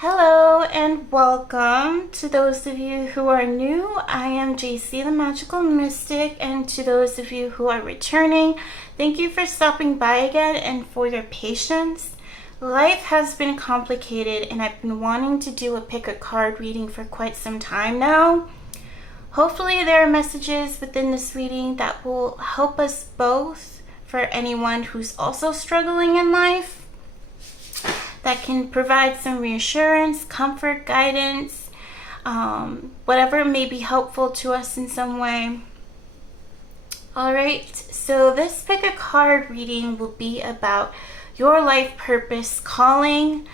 Hello and welcome to those of you who are new. I am JC the Magical Mystic, and to those of you who are returning, thank you for stopping by again and for your patience. Life has been complicated and I've been wanting to do a pick a card reading for quite some time now. Hopefully there are messages within this reading that will help us both, for anyone who's also struggling in life, that can provide some reassurance, comfort, guidance, whatever may be helpful to us in some way. Alright, so this pick a card reading will be about your life purpose calling.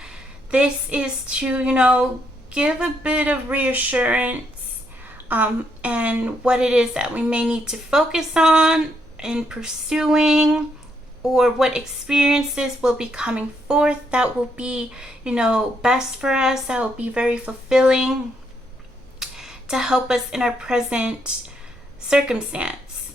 This is to, give a bit of reassurance and what it is that we may need to focus on in pursuing, or what experiences will be coming forth that will be, best for us, that will be very fulfilling to help us in our present circumstance.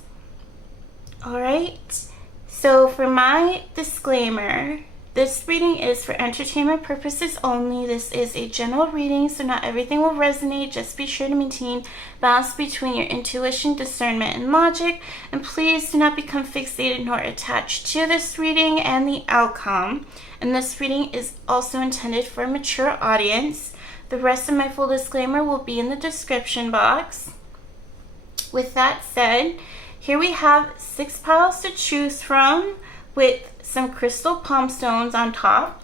All right. So for my disclaimer, this reading is for entertainment purposes only. This is a general reading, so not everything will resonate. Just be sure to maintain balance between your intuition, discernment, and logic. And please do not become fixated nor attached to this reading and the outcome. And this reading is also intended for a mature audience. The rest of my full disclaimer will be in the description box. With that said, here we have 6 piles to choose from with some crystal palm stones on top.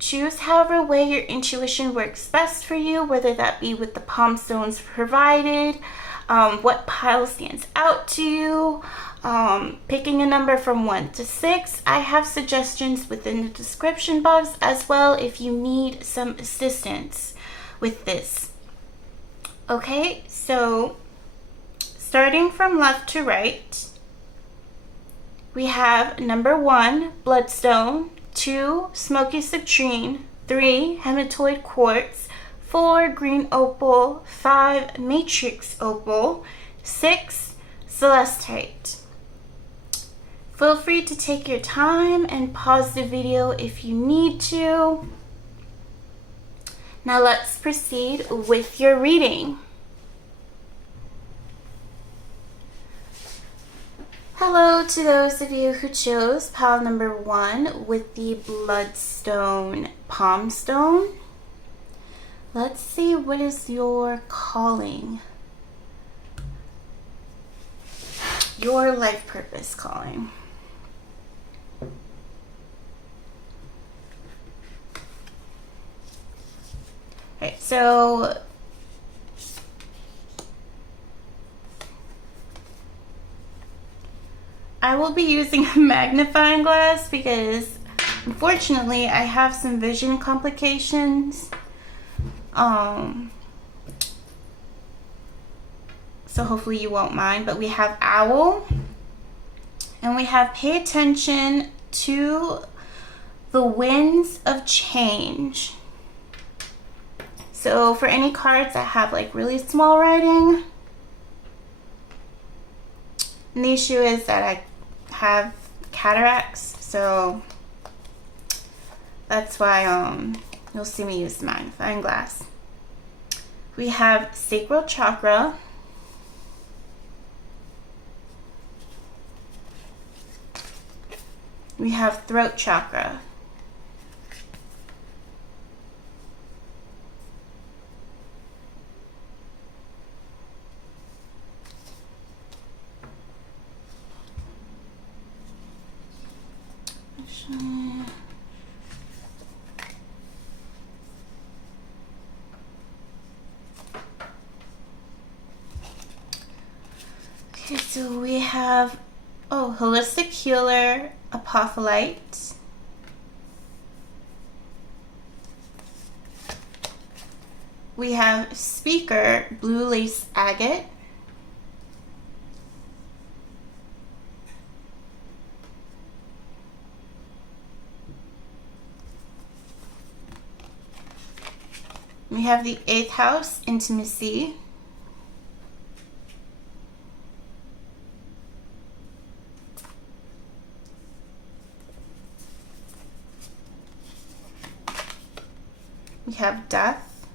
Choose however way your intuition works best for you, whether that be with the palm stones provided, what pile stands out to you, picking a number from 1 to 6. I have suggestions within the description box as well if you need some assistance with this. Okay, so starting from left to right, we have number 1, Bloodstone, 2, Smoky Citrine, 3, Hematoid Quartz, 4, Green Opal, 5, Matrix Opal, 6, Celestite. Feel free to take your time and pause the video if you need to. Now let's proceed with your reading. Hello to those of you who chose pile number 1 with the Bloodstone Palm Stone. Let's see, what is your calling? Your life purpose calling. Okay, so I will be using a magnifying glass because unfortunately I have some vision complications. So hopefully you won't mind, but we have owl and we have pay attention to the winds of change. So for any cards that have like really small writing, and the issue is that I have cataracts, so that's why you'll see me use the magnifying glass. We have sacral chakra, we have throat chakra, okay, so we have holistic healer, apophyllite, we have speaker, blue lace agate, we have the 8th house, intimacy, We have death.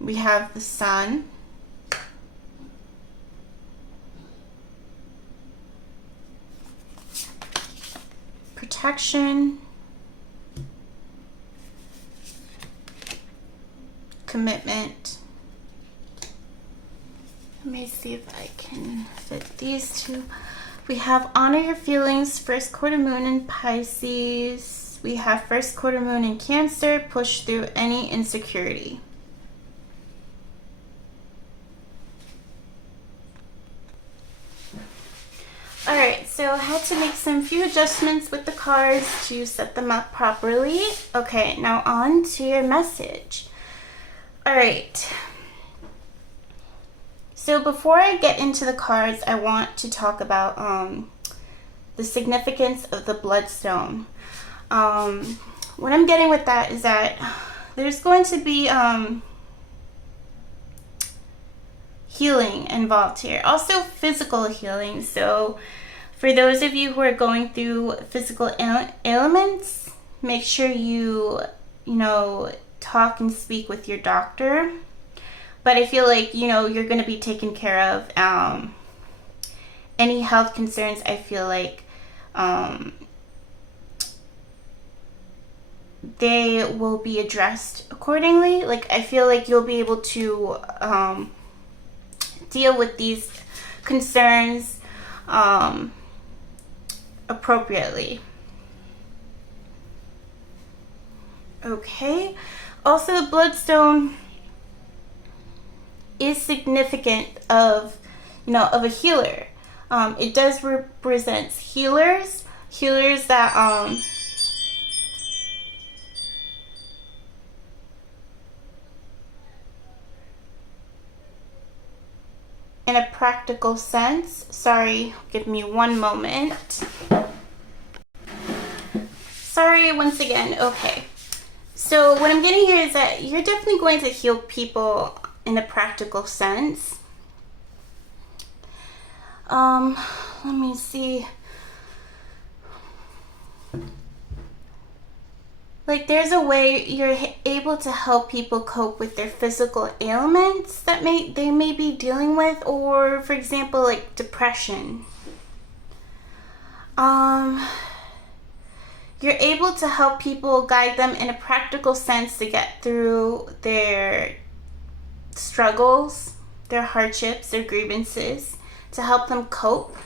We have the sun. Protection. Commitment. Let me see if I can fit these two. We have honor your feelings, first quarter moon in Pisces. We have first quarter moon in Cancer, push through any insecurity. Alright, so I had to make some few adjustments with the cards to set them up properly. Okay, now on to your message. Alright. So before I get into the cards, I want to talk about the significance of the Bloodstone. What I'm getting with that is that there's going to be healing involved here. Also physical healing. So for those of you who are going through physical ailments, make sure you talk and speak with your doctor. But I feel like, you're going to be taken care of. Any health concerns, I feel like they will be addressed accordingly. Like, I feel like you'll be able to deal with these concerns appropriately. Okay. Also, the Bloodstone is significant of a healer. It does represent healers that in a practical sense. Sorry, give me one moment. Sorry once again. Okay. So what I'm getting here is that you're definitely going to heal people in a practical sense. Let me see. Like, there's a way you're able to help people cope with their physical ailments that they may be dealing with, or for example, like depression. You're able to help people, guide them in a practical sense to get through their struggles, their hardships, their grievances, to help them cope.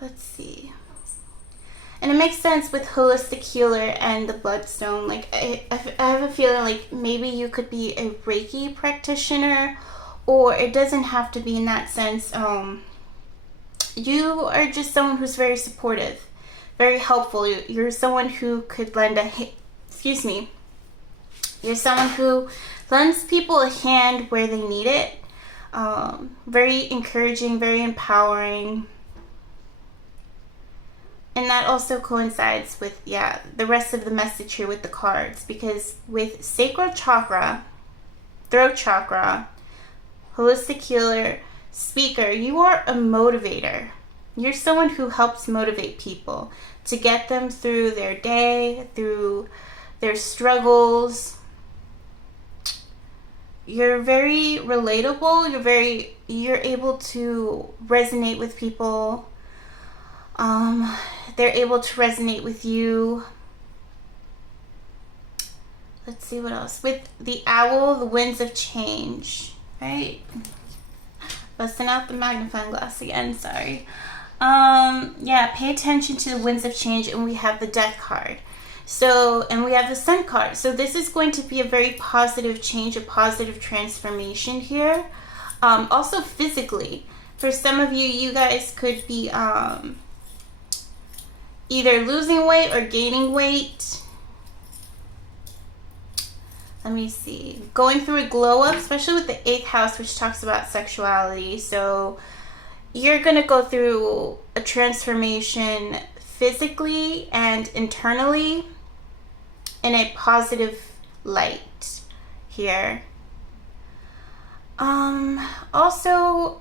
Let's see. And it makes sense with holistic healer and the Bloodstone. Like, I have a feeling like maybe you could be a Reiki practitioner, or it doesn't have to be in that sense. You are just someone who's very supportive, very helpful. You're someone who could lend You're someone who lends people a hand where they need it. Very encouraging, very empowering. And that also coincides with, the rest of the message here with the cards. Because with sacral chakra, throat chakra, holistic healer, speaker, you are a motivator. You're someone who helps motivate people to get them through their day, through their struggles. You're very relatable. You're able to resonate with people. They're able to resonate with you. Let's see what else. With the owl, the winds of change, right? Busting out the magnifying glass again, sorry. Pay attention to the winds of change, and we have the death card. So, and we have the sun card. So this is going to be a very positive change, a positive transformation here. Also physically, for some of you, you guys could be either losing weight or gaining weight. Let me see. Going through a glow up, especially with the 8th house, which talks about sexuality. So you're going to go through a transformation physically and internally in a positive light here. Also,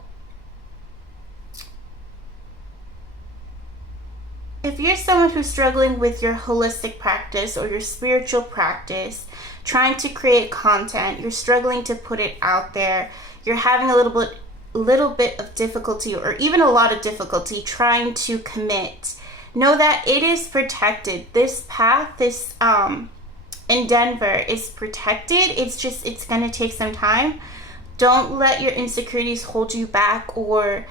if you're someone who's struggling with your holistic practice or your spiritual practice, trying to create content, you're struggling to put it out there, you're having a little bit of difficulty, or even a lot of difficulty trying to commit, know that it is protected. This path, this in Denver, is protected. It's going to take some time. Don't let your insecurities hold you back, or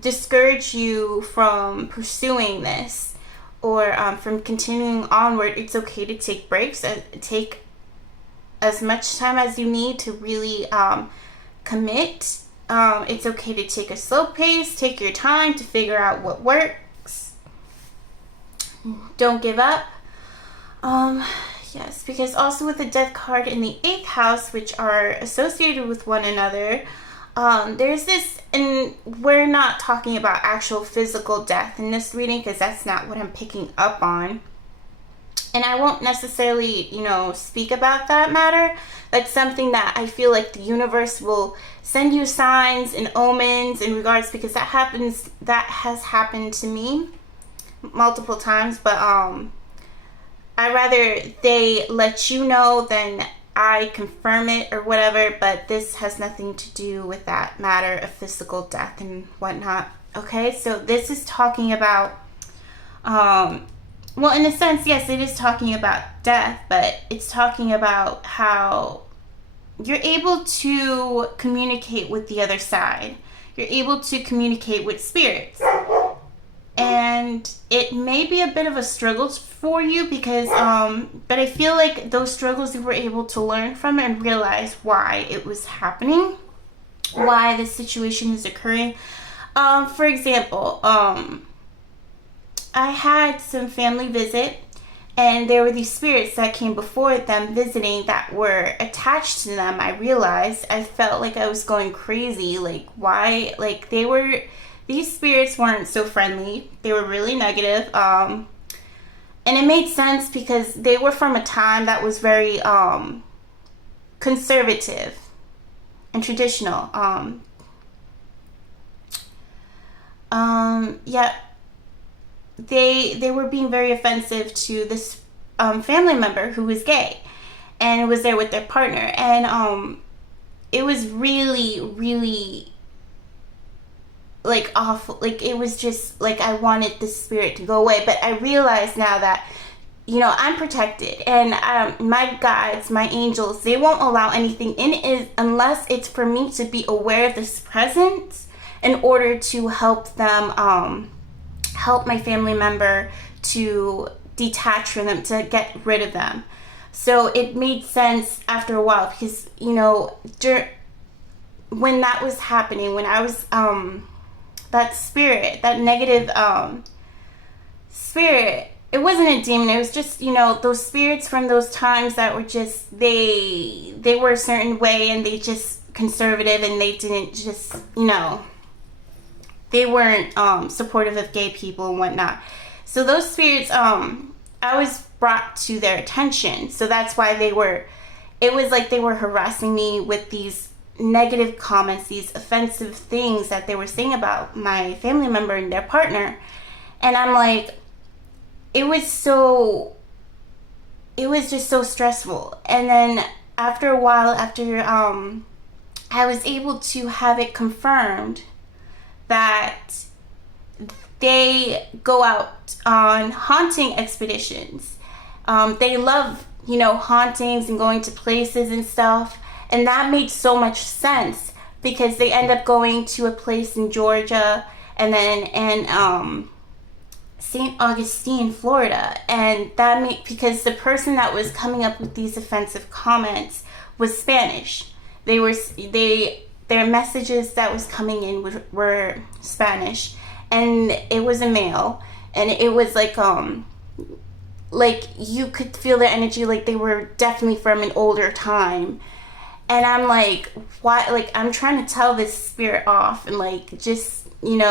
discourage you from pursuing this, or from continuing onward. It's okay to take breaks, take as much time as you need to really commit. It's okay to take a slow pace, take your time to figure out what works. Don't give up. Yes, because also with the Death card in the 8th house, which are associated with one another, there's this, and we're not talking about actual physical death in this reading, because that's not what I'm picking up on. And I won't necessarily, speak about that matter. That's something that I feel like the universe will send you signs and omens in regards, because that has happened to me multiple times. But I rather they let you know than I confirm it or whatever. But this has nothing to do with that matter of physical death and whatnot. Okay, so this is talking about well, in a sense, yes, it is talking about death, but it's talking about how you're able to communicate with the other side. You're able to communicate with spirits. And it may be a bit of a struggle for you, because, but I feel like those struggles you were able to learn from and realize why it was happening, why this situation is occurring. For example, I had some family visit, and there were these spirits that came before them visiting that were attached to them. I realized I felt like I was going crazy. Like, why? Like, these spirits weren't so friendly. They were really negative. And it made sense because they were from a time that was very conservative and traditional. Yeah. They were being very offensive to this family member who was gay and was there with their partner, and it was really, really like awful. Like, it was just like I wanted the spirit to go away. But I realize now that I'm protected, and my guides, my angels, they won't allow anything in unless it's for me to be aware of this presence in order to help them help my family member to detach from them, to get rid of them. So it made sense after a while, because when that was happening, when I was that spirit, that negative spirit, it wasn't a demon, it was just those spirits from those times that were just they were a certain way, and they just conservative, and they didn't just they weren't supportive of gay people and whatnot. So those spirits, I was brought to their attention. So that's why it was like they were harassing me with these negative comments, these offensive things that they were saying about my family member and their partner. And I'm like, it was just so stressful. And then after a while, I was able to have it confirmed that they go out on haunting expeditions. They love, hauntings and going to places and stuff. And that made so much sense, because they end up going to a place in Georgia, and then in St. Augustine, Florida. And that because the person that was coming up with these offensive comments was Spanish. Their messages that was coming in were Spanish, and it was a male, and it was like you could feel the energy, like they were definitely from an older time. And I'm like, why? Like, I'm trying to tell this spirit off, and just and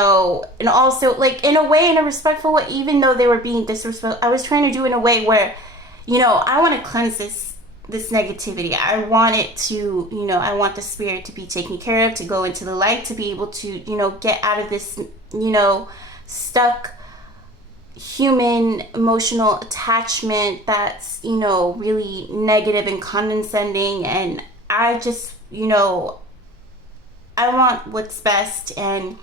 also in a way, in a respectful way, even though they were being disrespectful, I was trying to do it in a way where I want to cleanse this negativity. I want it to, I want the spirit to be taken care of, to go into the light, to be able to, get out of this, stuck human emotional attachment that's, you know, really negative and condescending. And I just, you know, I want what's best and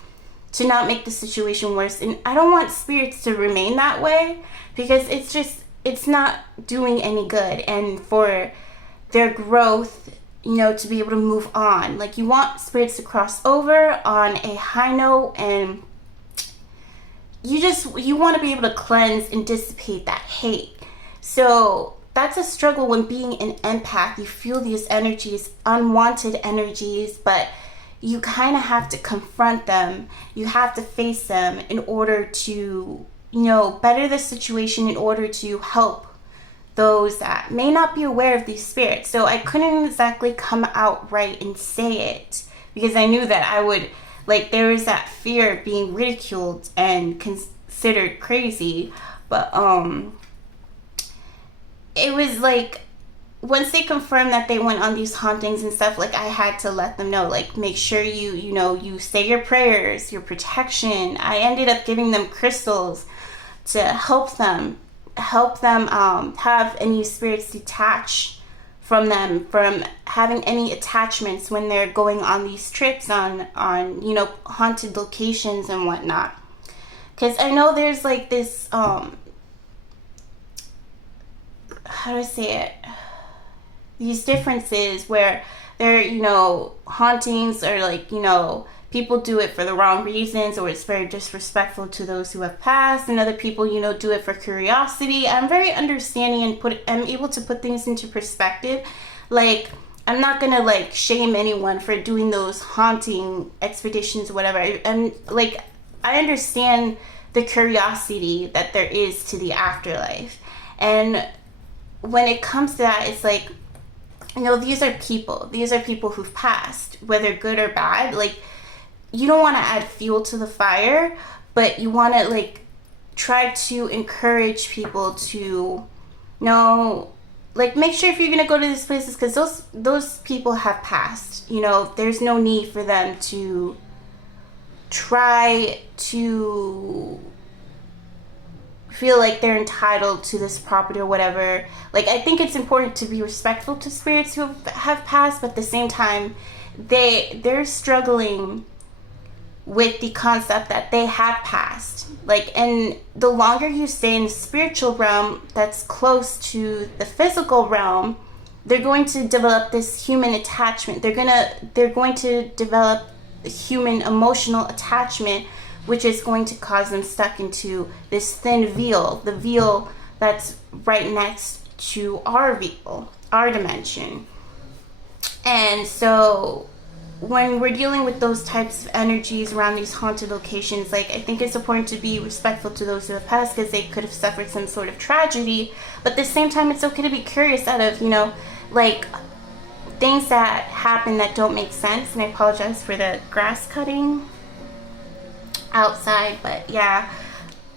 to not make the situation worse. And I don't want spirits to remain that way, because it's not doing any good. And for their growth, you know, to be able to move on, like, you want spirits to cross over on a high note, and you want to be able to cleanse and dissipate that hate. So that's a struggle when being an empath. You feel these energies, unwanted energies, but you kind of have to confront them. You have to face them in order to, you know, better the situation, in order to help those that may not be aware of these spirits. So I couldn't exactly come out right and say it, because I knew that I would, like, there was that fear of being ridiculed and considered crazy. But it was like, once they confirmed that they went on these hauntings and stuff, like, I had to let them know, like, make sure you know, you say your prayers, your protection. I ended up giving them crystals to help them have any spirits detach from them, from having any attachments when they're going on these trips on you know, haunted locations and whatnot. Because I know there's like this how do I say it, these differences where there, you know, hauntings are like, you know, people do it for the wrong reasons, or it's very disrespectful to those who have passed, and other people, you know, do it for curiosity. I'm very understanding and I'm able to put things into perspective. Like, I'm not gonna like shame anyone for doing those haunting expeditions or whatever. And like, I understand the curiosity that there is to the afterlife. And when it comes to that, it's like, you know, these are people who've passed, whether good or bad. Like, you don't want to add fuel to the fire, but you want to like try to encourage people to, you know, like, make sure if you're going to go to these places, because those people have passed, you know, there's no need for them to try to feel like they're entitled to this property or whatever. Like, I think it's important to be respectful to spirits who have passed, but at the same time, they're struggling with the concept that they have passed. Like, and the longer you stay in the spiritual realm that's close to the physical realm, they're going to develop this human attachment. They're going to develop a human emotional attachment, which is going to cause them stuck into this thin veil, the veil that's right next to our veil, our dimension. And so when we're dealing with those types of energies around these haunted locations, like, I think it's important to be respectful to those who have passed, because they could have suffered some sort of tragedy. But at the same time, it's okay to be curious out of, you know, like, things that happen that don't make sense. And I apologize for the grass cutting outside, but yeah,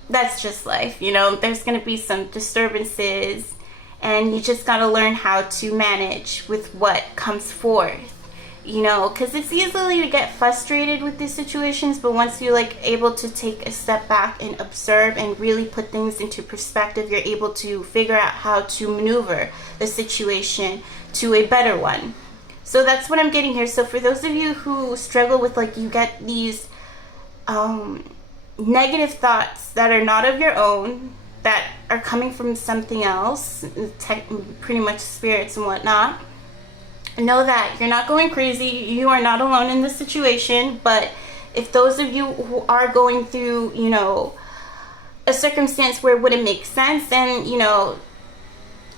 that's just life, you know. There's gonna be some disturbances, and you just gotta learn how to manage with what comes forth, you know, because it's easily to get frustrated with these situations, but once you're like able to take a step back and observe and really put things into perspective, you're able to figure out how to maneuver the situation to a better one. So that's what I'm getting here. So for those of you who struggle with, like, you get these negative thoughts that are not of your own, that are coming from something else, pretty much spirits and whatnot, know that you're not going crazy. You are not alone in this situation. But if those of you who are going through, you know, a circumstance where it wouldn't make sense, then, you know,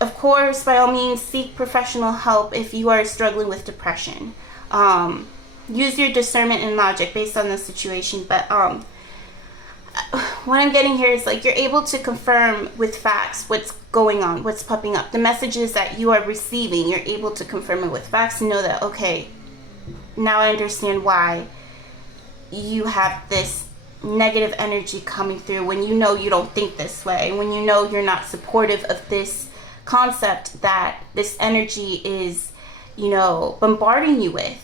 of course, by all means, seek professional help if you are struggling with depression. Use your discernment and logic based on the situation. But what I'm getting here is, like, you're able to confirm with facts what's going on, what's popping up, the messages that you are receiving. You're able to confirm it with facts and know that, okay, now I understand why you have this negative energy coming through, when you know you don't think this way, when you know you're not supportive of this concept that this energy is, you know, bombarding you with.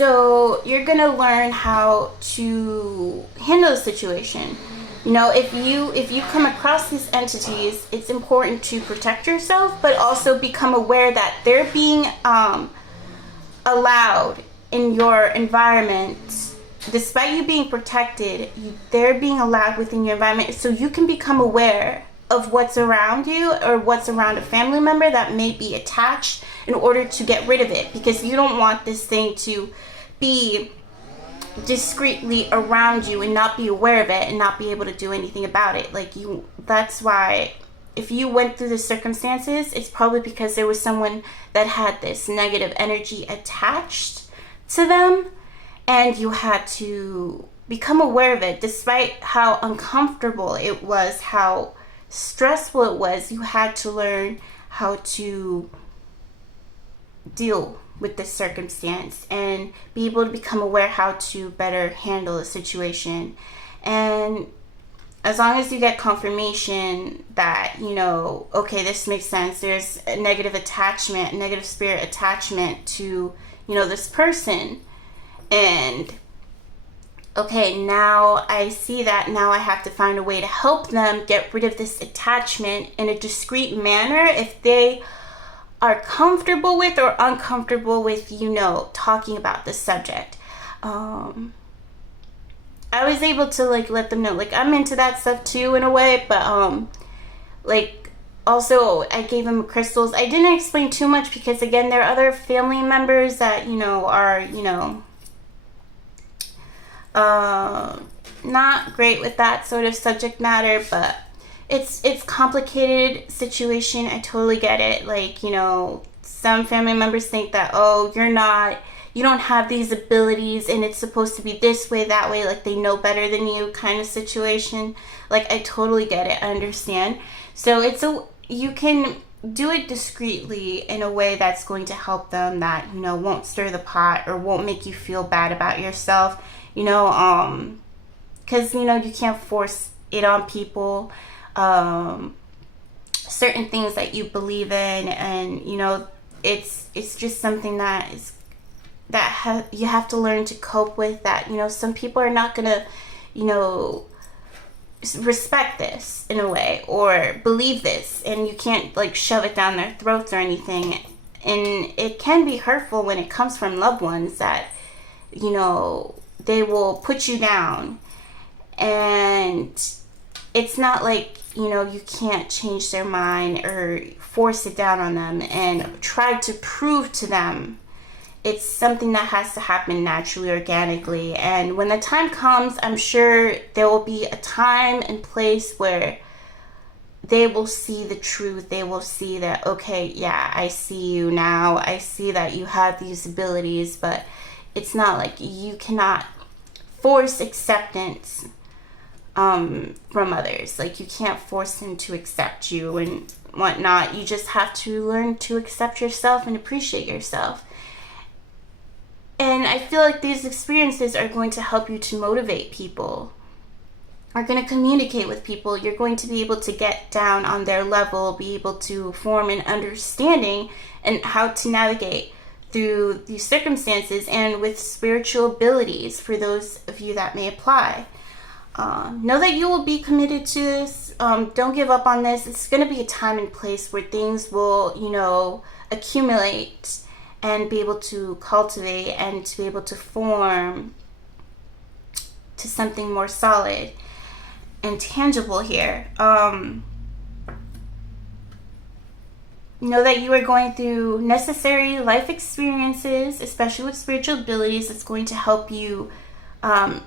So you're gonna learn how to handle the situation. You know, if you come across these entities, it's important to protect yourself, but also become aware that they're being allowed in your environment. Despite you being protected, they're being allowed within your environment, so you can become aware of what's around you or what's around a family member that may be attached, in order to get rid of it, because you don't want this thing to be discreetly around you and not be aware of it and not be able to do anything about it. That's why if you went through the circumstances, it's probably because there was someone that had this negative energy attached to them, and you had to become aware of it. Despite how uncomfortable it was, how stressful it was, you had to learn how to deal with this circumstance and be able to become aware how to better handle the situation. And as long as you get confirmation that, you know, okay, this makes sense, there's a negative attachment, negative spirit attachment to, you know, this person, and okay, now I see that, now I have to find a way to help them get rid of this attachment in a discreet manner if they are comfortable with or uncomfortable with, you know, talking about the subject. I was able to let them know, I'm into that stuff too in a way, but also I gave them crystals. I didn't explain too much because, again, there are other family members that, you know, are, you know, not great with that sort of subject matter, but it's complicated situation. I totally get it. You know, some family members think that, oh, you don't have these abilities and it's supposed to be this way, that way, they know better than you kind of situation. I totally get it. I understand. So you can do it discreetly in a way that's going to help them, that, you know, won't stir the pot or won't make you feel bad about yourself, you know, because, you know, you can't force it on people. Certain things that you believe in, and, you know, it's just something that you have to learn to cope with, that, you know, some people are not gonna, you know, respect this in a way or believe this, and you can't shove it down their throats or anything. And it can be hurtful when it comes from loved ones, that, you know, they will put you down, and it's not you know, you can't change their mind or force it down on them and try to prove to them. It's something that has to happen naturally, organically. And when the time comes, I'm sure there will be a time and place where they will see the truth. They will see that, okay, yeah, I see you now. I see that you have these abilities, but it's not you cannot force acceptance from others. You can't force them to accept you and whatnot. You just have to learn to accept yourself and appreciate yourself. And I feel like these experiences are going to help you to motivate people, are going to communicate with people. You're going to be able to get down on their level, be able to form an understanding and how to navigate through these circumstances, and with spiritual abilities for those of you that may apply. Know that you will be committed to this. Don't give up on this. It's going to be a time and place where things will, you know, accumulate and be able to cultivate and to be able to form to something more solid and tangible here. Know that you are going through necessary life experiences, especially with spiritual abilities. It's going to help you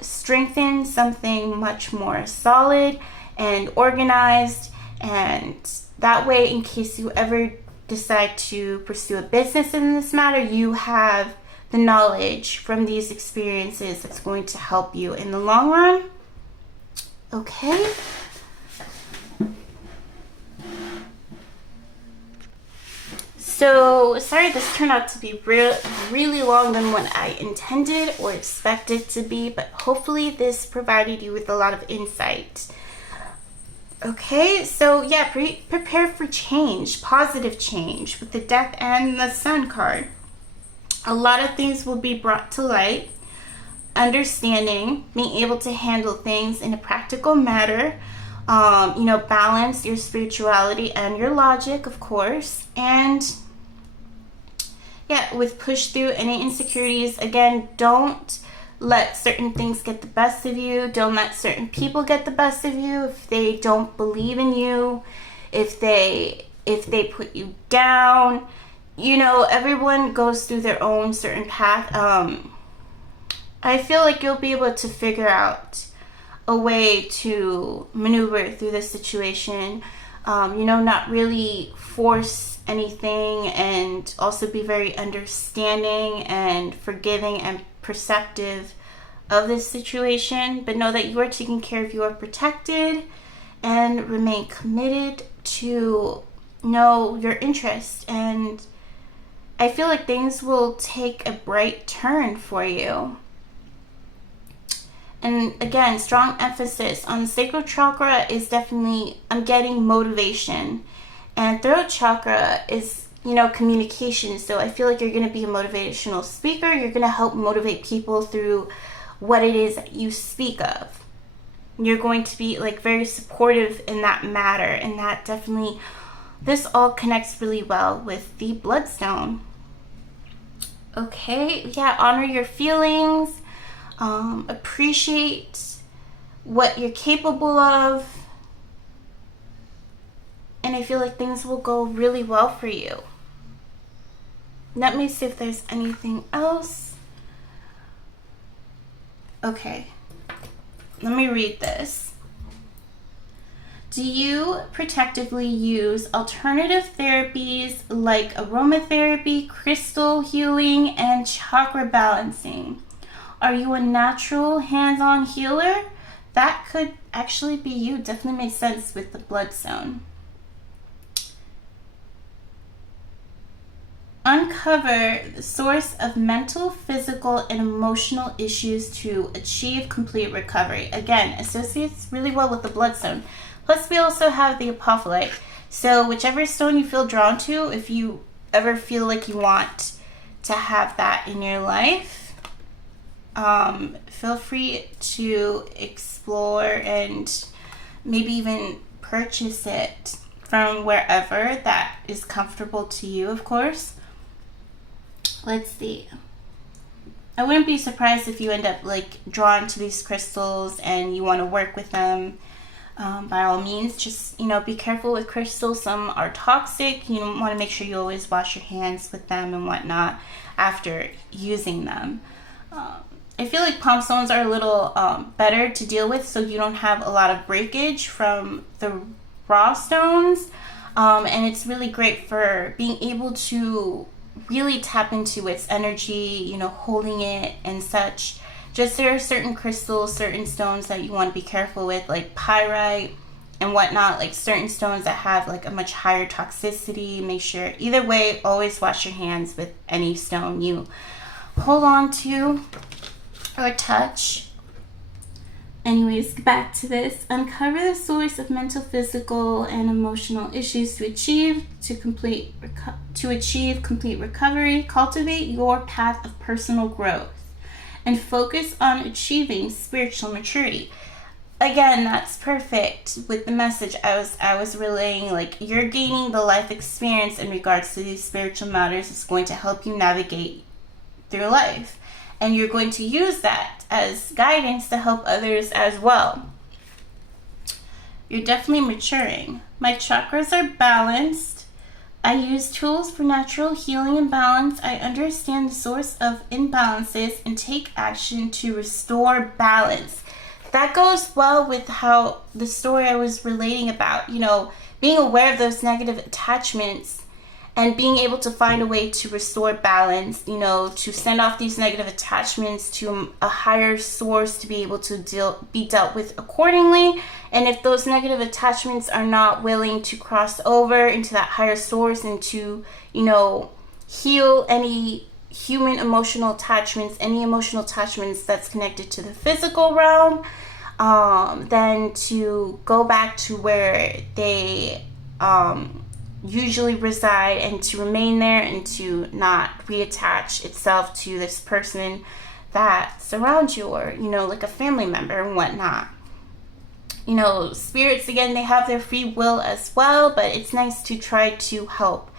strengthen something much more solid and organized, and that way, in case you ever decide to pursue a business in this matter, you have the knowledge from these experiences that's going to help you in the long run. Okay. So, sorry this turned out to be really long than what I intended or expected to be, but hopefully this provided you with a lot of insight. Okay, so yeah, prepare for change, positive change, with the Death and the Sun card. A lot of things will be brought to light. Understanding, being able to handle things in a practical manner, balance your spirituality and your logic, of course. And yeah, with push through any insecurities, again, don't let certain things get the best of you. Don't let certain people get the best of you. If they don't believe in you, if they put you down, everyone goes through their own certain path. I feel like you'll be able to figure out a way to maneuver through this situation, not really force anything, and also be very understanding and forgiving and perceptive of this situation. But know that you are taken care of, you are protected, and remain committed to know your interest. And I feel like things will take a bright turn for you. And again, strong emphasis on the sacral chakra is definitely, I'm getting motivation. And throat chakra is, communication. So I feel like you're going to be a motivational speaker. You're going to help motivate people through what it is that you speak of. You're going to be very supportive in that matter. And that definitely, this all connects really well with the Bloodstone. Okay, yeah, honor your feelings. Appreciate what you're capable of, and I feel like things will go really well for you. Let me see if there's anything else. Okay, let me read this. Do you protectively use alternative therapies like aromatherapy, crystal healing, and chakra balancing? Are you a natural hands-on healer? That could actually be you. Definitely makes sense with the Bloodstone. Uncover the source of mental, physical, and emotional issues to achieve complete recovery. Again, associates really well with the Bloodstone. Plus, we also have the Apophyllite. So whichever stone you feel drawn to, if you ever feel like you want to have that in your life, feel free to explore and maybe even purchase it from wherever that is comfortable to you, of course. Let's see. I wouldn't be surprised if you end up drawn to these crystals and you want to work with them. By all means, just be careful with crystals. Some are toxic. You want to make sure you always wash your hands with them and whatnot after using them. I feel like palm stones are a little better to deal with, so you don't have a lot of breakage from the raw stones, and it's really great for being able to really tap into its energy, holding it and such. Just there are certain crystals, certain stones that you want to be careful with, like pyrite and whatnot, like certain stones that have a much higher toxicity. Make sure, either way, always wash your hands with any stone you hold on to or touch. Anyways, back to this. Uncover the source of mental, physical, and emotional issues to achieve complete recovery. Cultivate your path of personal growth and focus on achieving spiritual maturity. Again, that's perfect with the message I was relaying. You're gaining the life experience in regards to these spiritual matters. It's going to help you navigate through life. And you're going to use that as guidance to help others as well. You're definitely maturing. My chakras are balanced. I use tools for natural healing and balance. I understand the source of imbalances and take action to restore balance. That goes well with how the story I was relating about, being aware of those negative attachments and being able to find a way to restore balance, to send off these negative attachments to a higher source to be able to be dealt with accordingly. And if those negative attachments are not willing to cross over into that higher source and to, heal any human emotional attachments, any emotional attachments that's connected to the physical realm, then to go back to where they usually reside and to remain there and to not reattach itself to this person that surrounds you, or, you know, like a family member and whatnot. You know, spirits, again, they have their free will as well, but it's nice to try to help,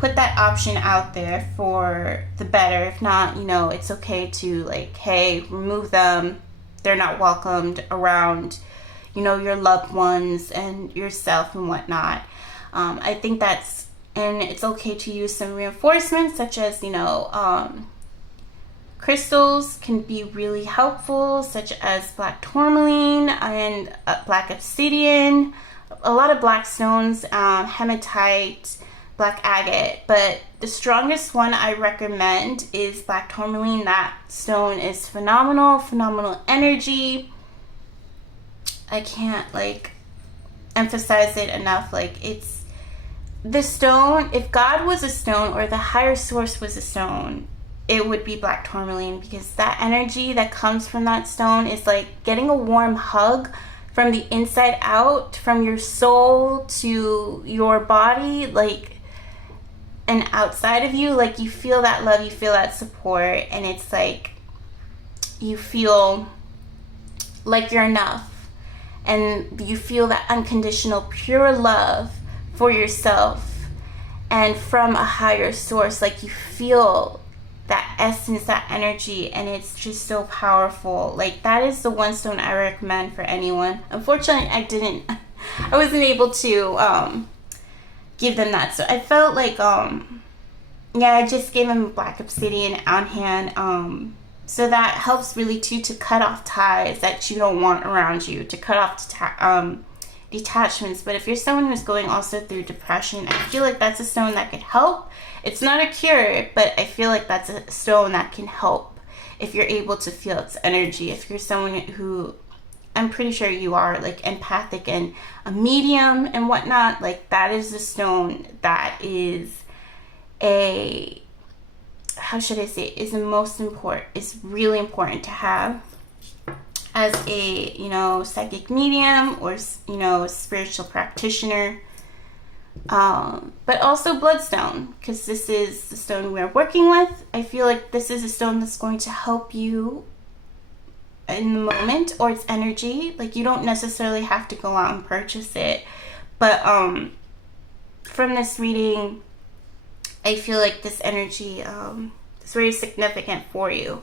put that option out there for the better. If not, you know, it's okay to, like, hey, remove them. They're not welcomed around, you know, your loved ones and yourself and whatnot. I think and it's okay to use some reinforcements, such as, you know, crystals can be really helpful, such as black tourmaline and black obsidian, a lot of black stones, hematite, black agate, but the strongest one I recommend is black tourmaline. That stone is phenomenal energy. I can't, like, emphasize it enough. Like, it's the stone. If God was a stone, or the higher source was a stone, it would be black tourmaline, because that energy that comes from that stone is like getting a warm hug from the inside out, from your soul to your body, like, and outside of you. Like, you feel that love, you feel that support, and it's like you feel like you're enough, and you feel that unconditional pure love for yourself and from a higher source. Like, you feel that essence, that energy, and it's just so powerful. Like, that is the one stone I recommend for anyone. Unfortunately, I wasn't able to give them that, so I felt like I just gave them black obsidian on hand, so that helps really too, to cut off ties that you don't want around you, to cut off detachments. But if you're someone who's going also through depression, I feel like that's a stone that could help. It's not a cure, but I feel like that's a stone that can help if you're able to feel its energy. If you're someone who, I'm pretty sure you are, like, empathic and a medium and whatnot, like, that is the stone that is is really important to have as a, you know, psychic medium, or, you know, spiritual practitioner. But also bloodstone, because this is the stone we're working with. I feel like this is a stone that's going to help you in the moment, or its energy. Like, you don't necessarily have to go out and purchase it, but from this reading, I feel like this energy is very significant for you,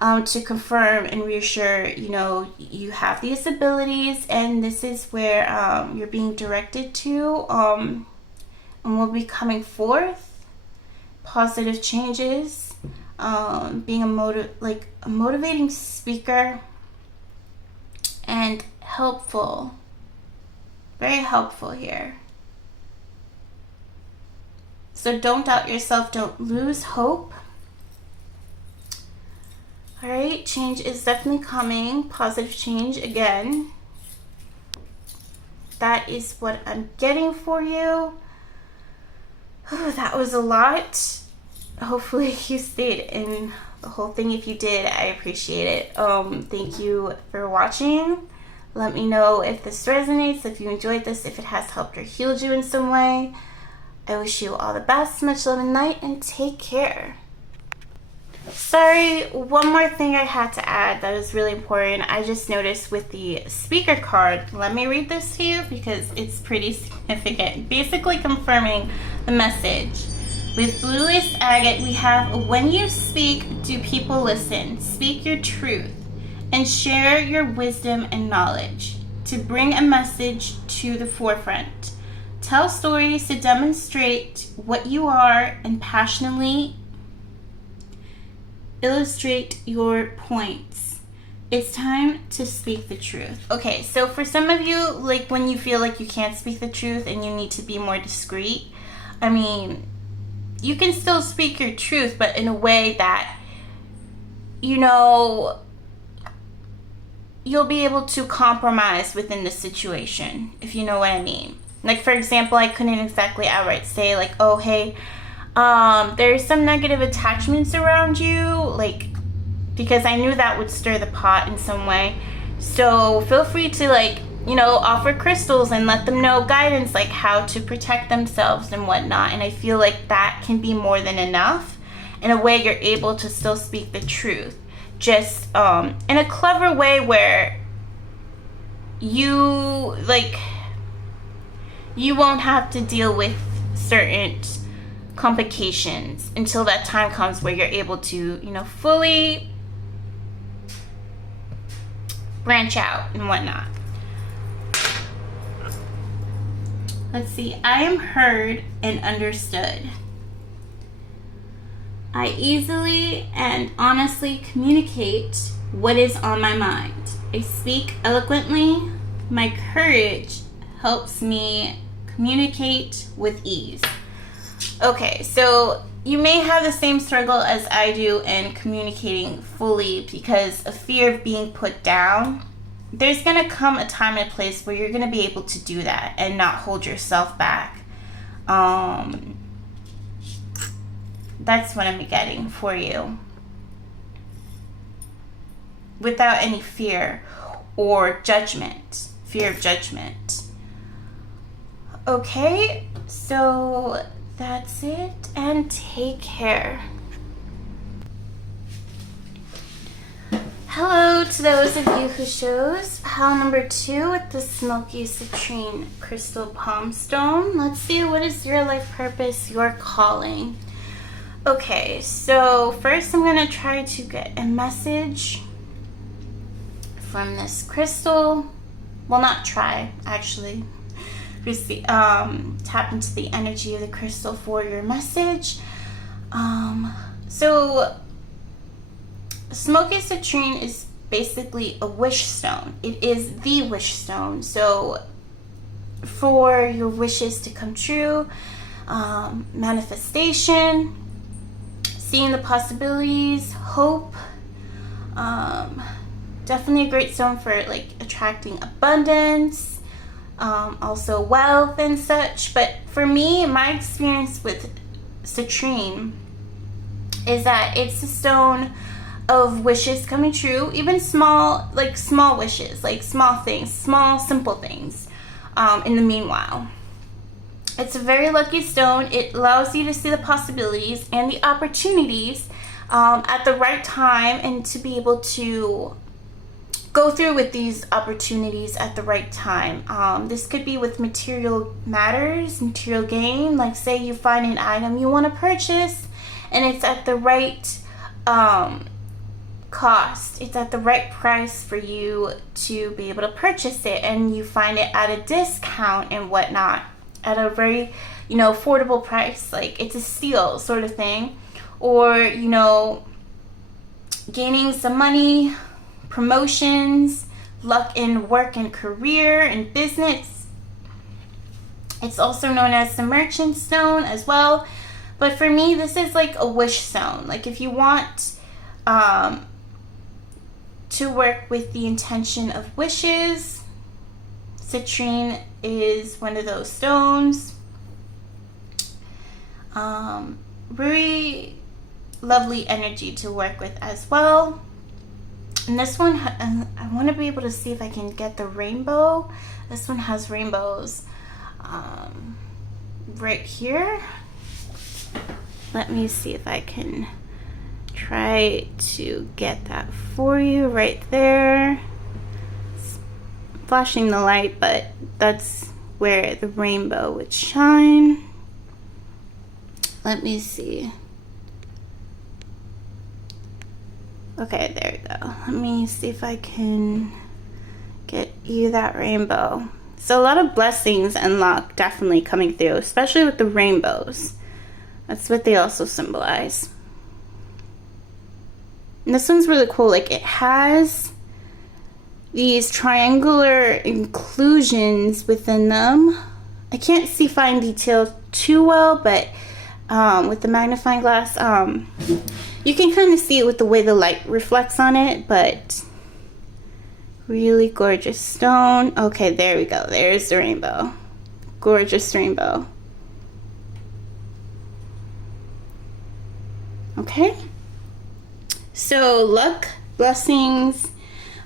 to confirm and reassure, you know, you have these abilities, and this is where you're being directed to, and will be coming forth positive changes, being a motivating speaker, and helpful, very helpful here. So don't doubt yourself, don't lose hope. All right, change is definitely coming, positive change again. That is what I'm getting for you. Oh, that was a lot. Hopefully you stayed in the whole thing. If you did, I appreciate it. Thank you for watching. Let me know if this resonates, if you enjoyed this, if it has helped or healed you in some way. I wish you all the best, much love and light, and take care. Sorry, one more thing I had to add that is really important. I just noticed with the speaker card, let me read this to you because it's pretty significant. Basically confirming the message. With bluest agate, we have, when you speak, do people listen? Speak your truth and share your wisdom and knowledge to bring a message to the forefront. Tell stories to demonstrate what you are and passionately illustrate your points. It's time to speak the truth. Okay, so for some of you, like when you feel like you can't speak the truth and you need to be more discreet, I mean, you can still speak your truth, but in a way that, you know, you'll be able to compromise within the situation, if you know what I mean. Like, for example, I couldn't exactly outright say, like, oh, hey, there's some negative attachments around you, like, because I knew that would stir the pot in some way. So feel free to, like, you know, offer crystals and let them know guidance, like how to protect themselves and whatnot. And I feel like that can be more than enough. In a way, you're able to still speak the truth, just in a clever way where you won't have to deal with certain complications until that time comes where you're able to, you know, fully branch out and whatnot. Let's see. I am heard and understood. I easily and honestly communicate what is on my mind. I speak eloquently. My courage helps me communicate with ease. Okay, so you may have the same struggle as I do in communicating fully because of fear of being put down. There's going to come a time and a place where you're going to be able to do that and not hold yourself back. That's what I'm getting for you. Without any fear or judgment. Fear of judgment. Okay, so that's it. And take care. Hello to those of you who chose pile number 2 with the Smoky Citrine Crystal Palm Stone. Let's see, what is your life purpose, your calling? Okay, so first I'm going to try to get a message from this crystal. Well, not try, actually. Tap into the energy of the crystal for your message. So Smoky Citrine is basically a wish stone. It is the wish stone. So for your wishes to come true, manifestation, seeing the possibilities, hope, definitely a great stone for like attracting abundance, also wealth and such. But for me, my experience with citrine is that it's a stone of wishes coming true, even small wishes, like small things, small simple things. In the meanwhile, it's a very lucky stone. It allows you to see the possibilities and the opportunities at the right time, and to be able to go through with these opportunities at the right time. This could be with material matters, material gain. Like say you find an item you want to purchase and it's at the right cost. It's at the right price for you to be able to purchase it, and you find it at a discount and whatnot, at a very, affordable price. Like it's a steal sort of thing. Or, gaining some money, promotions, luck in work and career and business. It's also known as the merchant stone as well. But for me, this is like a wish stone. Like if you want to work with the intention of wishes, citrine is one of those stones. Really lovely energy to work with as well. And this one, I want to be able to see if I can get the rainbow. This one has rainbows right here. Let me see if I can try to get that for you right there. It's flashing the light, but that's where the rainbow would shine. Let me see. Okay, there we go. Let me see if I can get you that rainbow. So a lot of blessings and luck definitely coming through, especially with the rainbows. That's what they also symbolize. And this one's really cool. Like it has these triangular inclusions within them. I can't see fine detail too well, but with the magnifying glass, you can kind of see it with the way the light reflects on it. But really gorgeous stone. Okay, there we go. There's the rainbow. Gorgeous rainbow. Okay. So luck, blessings,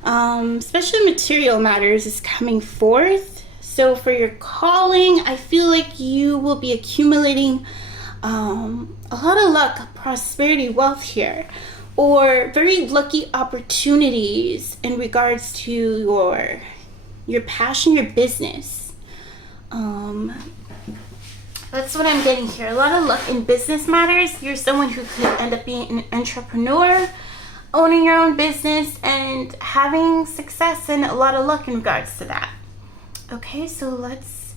especially material matters, is coming forth. So for your calling, I feel like you will be accumulating a lot of luck, prosperity, wealth here, or very lucky opportunities in regards to your passion, your business. That's what I'm getting here. A lot of luck in business matters. You're someone who could end up being an entrepreneur, owning your own business, and having success and a lot of luck in regards to that. Okay, so let's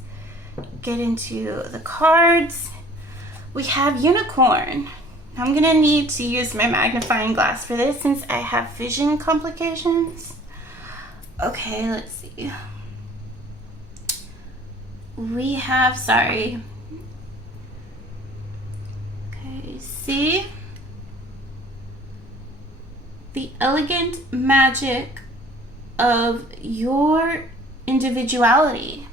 get into the cards. We have Unicorn. I'm gonna need to use my magnifying glass for this since I have vision complications. Okay, let's see. We have, sorry. Okay, see? The elegant magic of your individuality.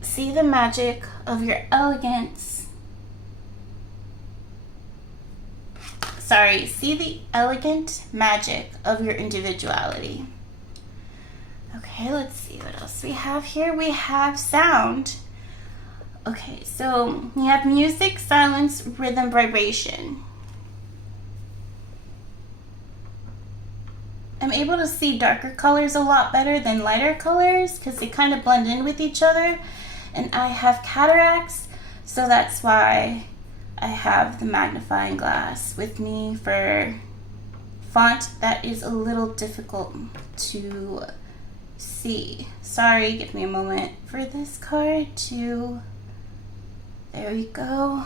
See the magic of your elegance. Sorry, see the elegant magic of your individuality. Okay, let's see what else we have here. We have sound. Okay, so we have music, silence, rhythm, vibration. I'm able to see darker colors a lot better than lighter colors because they kind of blend in with each other. And I have cataracts, so that's why I have the magnifying glass with me for font that is a little difficult to see. Sorry, give me a moment for this card to... There we go.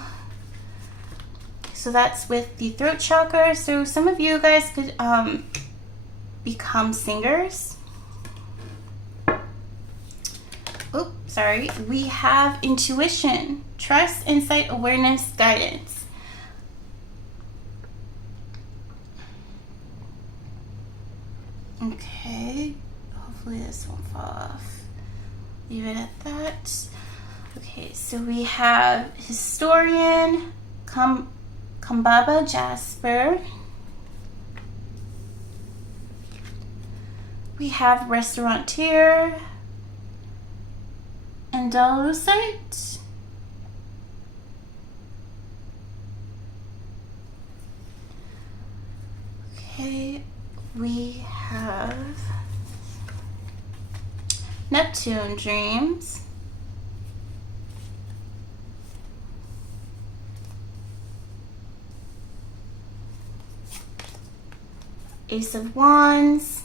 So that's with the throat chakra. So some of you guys could become singers. Oh, sorry. We have intuition, trust, insight, awareness, guidance. Okay. Hopefully this won't fall off. Leave it at that. Okay, so we have historian, Kambaba Jasper. We have restaurateur, Andalusite. Okay, we have Neptune dreams. Ace of Wands,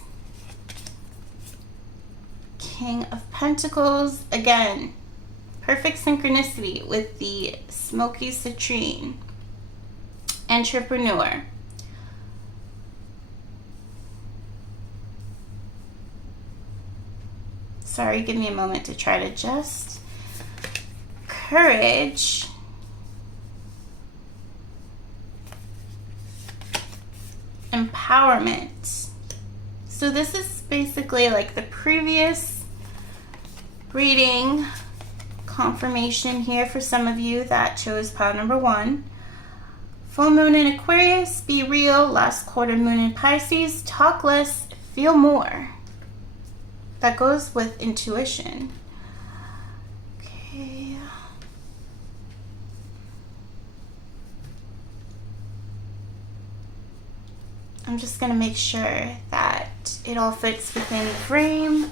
King of Pentacles, again, perfect synchronicity with the Smoky Citrine, Entrepreneur. Sorry, give me a moment to try to adjust. Courage, Empowerment. So this is basically like the previous reading confirmation here for some of you that chose pile number 1. Full moon in Aquarius, be real. Last quarter moon in Pisces, talk less, feel more. That goes with intuition. Okay. I'm just going to make sure that it all fits within the frame.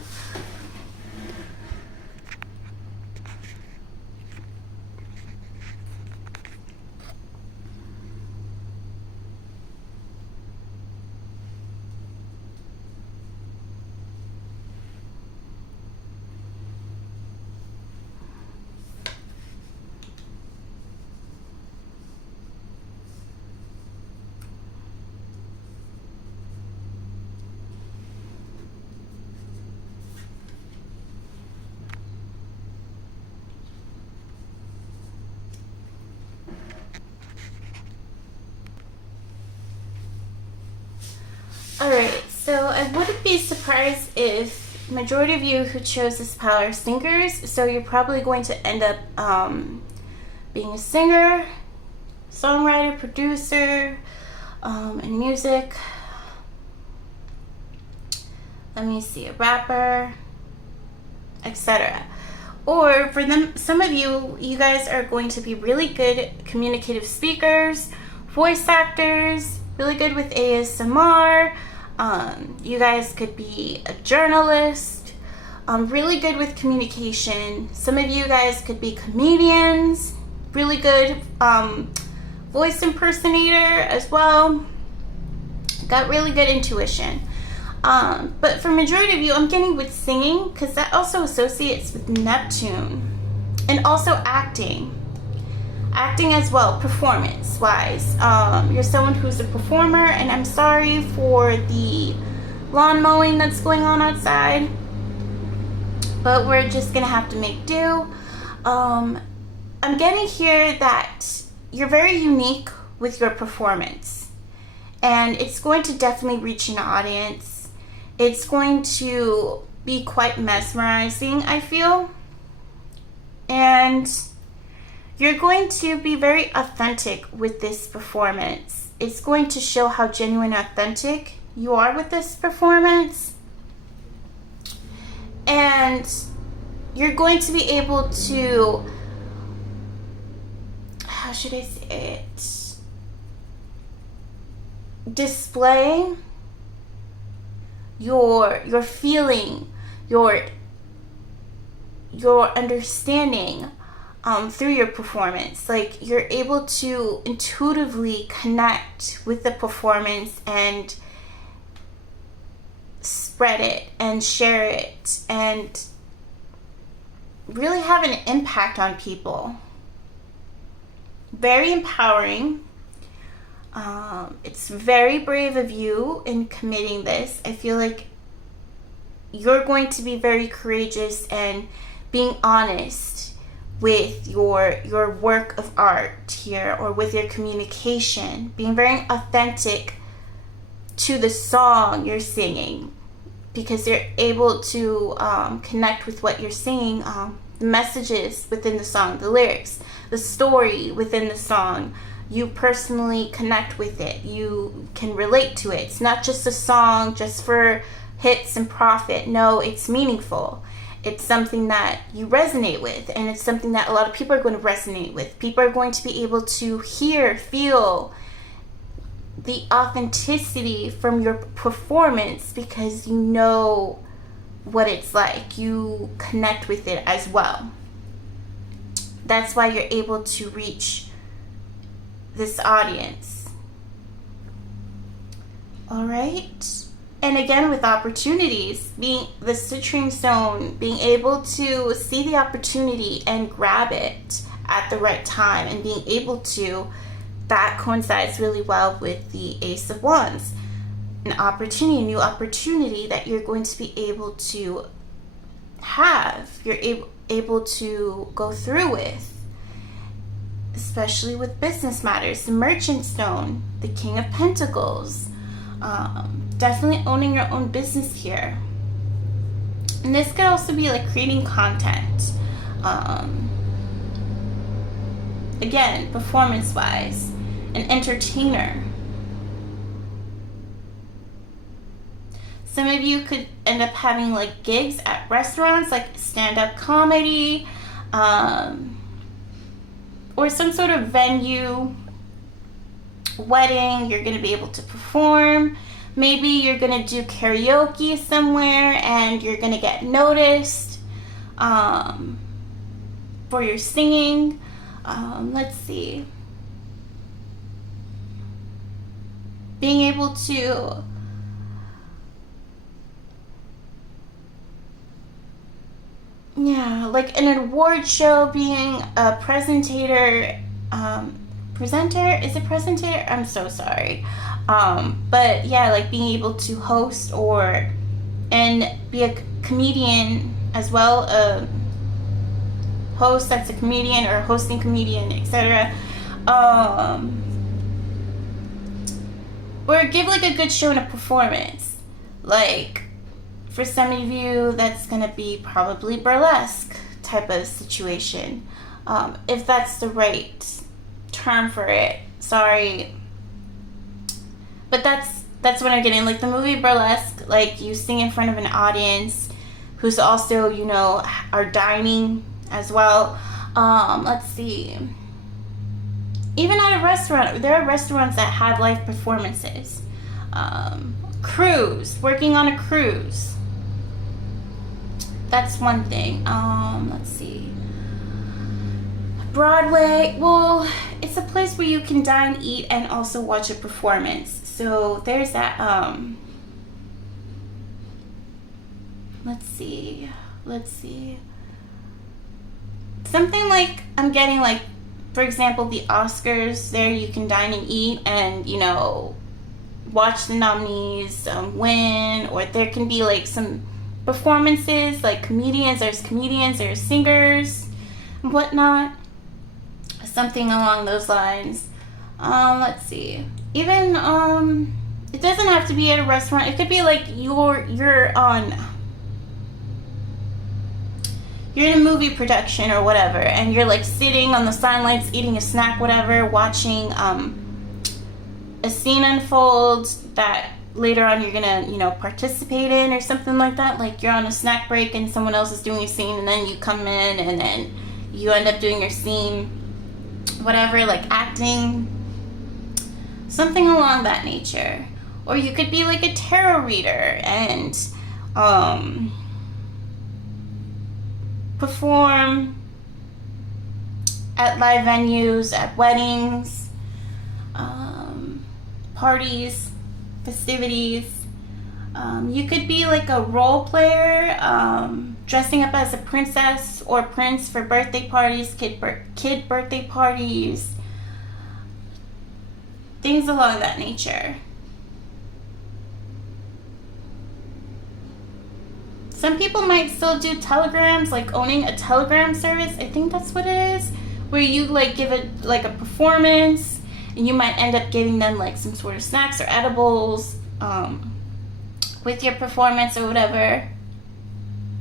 Alright, so I wouldn't be surprised if majority of you who chose this pile are singers, so you're probably going to end up being a singer, songwriter, producer, in music. Let me see, a rapper, etc. Or for them, some of you, you guys are going to be really good communicative speakers, voice actors, really good with ASMR. You guys could be a journalist, really good with communication. Some of you guys could be comedians, really good voice impersonator as well. Got really good intuition. But for majority of you, I'm getting with singing, because that also associates with Neptune. And also acting. Acting as well, performance-wise. You're someone who's a performer, and I'm sorry for the lawn mowing that's going on outside. But we're just going to have to make do. I'm getting here that you're very unique with your performance. And it's going to definitely reach an audience. It's going to be quite mesmerizing, I feel. And you're going to be very authentic with this performance. It's going to show how genuine and authentic you are with this performance. And you're going to be able to, how should I say it, display your feeling, your understanding through your performance. Like, you're able to intuitively connect with the performance and spread it and share it and really have an impact on people. Very empowering. It's very brave of you in committing this. I feel like you're going to be very courageous and being honest with your work of art here, or with your communication, being very authentic to the song you're singing, because you're able to connect with what you're singing, the messages within the song, the lyrics, the story within the song. You personally connect with it. You can relate to it. It's not just a song just for hits and profit. No, it's meaningful. It's something that you resonate with, and it's something that a lot of people are going to resonate with. People are going to be able to hear, feel the authenticity from your performance, because you know what it's like. You connect with it as well. That's why you're able to reach this audience. All right. And again, with opportunities, being the citrine stone, being able to see the opportunity and grab it at the right time, and being able to, that coincides really well with the Ace of Wands. An opportunity, a new opportunity that you're going to be able to have, you're able to go through with, especially with business matters. The Merchant Stone, the King of Pentacles. Definitely owning your own business here. And this could also be like creating content. Again, performance-wise, an entertainer. Some of you could end up having like gigs at restaurants, like stand-up comedy, or some sort of venue, wedding. You're going to be able to perform. Maybe you're going to do karaoke somewhere and you're going to get noticed for your singing. Let's see. Being able to like an award show, being a presenter. Presenter? Is it presenter? I'm so sorry. But yeah, like being able to host and be a comedian as well, a host that's a comedian, or a hosting comedian, etc. Or give like a good show and a performance. Like, for some of you, that's gonna be probably burlesque type of situation. If that's the right term for it. Sorry. but that's what I'm getting. Like the movie Burlesque, like you sing in front of an audience who's also, you know, are dining as well. Let's see. Even at a restaurant, there are restaurants that have live performances. Cruise, working on a cruise. That's one thing. Let's see. Broadway, well, it's a place where you can dine, eat, and also watch a performance. So there's that. Let's see. Something like, I'm getting like, for example, the Oscars. There you can dine and eat and, you know, watch the nominees win. Or there can be like some performances, like comedians, there's singers and whatnot. Something along those lines. Let's see. Even it doesn't have to be at a restaurant. It could be like you're in a movie production or whatever, and you're like sitting on the sidelines eating a snack, whatever, watching a scene unfold that later on you're gonna, you know, participate in or something like that. Like you're on a snack break and someone else is doing a scene, and then you come in and then you end up doing your scene, whatever, like acting, something along that nature. Or you could be like a tarot reader and perform at live venues, at weddings, parties, festivities. You could be like a role player, dressing up as a princess or prince for birthday parties, kid birthday parties, things along that nature. Some people might still do telegrams, like owning a telegram service. I think that's what it is, where you like give it like a performance, and you might end up giving them like some sort of snacks or edibles with your performance or whatever,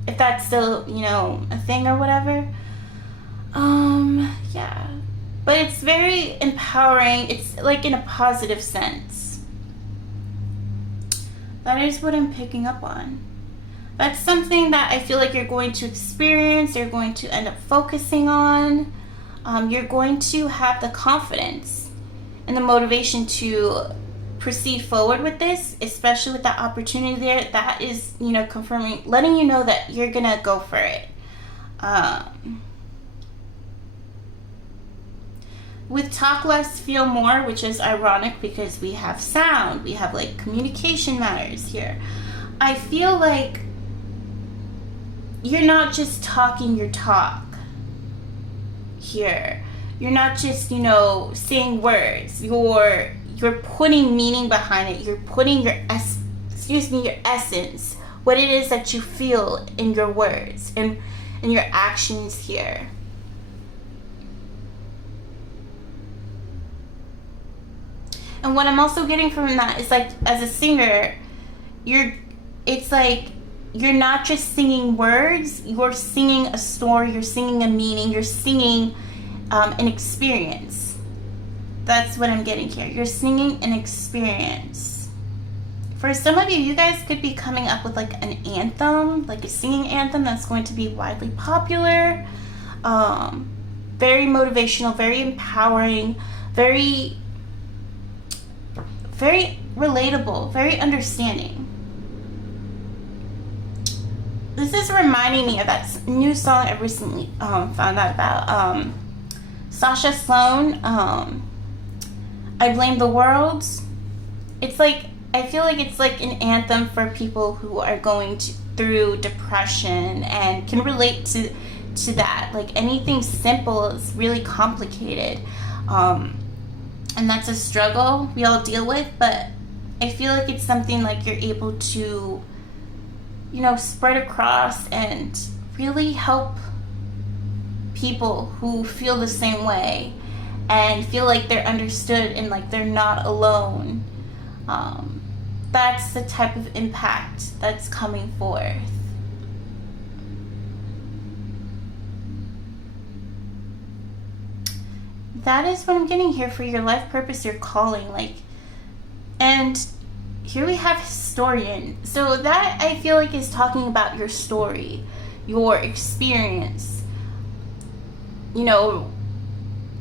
if that's still, you know, a thing or whatever. Yeah, but it's very empowering. It's like in a positive sense. That is what I'm picking up on. That's something that I feel like you're going to experience, you're going to end up focusing on. You're going to have the confidence and the motivation to proceed forward with this, especially with that opportunity there. That is, you know, confirming, letting you know that you're gonna go for it. With talk less, feel more, which is ironic because we have sound, we have like communication matters here. I feel like you're not just talking your talk here. You're not just, you know, saying words. You're putting meaning behind it. You're putting your essence, what it is that you feel in your words and in your actions here. And what I'm also getting from that is like, as a singer, it's like you're not just singing words, you're singing a story, you're singing a meaning, you're singing an experience. That's what I'm getting here. You're singing an experience. For some of you, you guys could be coming up with like an anthem, like a singing anthem that's going to be widely popular, very motivational, very empowering, very relatable, very understanding. This is reminding me of that new song I recently found out about. Sasha Sloan, I Blame the World. It's like, I feel like it's like an anthem for people who are going through depression and can relate to that. Like anything simple is really complicated. And that's a struggle we all deal with, but I feel like it's something like you're able to, you know, spread across and really help people who feel the same way and feel like they're understood and like they're not alone. That's the type of impact that's coming forth. That is what I'm getting here for your life purpose, your calling. Like, and And here we have historian. So that, I feel like, is talking about your story, your experience. You know,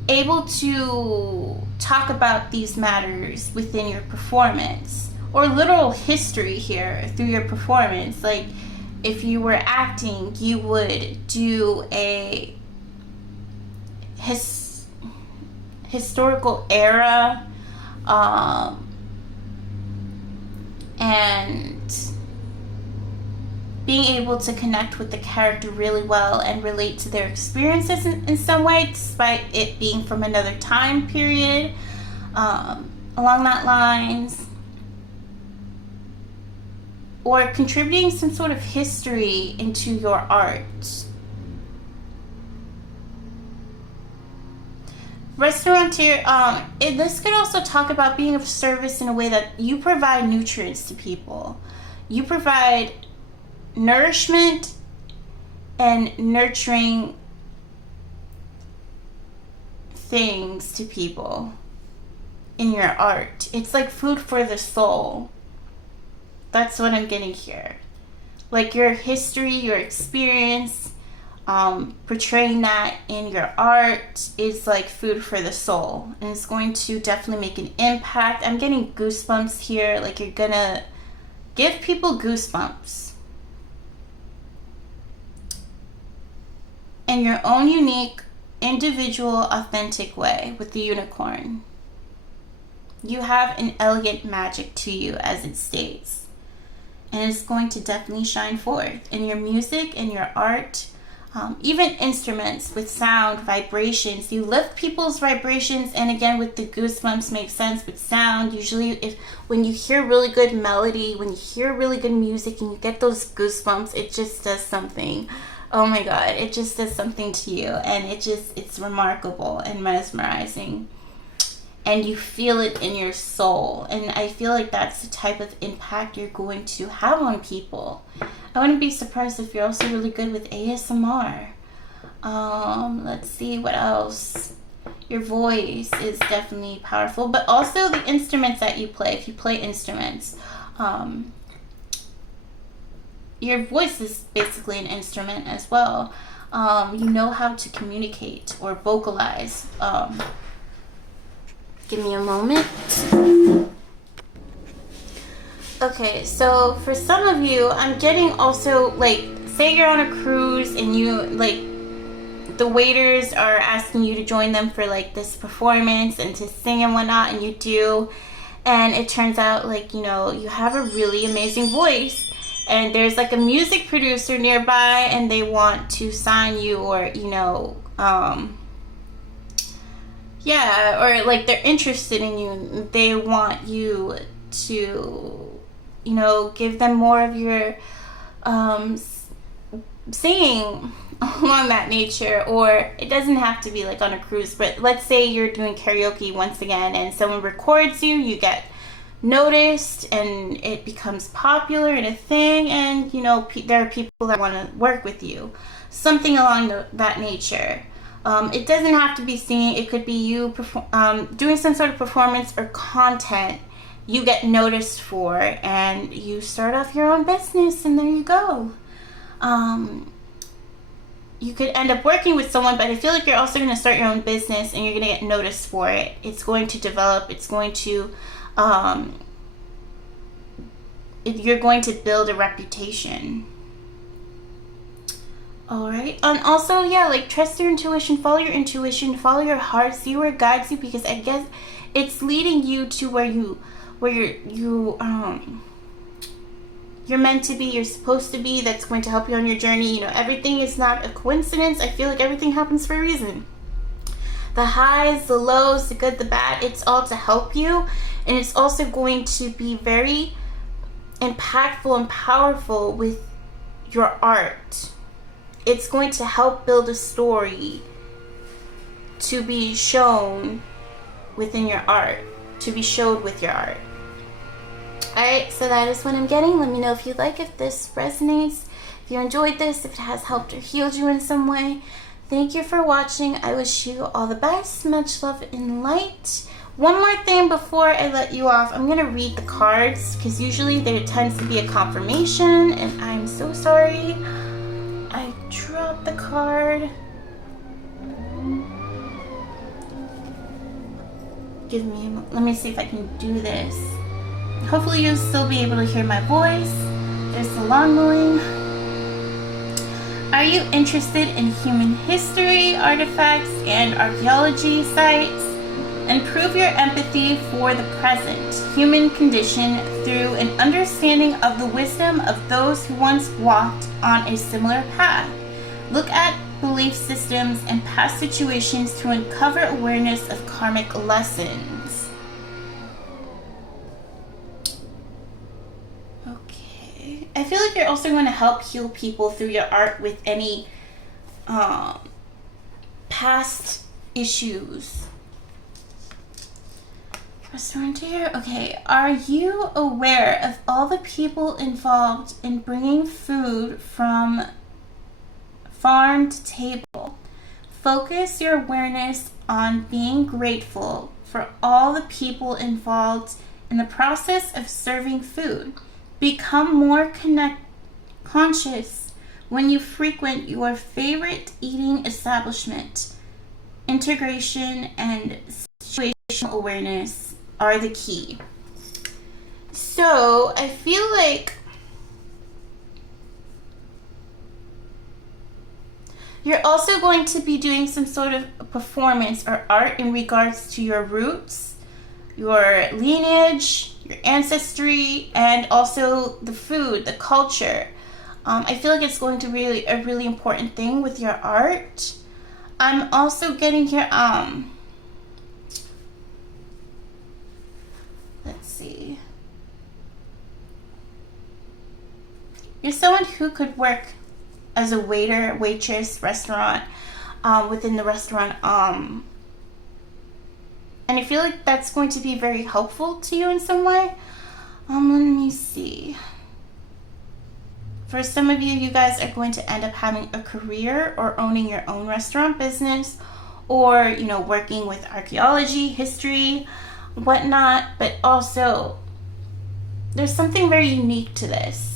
able to talk about these matters within your performance, or literal history here through your performance. Like, if you were acting, you would do a historical era, and being able to connect with the character really well and relate to their experiences in some way, despite it being from another time period, along that lines, or contributing some sort of history into your art. Restaurateur, this could also talk about being of service in a way that you provide nutrients to people. You provide nourishment and nurturing things to people in your art. It's like food for the soul. That's what I'm getting here. Like your history, your experience, portraying that in your art is like food for the soul, and it's going to definitely make an impact. I'm getting goosebumps here, like you're gonna give people goosebumps in your own unique, individual, authentic way. With the unicorn, you have an elegant magic to you, as it states, and it's going to definitely shine forth in your music and your art. Even instruments with sound, vibrations. You lift people's vibrations, and again, with the goosebumps, makes sense with sound. Usually, when you hear really good melody, when you hear really good music, and you get those goosebumps, it just does something. Oh my God, it just does something to you, and it's remarkable and mesmerizing. And you feel it in your soul, and I feel like that's the type of impact you're going to have on people. I wouldn't be surprised if you're also really good with ASMR. Let's see what else. Your voice is definitely powerful, but also the instruments that you play. If you play instruments, your voice is basically an instrument as well. You know how to communicate or vocalize. Give me a moment. Okay, so for some of you, I'm getting also, like, say you're on a cruise and you, like, the waiters are asking you to join them for, like, this performance and to sing and whatnot, and you do, and it turns out, like, you know, you have a really amazing voice, and there's, like, a music producer nearby, and they want to sign you, or, you know, yeah, or, like, they're interested in you. They want you to, you know, give them more of your singing along that nature. Or it doesn't have to be like on a cruise, but let's say you're doing karaoke once again and someone records you, you get noticed and it becomes popular and a thing, and, you know, there are people that want to work with you. Something along that nature. It doesn't have to be singing. It could be you doing some sort of performance or content you get noticed for, and you start off your own business, and there you go. You could end up working with someone, but I feel like you're also going to start your own business, and you're going to get noticed for it. It's going to develop. It's going to, you're going to build a reputation. Alright, and also, yeah, like, trust your intuition, follow your heart, see where it guides you, because I guess it's leading you to where you're meant to be, you're supposed to be. That's going to help you on your journey. You know, everything is not a coincidence. I feel like everything happens for a reason. The highs, the lows, the good, the bad, it's all to help you, and it's also going to be very impactful and powerful with your art. It's going to help build a story to be shown within your art, to be showed with your art. Alright, so that is what I'm getting. Let me know if you like, if this resonates, if you enjoyed this, if it has helped or healed you in some way. Thank you for watching. I wish you all the best. Much love and light. One more thing before I let you off. I'm going to read the cards because usually there tends to be a confirmation, and I'm so sorry. I dropped the card. Let me see if I can do this. Hopefully you'll still be able to hear my voice. There's the lawn mowing. Are you interested in human history, artifacts, and archaeology sites? Improve your empathy for the present human condition through an understanding of the wisdom of those who once walked on a similar path. Look at belief systems and past situations to uncover awareness of karmic lessons. Okay. I feel like you're also going to help heal people through your art with any past issues. Restaurant here. Okay. Are you aware of all the people involved in bringing food from farm to table? Focus your awareness on being grateful for all the people involved in the process of serving food. Become more conscious when you frequent your favorite eating establishment. Integration and situational awareness are the key. So I feel like you're also going to be doing some sort of performance or art in regards to your roots, your lineage, your ancestry, and also the food, the culture. I feel like it's going to be a really important thing with your art. I'm also getting here, let's see. You're someone who could work as a waiter, waitress, restaurant, within the restaurant. And I feel like that's going to be very helpful to you in some way. Let me see. For some of you, you guys are going to end up having a career or owning your own restaurant business, or, you know, working with archaeology, history, whatnot. But also, there's something very unique to this.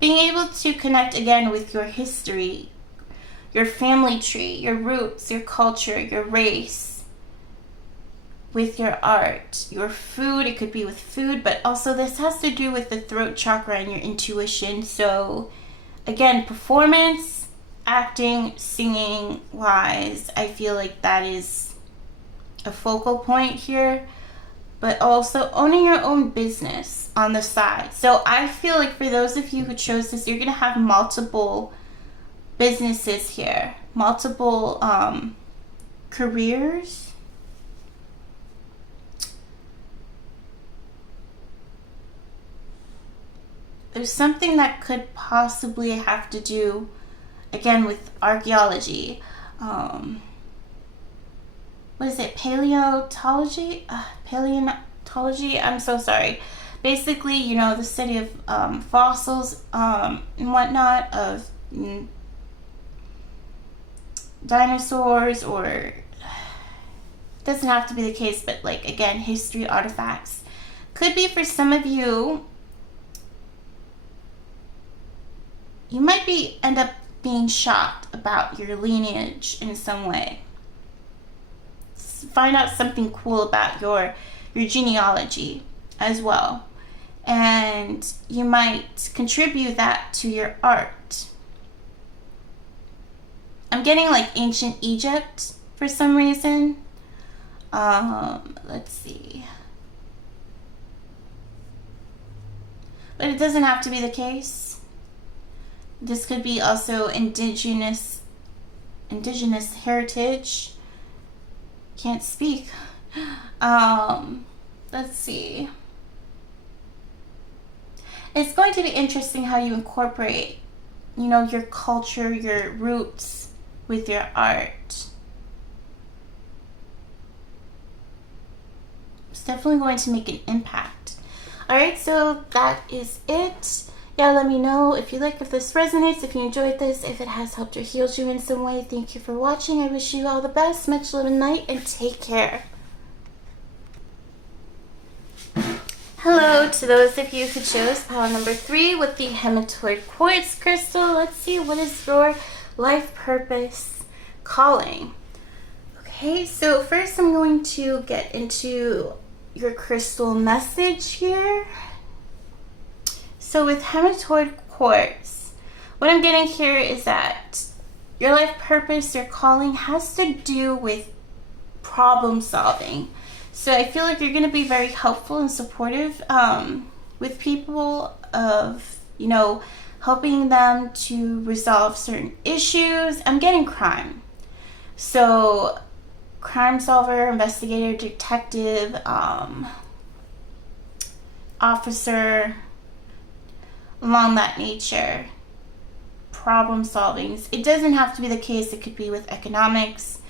Being able to connect again with your history, your family tree, your roots, your culture, your race, with your art, your food. It could be with food, but also this has to do with the throat chakra and your intuition. So again, performance, acting, singing wise, I feel like that is a focal point here. But also owning your own business on the side. So I feel like for those of you who chose this, you're going to have multiple businesses here, multiple careers. There's something that could possibly have to do, again, with archaeology. What is it? Paleontology? Paleontology? I'm so sorry. Basically, you know, the study of fossils and whatnot, of dinosaurs, or it doesn't have to be the case, but like, again, history, artifacts. Could be for some of you, you might end up being shocked about your lineage in some way. Find out something cool about your genealogy as well, and you might contribute that to your art. I'm getting like ancient Egypt for some reason. Let's see, but it doesn't have to be the case. This could be also indigenous heritage. Can't speak. Let's see. It's going to be interesting how you incorporate, you know, your culture, your roots with your art. It's definitely going to make an impact. Alright, so that is it. Yeah, let me know if you like, if this resonates, if you enjoyed this, if it has helped or healed you in some way. Thank you for watching. I wish you all the best. Much love and light, and take care. Hello to those of you who chose pile number 3 with the Hematoid Quartz crystal. Let's see, what is your life purpose calling? Okay, so first I'm going to get into your crystal message here. So with Hematoid Quartz, what I'm getting here is that your life purpose, your calling, has to do with problem solving. So I feel like you're going to be very helpful and supportive with people of, you know, helping them to resolve certain issues. I'm getting crime. So crime solver, investigator, detective, officer, along that nature. Problem solving. It doesn't have to be the case. It could be with economics.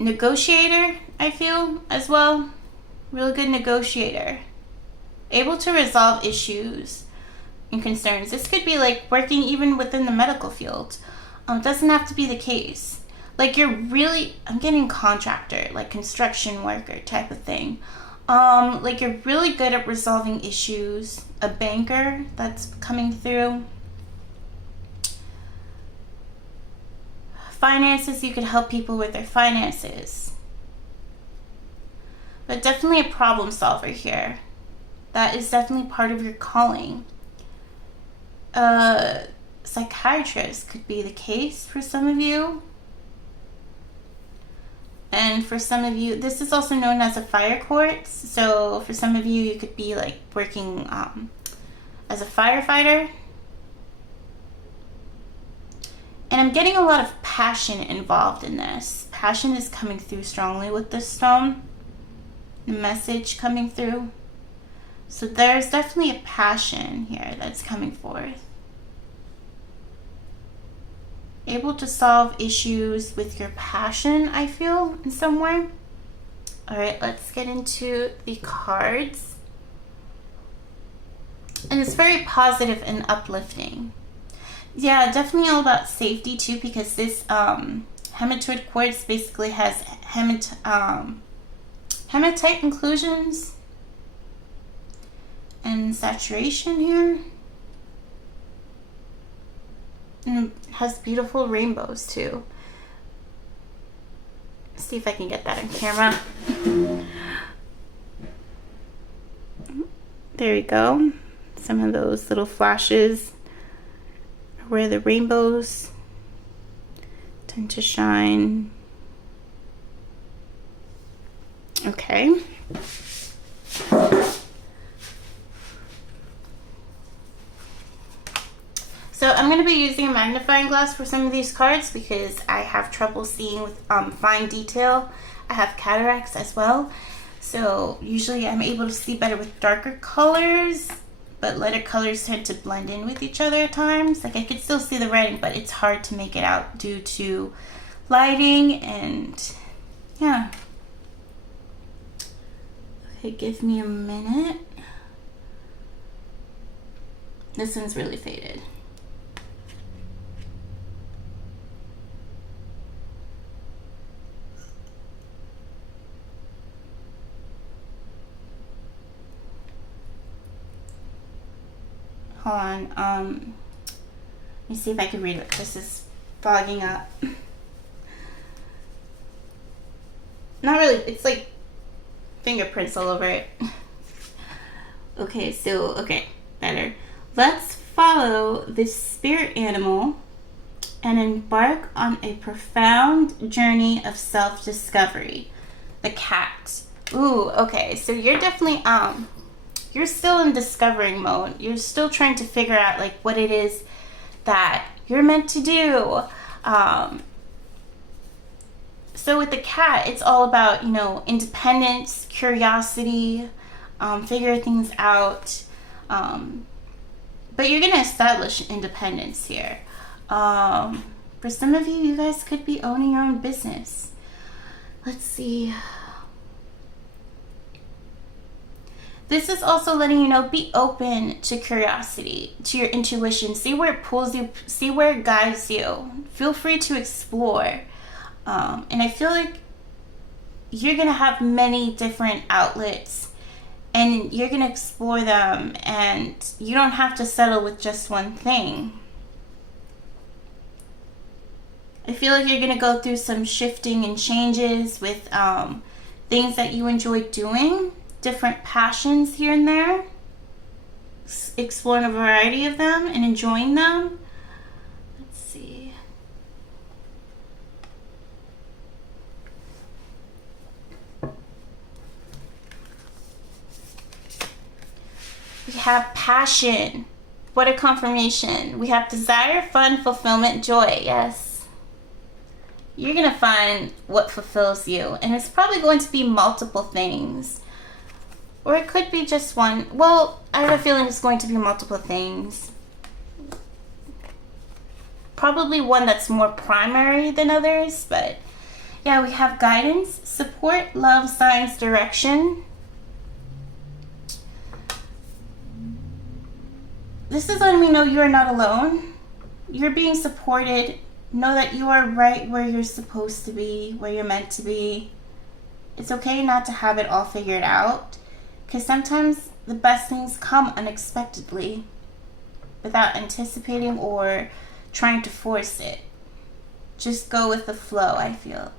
Negotiator, I feel, as well. Really good negotiator. Able to resolve issues and concerns. This could be like working even within the medical field. Doesn't have to be the case. Like you're really, I'm getting contractor, like construction worker type of thing. Like you're really good at resolving issues. A banker that's coming through. Finances, you could help people with their finances. But definitely a problem solver here. That is definitely part of your calling. Psychiatrist could be the case for some of you. And for some of you, this is also known as a fire quartz. So for some of you, you could be like working as a firefighter. And I'm getting a lot of passion involved in this. Passion is coming through strongly with this stone. The message coming through. So there's definitely a passion here that's coming forth. Able to solve issues with your passion, I feel, in some way. Alright, let's get into the cards. And it's very positive and uplifting. Yeah, definitely all about safety too, because this Hematoid Quartz basically has hematite inclusions and saturation here. And it has beautiful rainbows too. Let's see if I can get that on camera. There we go. Some of those little flashes where the rainbows tend to shine. Okay. So I'm going to be using a magnifying glass for some of these cards because I have trouble seeing with fine detail. I have cataracts as well. So usually I'm able to see better with darker colors, but lighter colors tend to blend in with each other at times. Like I could still see the writing, but it's hard to make it out due to lighting and yeah. Okay, give me a minute. This one's really faded. Hold on, let me see if I can read it. This is fogging up. Not really, it's like fingerprints all over it. Okay, so, okay, better. Let's follow this spirit animal and embark on a profound journey of self-discovery. The cat. Ooh, okay, so you're definitely, you're still in discovering mode. You're still trying to figure out like what it is that you're meant to do. So with the cat, it's all about, you know, independence, curiosity, figure things out. But you're going to establish independence here. For some of you, you guys could be owning your own business. Let's see. This is also letting you know, be open to curiosity, to your intuition. See where it pulls you, see where it guides you. Feel free to explore. And I feel like you're going to have many different outlets and you're going to explore them, and you don't have to settle with just one thing. I feel like you're going to go through some shifting and changes with things that you enjoy doing, different passions here and there, exploring a variety of them and enjoying them. Let's see. We have passion. What a confirmation. We have desire, fun, fulfillment, joy. Yes. You're going to find what fulfills you. And it's probably going to be multiple things. Or it could be just one. Well, I have a feeling it's going to be multiple things. Probably one that's more primary than others. But yeah, we have guidance, support, love, signs, direction. This is letting me know you are not alone. You're being supported. Know that you are right where you're supposed to be, where you're meant to be. It's okay not to have it all figured out, because sometimes the best things come unexpectedly without anticipating or trying to force it. Just go with the flow, I feel.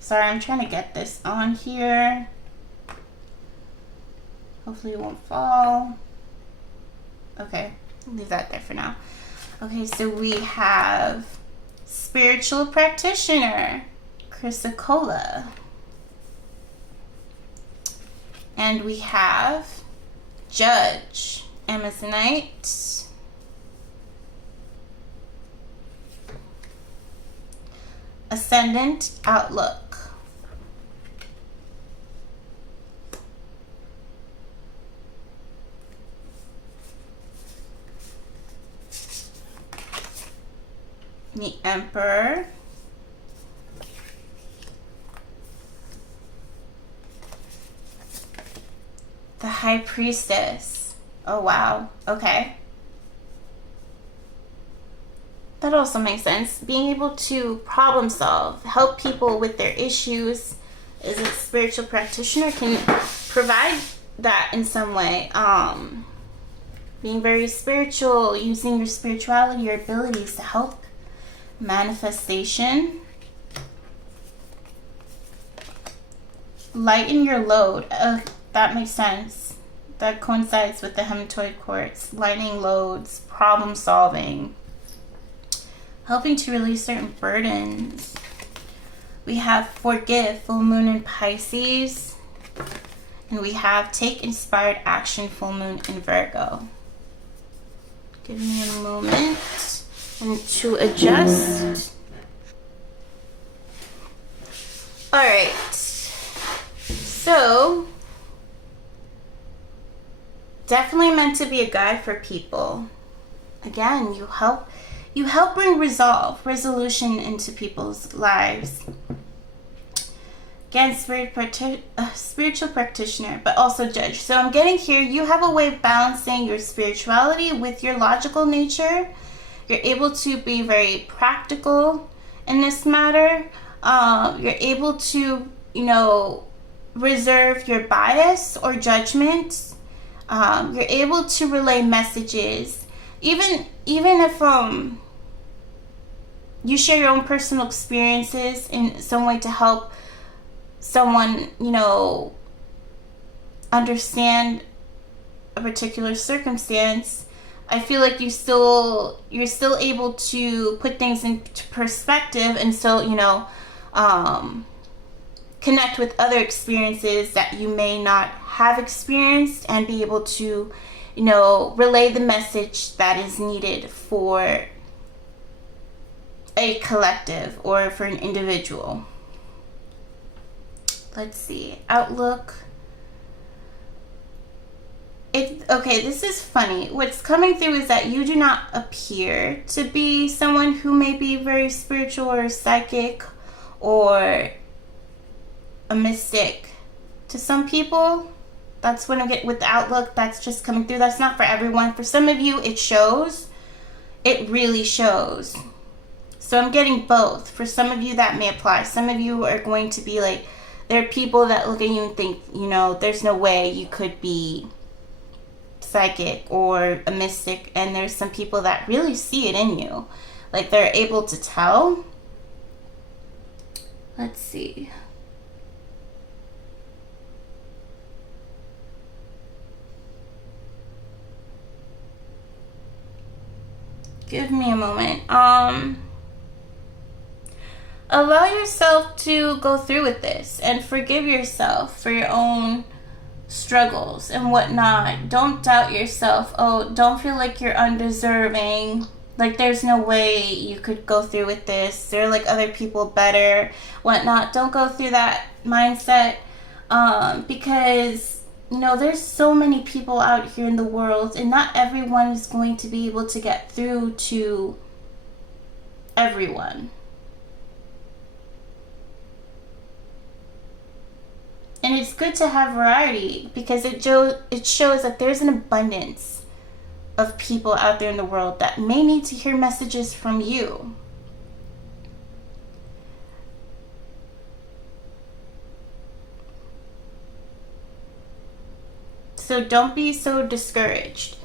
Sorry, I'm trying to get this on here. Hopefully it won't fall. Okay, leave that there for now. Okay, so we have spiritual practitioner, Chrysocolla. And we have judge, Amazonite. Ascendant, outlook. The Emperor. The High Priestess. Oh, wow. Okay. That also makes sense. Being able to problem solve, help people with their issues as a spiritual practitioner can provide that in some way. Being very spiritual, using your spirituality, your abilities to help. Manifestation. Lighten your load. That makes sense. That coincides with the Hematoid Quartz. Lightening loads, problem solving, helping to release certain burdens. We have forgive, full moon in Pisces. And we have take inspired action, full moon in Virgo. Give me a moment. And to adjust. Alright. So, definitely meant to be a guide for people. Again, you help bring resolution into people's lives. Again, spiritual practitioner, but also judge. So I'm getting here, you have a way of balancing your spirituality with your logical nature. You're able to be very practical in this matter. You're able to, reserve your bias or judgment. You're able to relay messages. Even if you share your own personal experiences in some way to help someone, understand a particular circumstance, I feel like you're still able to put things into perspective and still, connect with other experiences that you may not have experienced and be able to, relay the message that is needed for a collective or for an individual. Let's see. Outlook. Okay, this is funny. What's coming through is that you do not appear to be someone who may be very spiritual or psychic or a mystic to some people. That's what I'm getting with the outlook. That's just coming through. That's not for everyone. For some of you, it shows. It really shows. So I'm getting both. For some of you, that may apply. Some of you are going to be like, there are people that look at you and think, you know, there's no way you could be psychic or a mystic. And there's some people that really see it in you. Like, they're able to tell. Let's see. Give me a moment. Allow yourself to go through with this and forgive yourself for your own struggles and whatnot. Don't doubt yourself. Oh, don't feel like you're undeserving. Like, there's no way you could go through with this. There are like other people better, whatnot. Don't go through that mindset, because you know, there's so many people out here in the world, and not everyone is going to be able to get through to everyone. And it's good to have variety, because it shows that there's an abundance of people out there in the world that may need to hear messages from you. So don't be so discouraged.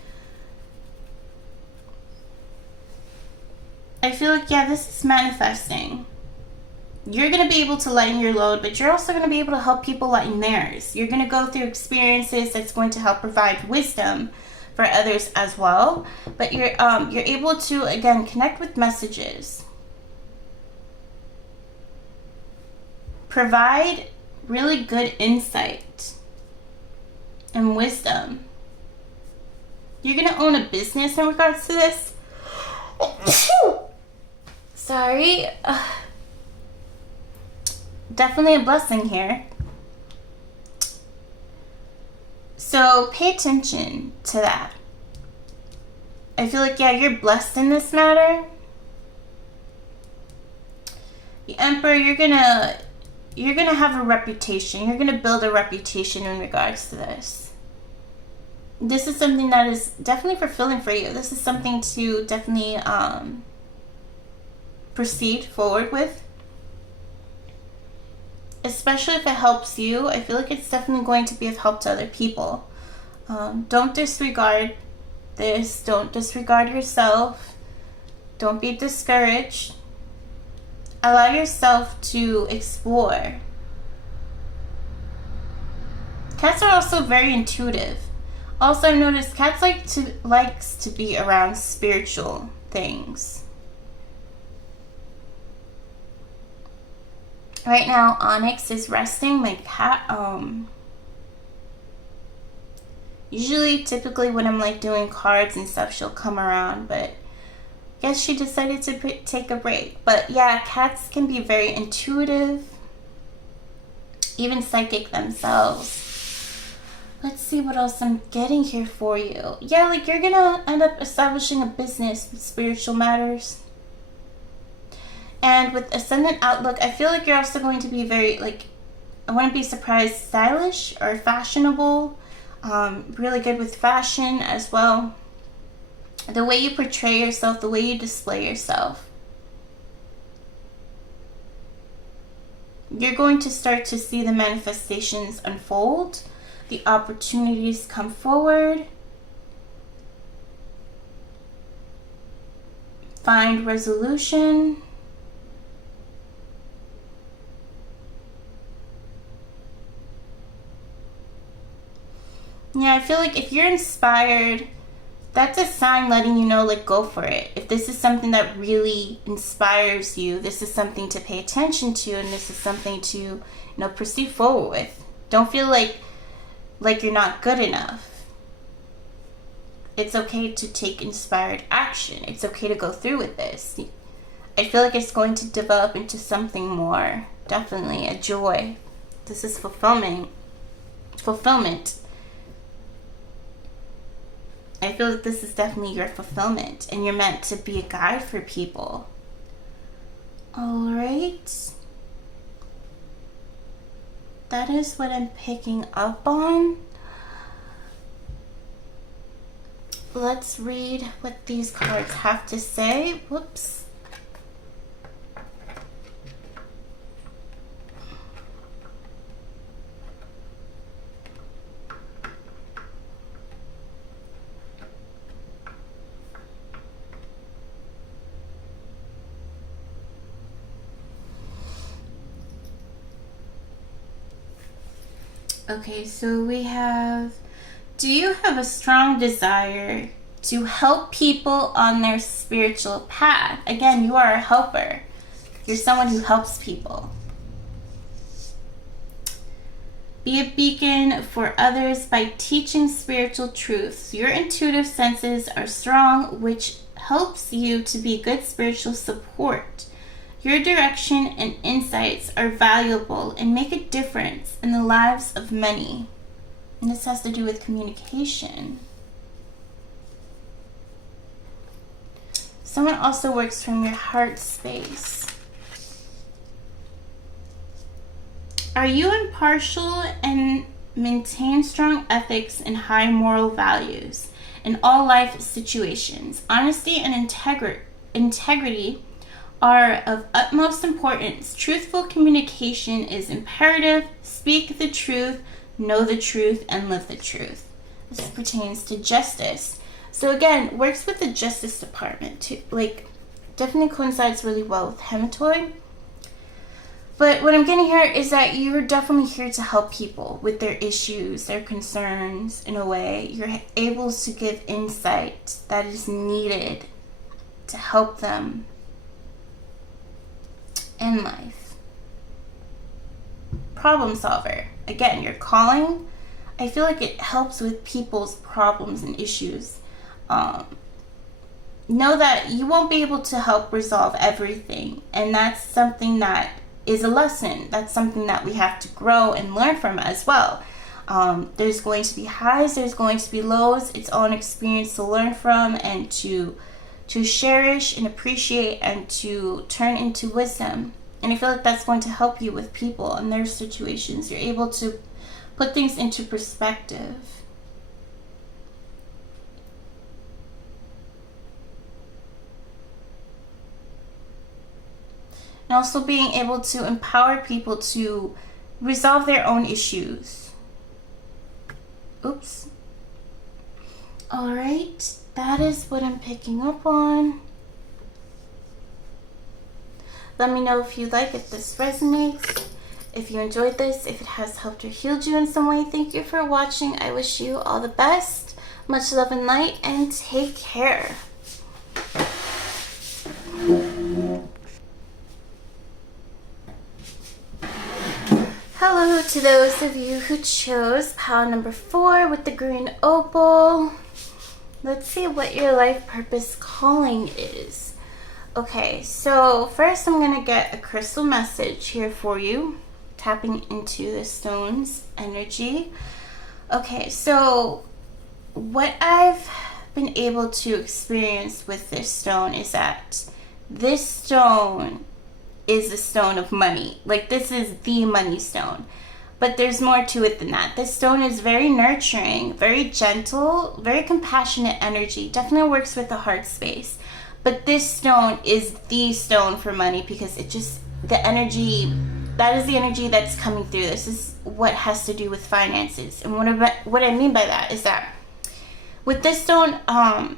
I feel like, yeah, this is manifesting. You're going to be able to lighten your load, but you're also going to be able to help people lighten theirs. You're going to go through experiences that's going to help provide wisdom for others as well. But you're able to, again, connect with messages. Provide really good insight and wisdom. You're going to own a business in regards to this. Sorry. Definitely a blessing here. So pay attention to that. I feel like, yeah, you're blessed in this matter. The Emperor, you're gonna have a reputation. You're gonna build a reputation in regards to this. This is something that is definitely fulfilling for you. This is something to definitely proceed forward with. Especially if it helps you. I feel like it's definitely going to be of help to other people. Don't disregard this. Don't disregard yourself. Don't be discouraged. Allow yourself to explore. Cats are also very intuitive. Also, I've noticed cats likes to be around spiritual things. Right now, Onyx is resting. My cat, usually, typically when I'm like doing cards and stuff, she'll come around, but I guess she decided to take a break. But yeah, cats can be very intuitive, even psychic themselves. Let's see what else I'm getting here for you. Yeah, like you're gonna end up establishing a business with spiritual matters. And with Ascendant Outlook, I feel like you're also going to be very, like, I wouldn't be surprised, stylish or fashionable. Really good with fashion as well. The way you portray yourself, the way you display yourself. You're going to start to see the manifestations unfold. The opportunities come forward. Find resolution. Yeah, I feel like if you're inspired, that's a sign letting you know, like, go for it. If this is something that really inspires you, this is something to pay attention to, and this is something to, you know, proceed forward with. Don't feel like you're not good enough. It's okay to take inspired action. It's okay to go through with this. I feel like it's going to develop into something more. Definitely a joy. This is fulfillment. I feel like this is definitely your fulfillment, and you're meant to be a guide for people. All right. That is what I'm picking up on. let's read what these cards have to say. Whoops. Okay, so we have, do you have a strong desire to help people on their spiritual path? Again, you are a helper. You're someone who helps people. Be a beacon for others by teaching spiritual truths. Your intuitive senses are strong, which helps you to be good spiritual support. Your direction and insights are valuable and make a difference in the lives of many. And this has to do with communication. Someone also works from your heart space. Are you impartial and maintain strong ethics and high moral values in all life situations? Honesty and integrity are of utmost importance. Truthful communication is imperative. Speak the truth, know the truth, and live the truth. This pertains to justice. So again, works with the Justice Department too. Like, definitely coincides really well with Hematoid. But what I'm getting here is that you're definitely here to help people with their issues, their concerns in a way. You're able to give insight that is needed to help them in life. Problem solver. Again, your calling, I feel like it helps with people's problems and issues. Know that you won't be able to help resolve everything, and that's something that is a lesson. That's something that we have to grow and learn from as well. There's going to be highs, there's going to be lows. It's all an experience to learn from and to cherish and appreciate and to turn into wisdom. And I feel like that's going to help you with people and their situations. You're able to put things into perspective. And also being able to empower people to resolve their own issues. Oops. All right. That is what I'm picking up on. Let me know if you like, if this resonates, if you enjoyed this, if it has helped or healed you in some way. Thank you for watching. I wish you all the best. Much love and light, and take care. Hello to those of you who chose pile number 4 with the green opal. Let's see what your life purpose calling is. Okay, so first I'm going to get a crystal message here for you, tapping into the stone's energy. Okay, so what I've been able to experience with this stone is that this stone is the stone of money. Like, this is the money stone. But there's more to it than that. This stone is very nurturing, very gentle, very compassionate energy. Definitely works with the heart space. But this stone is the stone for money because it just, the energy, that is the energy that's coming through. This is what has to do with finances. And what I mean by that is that with this stone, I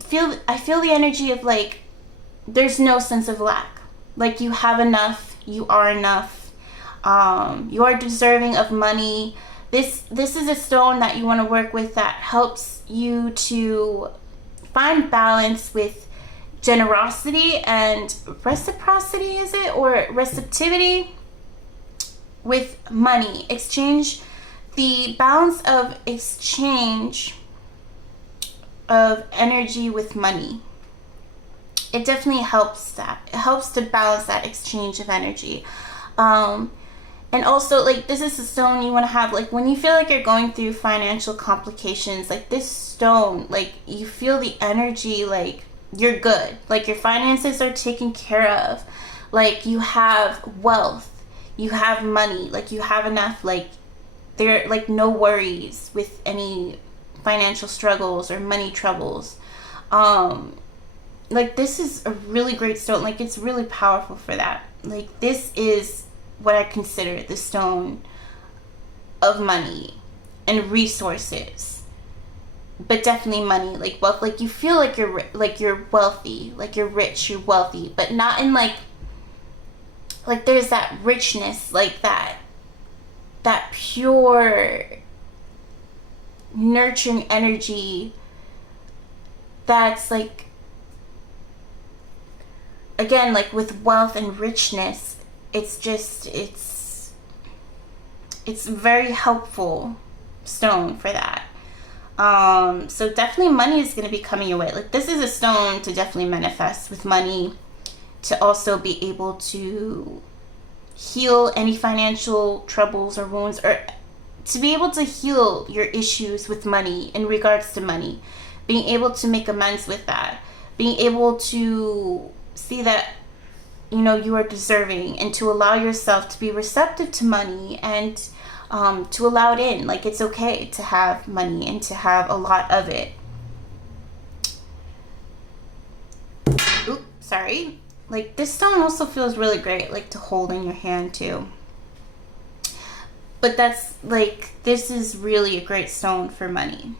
feel the energy of, like, there's no sense of lack. Like, you have enough, you are enough, you are deserving of money. This is a stone that you want to work with that helps you to find balance with generosity and reciprocity, is it? Or receptivity with money. Exchange, the balance of exchange of energy with money. It definitely helps that. It helps to balance that exchange of energy. And also, like, this is a stone you want to have, like, when you feel like you're going through financial complications, like, this stone, like, you feel the energy, like, you're good. Like, your finances are taken care of. Like, you have wealth. You have money. Like, you have enough, like, there, like, no worries with any financial struggles or money troubles. Like, this is a really great stone. Like, it's really powerful for that. Like, this is what I consider the stone of money and resources, but definitely money, like wealth. Like, you feel like you're wealthy, like you're rich, you're wealthy, but not in like there's that richness, like that pure nurturing energy that's like, again, like with wealth and richness, it's just, it's very helpful stone for that. So definitely money is going to be coming your way. Like, this is a stone to definitely manifest with money, to also be able to heal any financial troubles or wounds, or to be able to heal your issues with money in regards to money, being able to make amends with that, being able to see that, you know, you are deserving, and to allow yourself to be receptive to money, and to allow it in. Like, it's okay to have money and to have a lot of it. Oops, sorry. Like, this stone also feels really great, like, to hold in your hand too. But that's, like, this is really a great stone for money.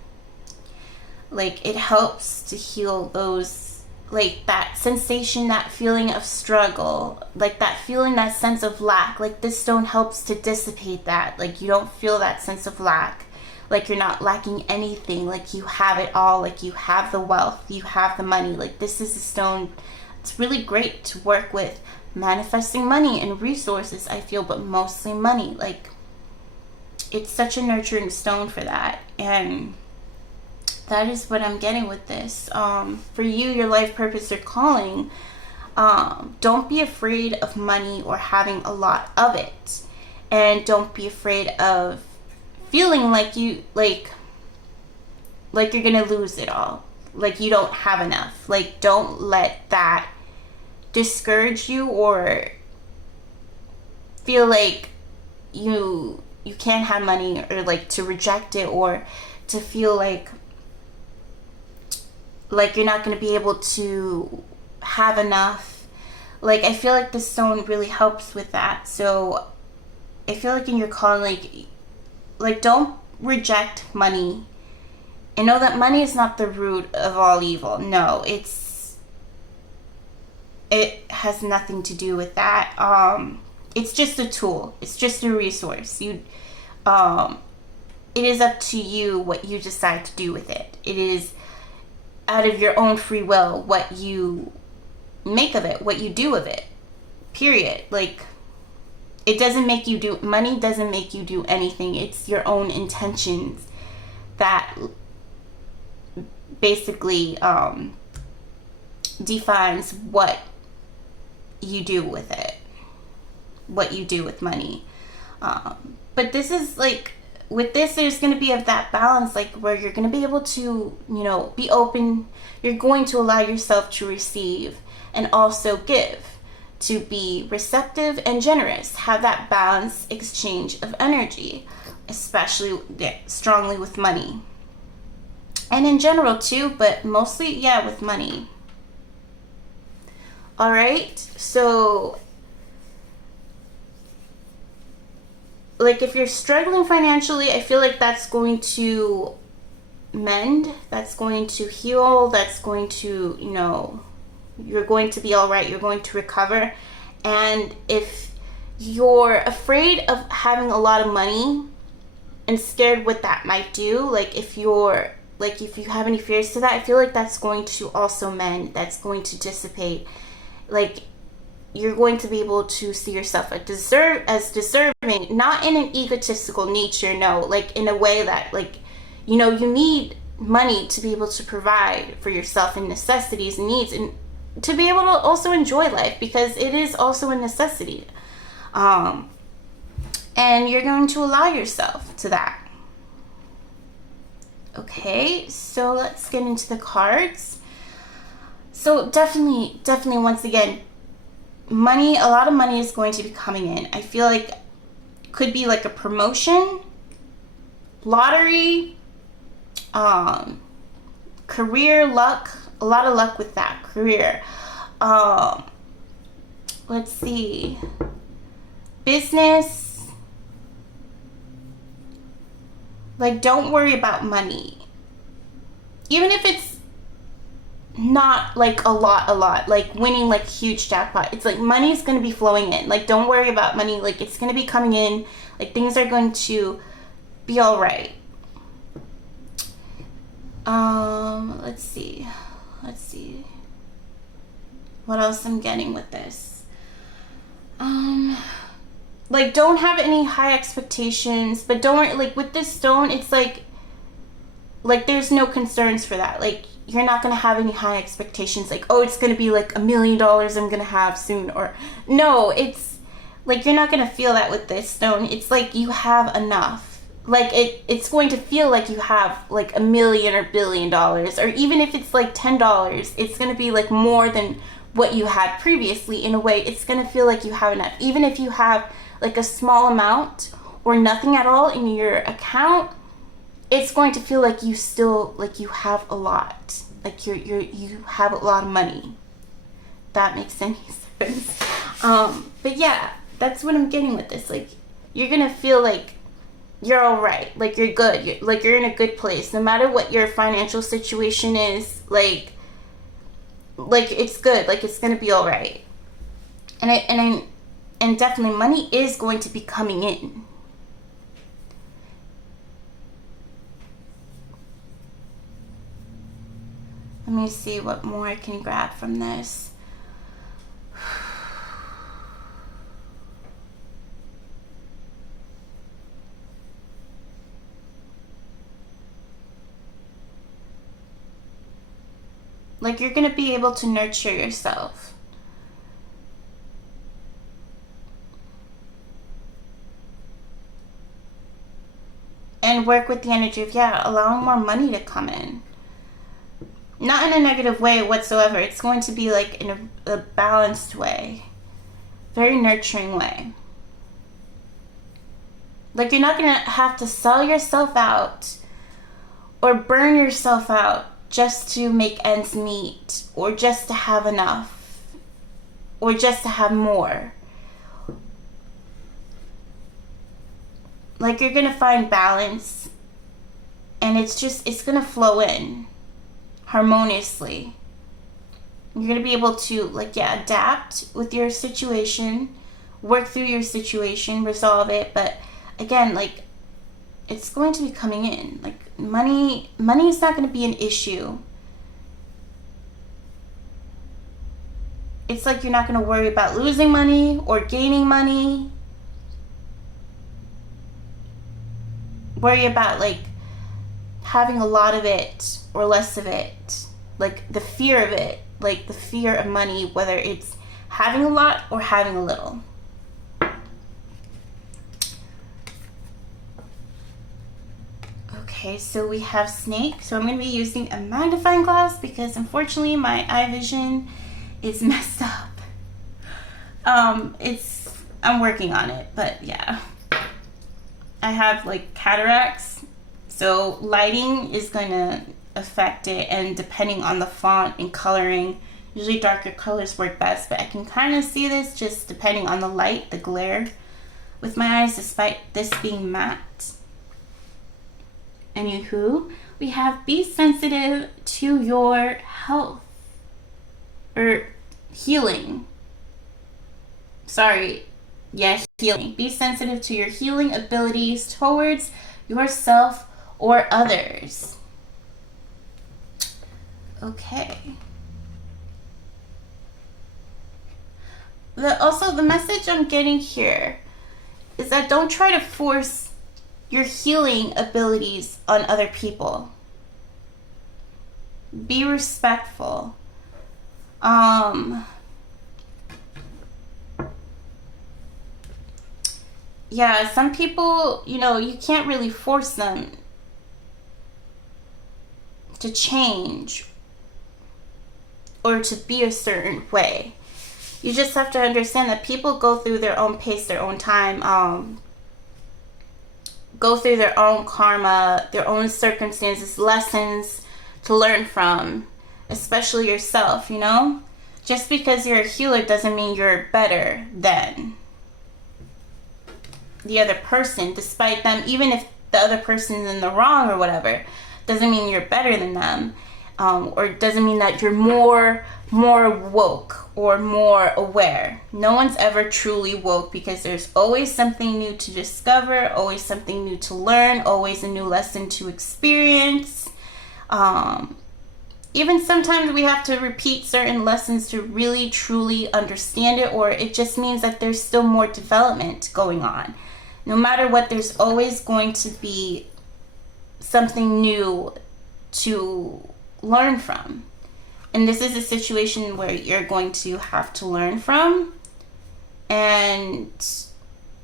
Like, it helps to heal those, like, that sensation, that feeling of struggle, like that feeling, that sense of lack. Like, this stone helps to dissipate that. Like, you don't feel that sense of lack. Like, you're not lacking anything. Like, you have it all. Like, you have the wealth, you have the money. Like, this is a stone, it's really great to work with manifesting money and resources, I feel, but mostly money. Like, it's such a nurturing stone for that. And that is what I'm getting with this. For you, your life purpose, your calling, don't be afraid of money or having a lot of it. And don't be afraid of feeling like you, like you're gonna lose it all. Like, you don't have enough. Like, don't let that discourage you, or feel like you can't have money, or like to reject it, or to feel like you're not going to be able to have enough. Like, I feel like this stone really helps with that. So I feel like in your calling, like don't reject money, and know that money is not the root of all evil. No, it has nothing to do with that. It's just a tool. It's just a resource. It is up to you what you decide to do with it. It is out of your own free will what you make of it, what you do with it. Period. Like, it doesn't make you do, money doesn't make you do anything. It's your own intentions that basically defines what you do with it, what you do with money. But this is like, with this, there's going to be of that balance, like where you're going to be able to, you know, be open. You're going to allow yourself to receive and also give, to be receptive and generous, have that balanced exchange of energy, especially strongly with money. And in general too, but mostly, yeah, with money. All right, so like if you're struggling financially, I feel like that's going to mend, that's going to heal, that's going to, you know, you're going to be all right, you're going to recover. And if you're afraid of having a lot of money and scared what that might do, like if you have any fears to that, I feel like that's going to also mend, that's going to dissipate. Like, you're going to be able to see yourself as deserving, not in an egotistical nature, no, like in a way that, like, you know, you need money to be able to provide for yourself and necessities and needs, and to be able to also enjoy life, because it is also a necessity. And you're going to allow yourself to that. Okay, so let's get into the cards. So definitely, once again, money, a lot of money is going to be coming in. I feel like could be like a promotion, lottery, Career luck, a lot of luck with that career. Let's see. Business. Like, don't worry about money. Even if it's not like a lot, like winning like huge jackpot. It's like money's going to be flowing in. Like, don't worry about money. Like, it's going to be coming in. Like, things are going to be all right. Let's see what else I'm getting with this. Like, don't have any high expectations, but don't, like, with this stone, it's like there's no concerns for that. Like, you're not gonna have any high expectations, like, oh, it's gonna be like $1 million I'm gonna have soon, or no, it's like, you're not gonna feel that with this stone. It's like you have enough. Like, it's going to feel like you have like $1 million or $1 billion, or even if it's like $10, it's going to be like more than what you had previously. In a way, it's going to feel like you have enough. Even if you have like a small amount or nothing at all in your account, it's going to feel like you still, like, you have a lot. Like, you have a lot of money. That makes any sense. But yeah, that's what I'm getting with this. Like, you're going to feel like you're all right. Like, you're good. You're in a good place. No matter what your financial situation is, like it's good. Like, it's going to be all right. And definitely money is going to be coming in. Let me see what more I can grab from this. Like, you're going to be able to nurture yourself. And work with the energy of, allowing more money to come in. Not in a negative way whatsoever. It's going to be like in a balanced way. Very nurturing way. Like, you're not going to have to sell yourself out or burn yourself out just to make ends meet, or just to have enough, or just to have more. Like, you're gonna find balance, and it's gonna flow in harmoniously. You're gonna be able to, like, adapt with your situation, work through your situation, resolve it, but again, like, it's going to be coming in. Like, money is not going to be an issue. It's like you're not going to worry about losing money or gaining money. Worry about, like, having a lot of it or less of it. Like, the fear of it. Like, the fear of money, whether it's having a lot or having a little. Okay, so we have snake. So I'm going to be using a magnifying glass because unfortunately my eye vision is messed up. I'm working on it, but yeah. I have like cataracts, so lighting is going to affect it, and depending on the font and coloring, usually darker colors work best, but I can kind of see this just depending on the light, the glare with my eyes, despite this being matte. Anywho, we have be sensitive to your health or healing. Sorry, yes, healing. Be sensitive to your healing abilities towards yourself or others. Okay. Also, the message I'm getting here is that don't try to force your healing abilities on other people. Be respectful. Yeah, some people, you can't really force them to change or to be a certain way. You just have to understand that people go through their own pace, their own time. go through their own karma, their own circumstances, lessons to learn from, especially yourself, you know? Just because you're a healer doesn't mean you're better than the other person, despite them, even if the other person's in the wrong or whatever, doesn't mean you're better than them, or doesn't mean that you're more woke or more aware. No one's ever truly woke, because there's always something new to discover, always something new to learn, always a new lesson to experience. Even sometimes we have to repeat certain lessons to really truly understand it, or it just means that there's still more development going on. No matter what, there's always going to be something new to learn from. And this is a situation where you're going to have to learn from. And,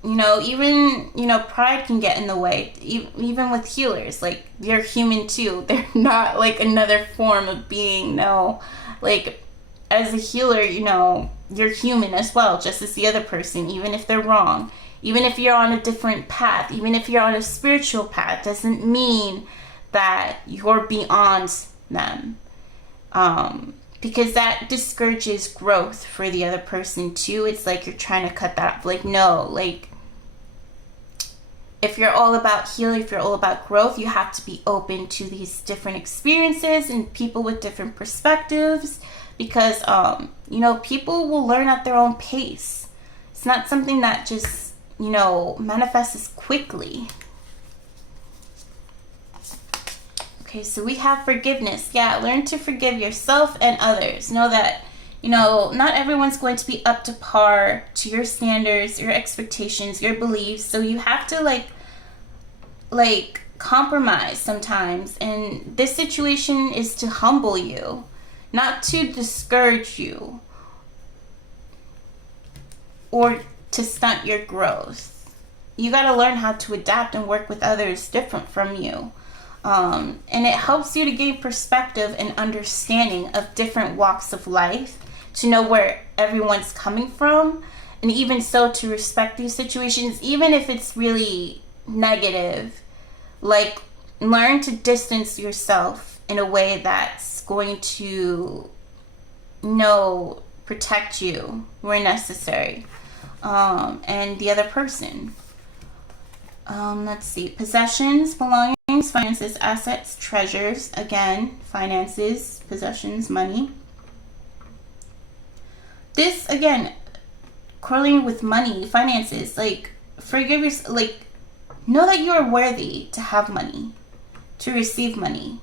you know, even, you know, pride can get in the way, even with healers. Like, you're human too. They're not like another form of being. No, like, as a healer, you know, you're human as well, just as the other person, even if they're wrong. Even if you're on a different path, even if you're on a spiritual path, doesn't mean that you're beyond them. Because that discourages growth for the other person too. It's like you're trying to cut that off. Like, no, like, if you're all about healing, if you're all about growth, you have to be open to these different experiences and people with different perspectives, because, you know, people will learn at their own pace. It's not something that just, you know, manifests quickly. Okay, so we have forgiveness. Yeah, learn to forgive yourself and others. Know that, you know, not everyone's going to be up to par to your standards, your expectations, your beliefs. So you have to like compromise sometimes. And this situation is to humble you, not to discourage you or to stunt your growth. You got to learn how to adapt and work with others different from you. And it helps you to gain perspective and understanding of different walks of life, to know where everyone's coming from, and even so to respect these situations, even if it's really negative. Like, learn to distance yourself in a way that's going to, you know, protect you where necessary, and the other person. Let's see. Possessions, belongings, finances, assets, treasures. Again, finances, possessions, money. This, again, correlating with money, finances. Like, forgive yourself. Like, know that you are worthy to have money, to receive money.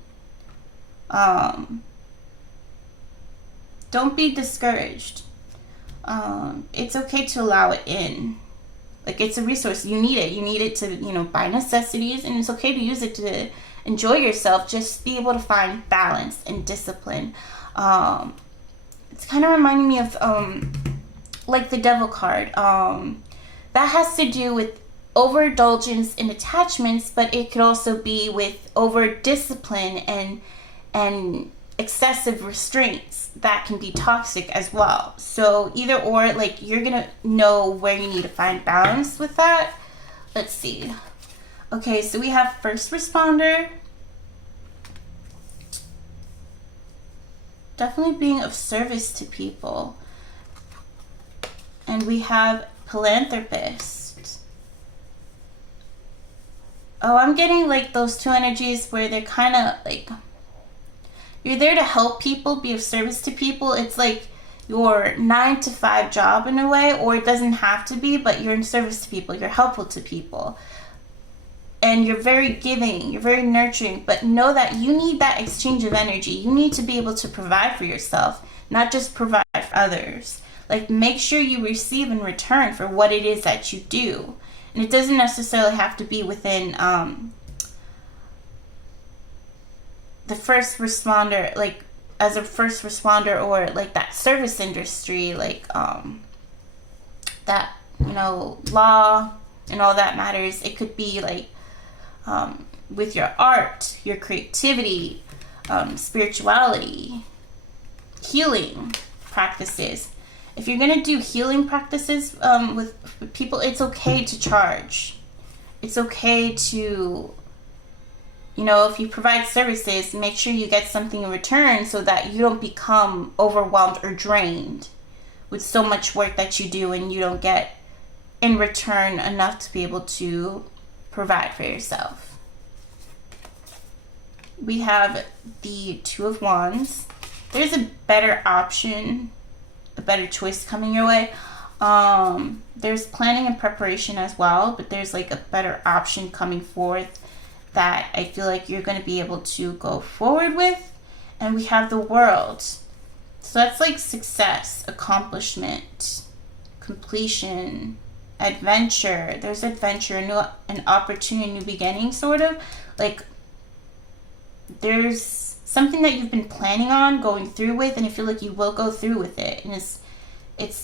Don't be discouraged. It's okay to allow it in. Like, it's a resource. You need it. You need it to, you know, buy necessities, and it's okay to use it to enjoy yourself. Just be able to find balance and discipline. It's kind of reminding me of, like, the Devil card. That has to do with overindulgence in attachments, but it could also be with over-discipline and excessive restraints that can be toxic as well. So either or, like, you're gonna know where you need to find balance with that. Let's see. Okay, so we have first responder. Definitely being of service to people. And we have philanthropist. Oh, I'm getting like those two energies where they're kind of like, you're there to help people, be of service to people. It's like your 9-to-5 job in a way, or it doesn't have to be, but you're in service to people. You're helpful to people. And you're very giving, you're very nurturing, but know that you need that exchange of energy. You need to be able to provide for yourself, not just provide for others. Like, make sure you receive in return for what it is that you do. And it doesn't necessarily have to be within the first responder, like as a first responder, or like that service industry, like that, you know, law and all that matters. It could be like with your art, your creativity, spirituality, healing practices. If you're going to do healing practices with people, it's okay to charge. it's okay to, you know, if you provide services, make sure you get something in return so that you don't become overwhelmed or drained with so much work that you do and you don't get in return enough to be able to provide for yourself. We have the Two of Wands. There's a better option, a better choice coming your way. There's planning and preparation as well, but there's like a better option coming forth that I feel like you're going to be able to go forward with. And we have the World. So that's like success, accomplishment, completion, adventure. There's adventure, an opportunity, new beginning, sort of. Like, there's something that you've been planning on going through with, and I feel like you will go through with it. And it's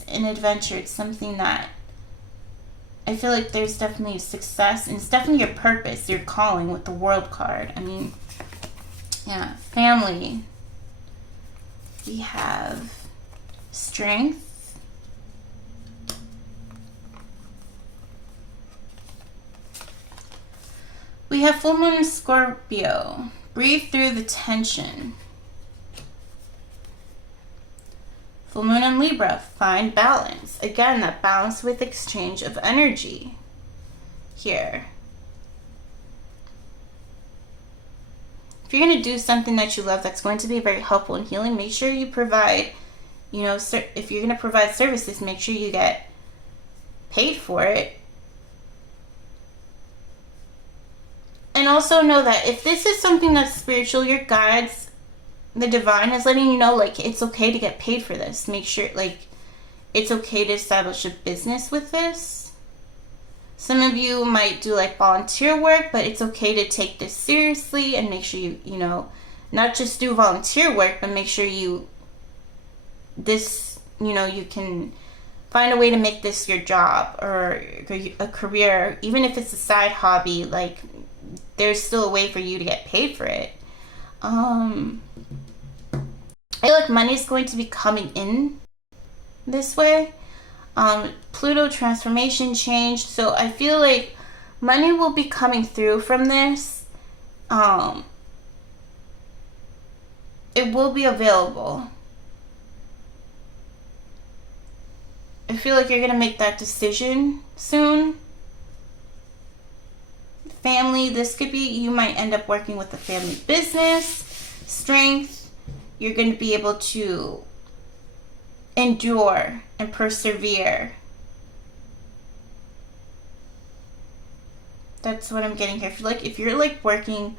an adventure. It's something that I feel like there's definitely success, and it's definitely your purpose, your calling with the World card. I mean, yeah, family. We have strength. We have full moon in Scorpio. Breathe through the tension. Full moon in Libra. Find balance. Again, that balance with exchange of energy here. If you're going to do something that you love that's going to be very helpful and healing, make sure you provide, you know, if you're going to provide services, make sure you get paid for it. And also know that if this is something that's spiritual, your guides, the divine is letting you know, like, it's okay to get paid for this. Make sure, like, it's okay to establish a business with this. Some of you might do like volunteer work, but it's okay to take this seriously and make sure you know, not just do volunteer work, but make sure you can find a way to make this your job or a career. Even if it's a side hobby, like, there's still a way for you to get paid for it. I feel like money is going to be coming in this way. Pluto transformation change. So I feel like money will be coming through from this. It will be available. I feel like you're going to make that decision soon. Family, this could be, you might end up working with a family business. Strength, you're going to be able to endure and persevere. That's what I'm getting here. If you're like working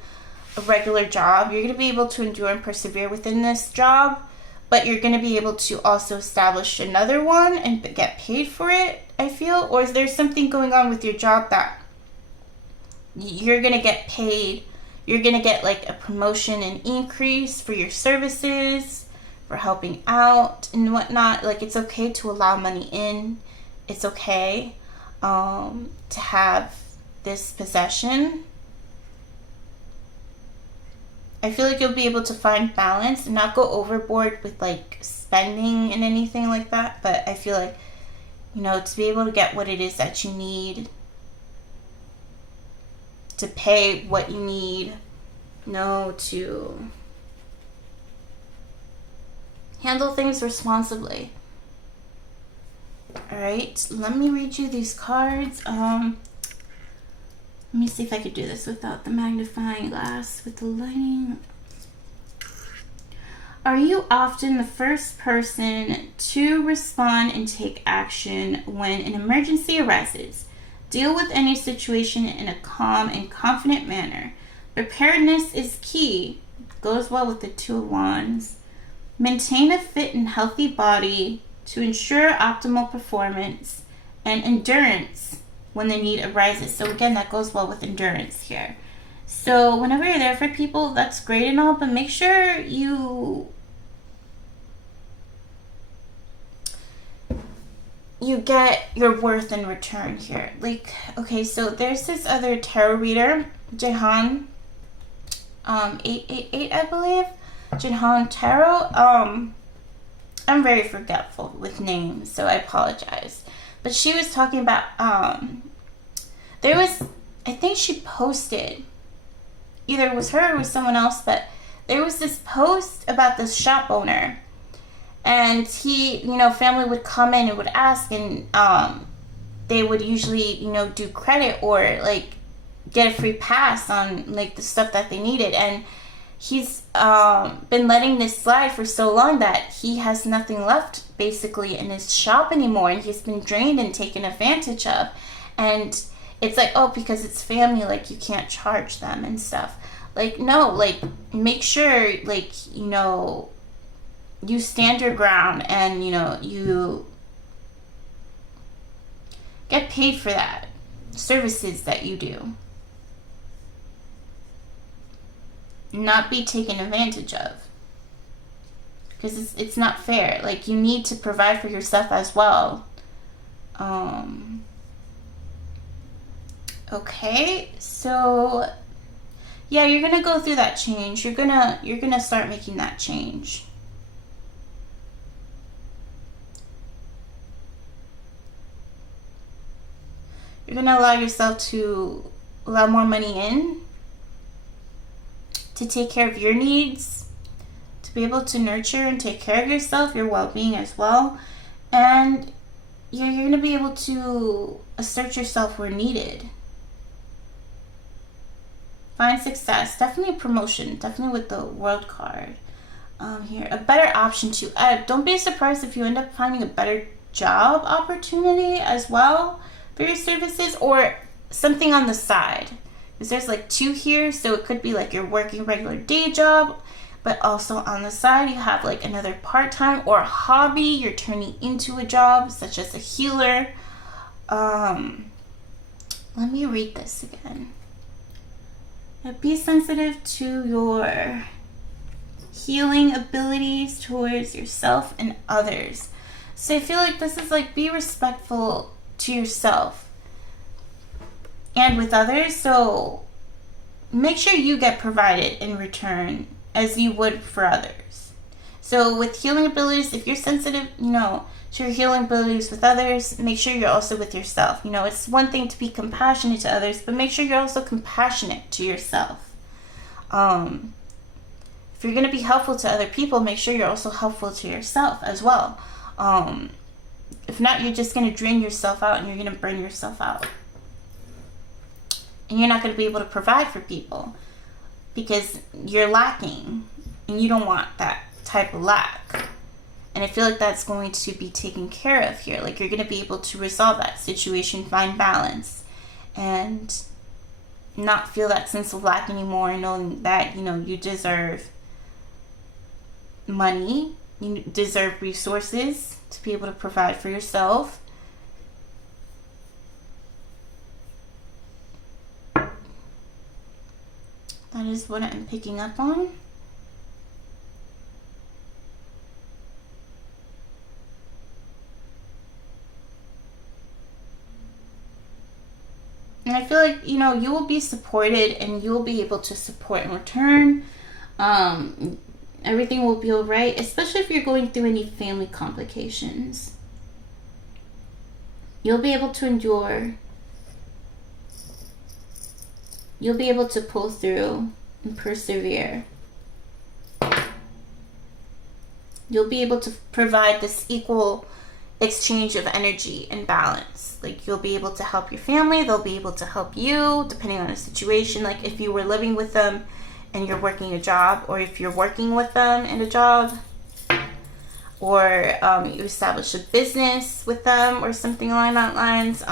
a regular job, you're going to be able to endure and persevere within this job, but you're going to be able to also establish another one and get paid for it, I feel. Or is there something going on with your job that you're going to get paid, you're going to get like a promotion and increase for your services, for helping out and whatnot. Like, it's okay to allow money in. It's okay to have this possession. I feel like you'll be able to find balance and not go overboard with like spending and anything like that. But I feel like, you know, to be able to get what it is that you need, to pay what you need, to handle things responsibly. Alright, let me read you these cards. Let me see if I could do this without the magnifying glass with the lighting. Are you often the first person to respond and take action when an emergency arises? Deal with any situation in a calm and confident manner. Preparedness is key. Goes well with the Two of Wands. Maintain a fit and healthy body to ensure optimal performance and endurance when the need arises. So again, that goes well with endurance here. So whenever you're there for people, that's great and all, but make sure you get your worth in return here. Like, okay, so there's this other tarot reader, Jehan, 888, I believe. Jehan Tarot. I'm very forgetful with names, so I apologize. But she was talking about, there was I think she posted, either it was her or it was someone else, but there was this post about this shop owner, and he, you know, family would come in and would ask, and they would usually, you know, do credit or like get a free pass on like the stuff that they needed. And he's been letting this slide for so long that he has nothing left basically in his shop anymore, and he's been drained and taken advantage of. And it's like, oh, because it's family, like you can't charge them and stuff. Like, no, like make sure, like, you know, you stand your ground, and you know, you get paid for that services that you do, not be taken advantage of, because it's not fair. Like, you need to provide for yourself as well. Okay, so yeah, you're gonna go through that change. You're gonna start making that change. You're gonna allow yourself to allow more money in, to take care of your needs, to be able to nurture and take care of yourself, your well-being as well. And you're going to be able to assert yourself where needed. Find success. Definitely a promotion. Definitely with the World card here. A better option too. Don't be surprised if you end up finding a better job opportunity as well for your services, or something on the side. Because there's like 2 here, so it could be like you're working a regular day job, but also on the side you have like another part-time or a hobby you're turning into a job, such as a healer. Let me read this again. Be sensitive to your healing abilities towards yourself and others. So I feel like this is like, be respectful to yourself and with others. So make sure you get provided in return as you would for others. So with healing abilities, if you're sensitive, you know, to your healing abilities with others, make sure you're also with yourself. You know, it's one thing to be compassionate to others, but make sure you're also compassionate to yourself. If you're going to be helpful to other people, make sure you're also helpful to yourself as well. If not, you're just going to drain yourself out, and you're going to burn yourself out. And you're not going to be able to provide for people because you're lacking, and you don't want that type of lack. And I feel like that's going to be taken care of here. Like, you're going to be able to resolve that situation, find balance, and not feel that sense of lack anymore, knowing that, you know, you deserve money, you deserve resources to be able to provide for yourself. That is what I'm picking up on. And I feel like, you know, you will be supported, and you will be able to support in return. Everything will be all right, especially if you're going through any family complications. You'll be able to endure. You'll be able to pull through and persevere. You'll be able to provide this equal exchange of energy and balance. Like, you'll be able to help your family, they'll be able to help you, depending on the situation. Like, if you were living with them and you're working a job, or if you're working with them in a job, or you establish a business with them or something along that lines,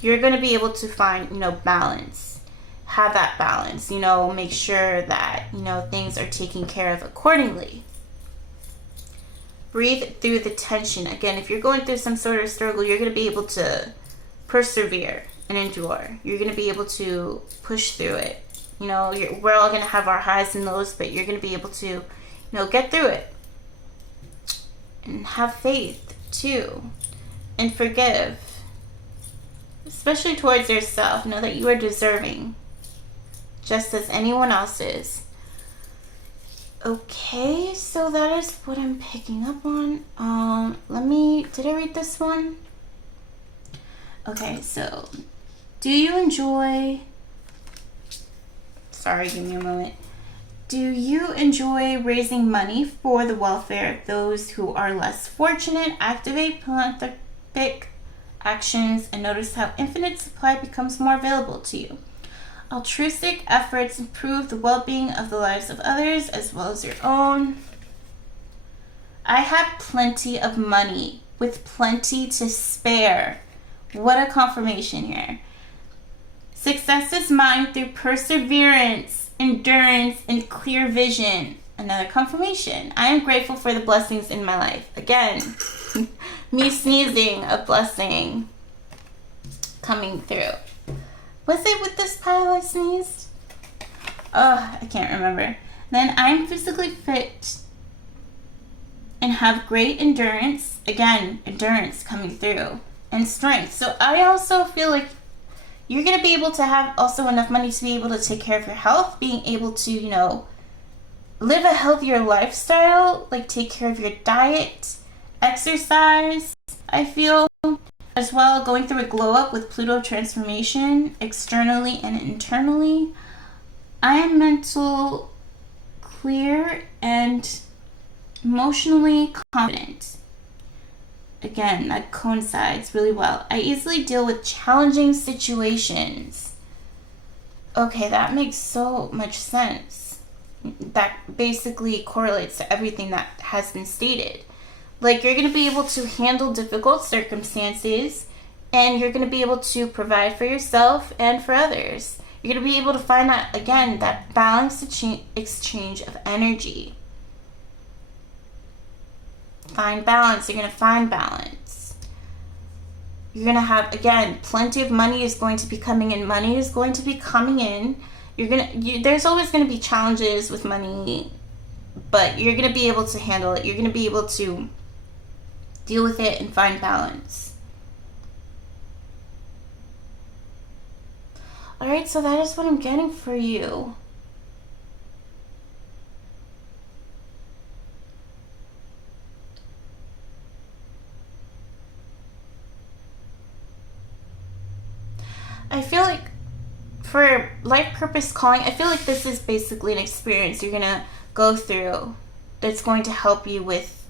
you're going to be able to find, you know, balance. Have that balance, you know, make sure that, you know, things are taken care of accordingly. Breathe through the tension. Again, if you're going through some sort of struggle, you're going to be able to persevere and endure. You're going to be able to push through it. You know, we're all going to have our highs and lows, but you're going to be able to, you know, get through it. And have faith, too. And forgive. Especially towards yourself. Know that you are deserving. Just as anyone else is. Okay, so that is what I'm picking up on. Did I read this one? Okay, so Do you enjoy... Sorry, give me a moment. Do you enjoy raising money for the welfare of those who are less fortunate? Activate philanthropic actions and notice how infinite supply becomes more available to you. Altruistic efforts improve the well-being of the lives of others as well as your own. I have plenty of money with plenty to spare. What a confirmation here. Success is mine through perseverance, endurance, and clear vision. Another confirmation. I am grateful for the blessings in my life. Again, me sneezing, a blessing coming through. Was it with this pile I sneezed? Oh, I can't remember. Then I'm physically fit and have great endurance. Again, endurance coming through. And strength. So I also feel like you're going to be able to have also enough money to be able to take care of your health. Being able to, you know, live a healthier lifestyle. Like take care of your diet. Exercise, I feel. As well, going through a glow up with Pluto transformation. Externally and internally. I am mental clear and emotionally confident. Again, that coincides really well. I easily deal with challenging situations. Okay, that makes so much sense. That basically correlates to everything that has been stated. Like, you're going to be able to handle difficult circumstances, and you're going to be able to provide for yourself and for others. You're going to be able to find that, again, that balanced exchange of energy. Find balance. You're going to find balance. You're going to have, again, plenty of money is going to be coming in. Money is going to be coming in. There's always going to be challenges with money, but you're going to be able to handle it. You're going to be able to deal with it and find balance. Alright, so that is what I'm getting for you. I feel like for life purpose calling, I feel like this is basically an experience you're going to go through that's going to help you with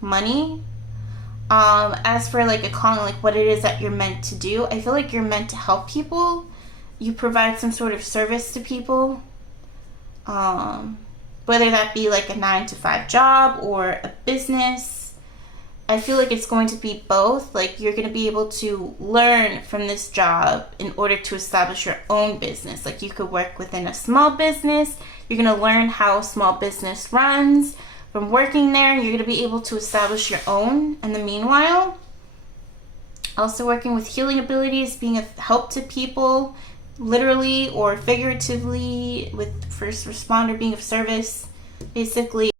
money. As for like a calling, like what it is that you're meant to do, I feel like you're meant to help people. You provide some sort of service to people. Whether that be like a 9-to-5 job or a business. I feel like it's going to be both. Like you're going to be able to learn from this job in order to establish your own business. Like you could work within a small business. You're going to learn how a small business runs. From working there, you're going to be able to establish your own. In the meanwhile, also working with healing abilities, being a help to people, literally or figuratively, with first responder, being of service. Basically,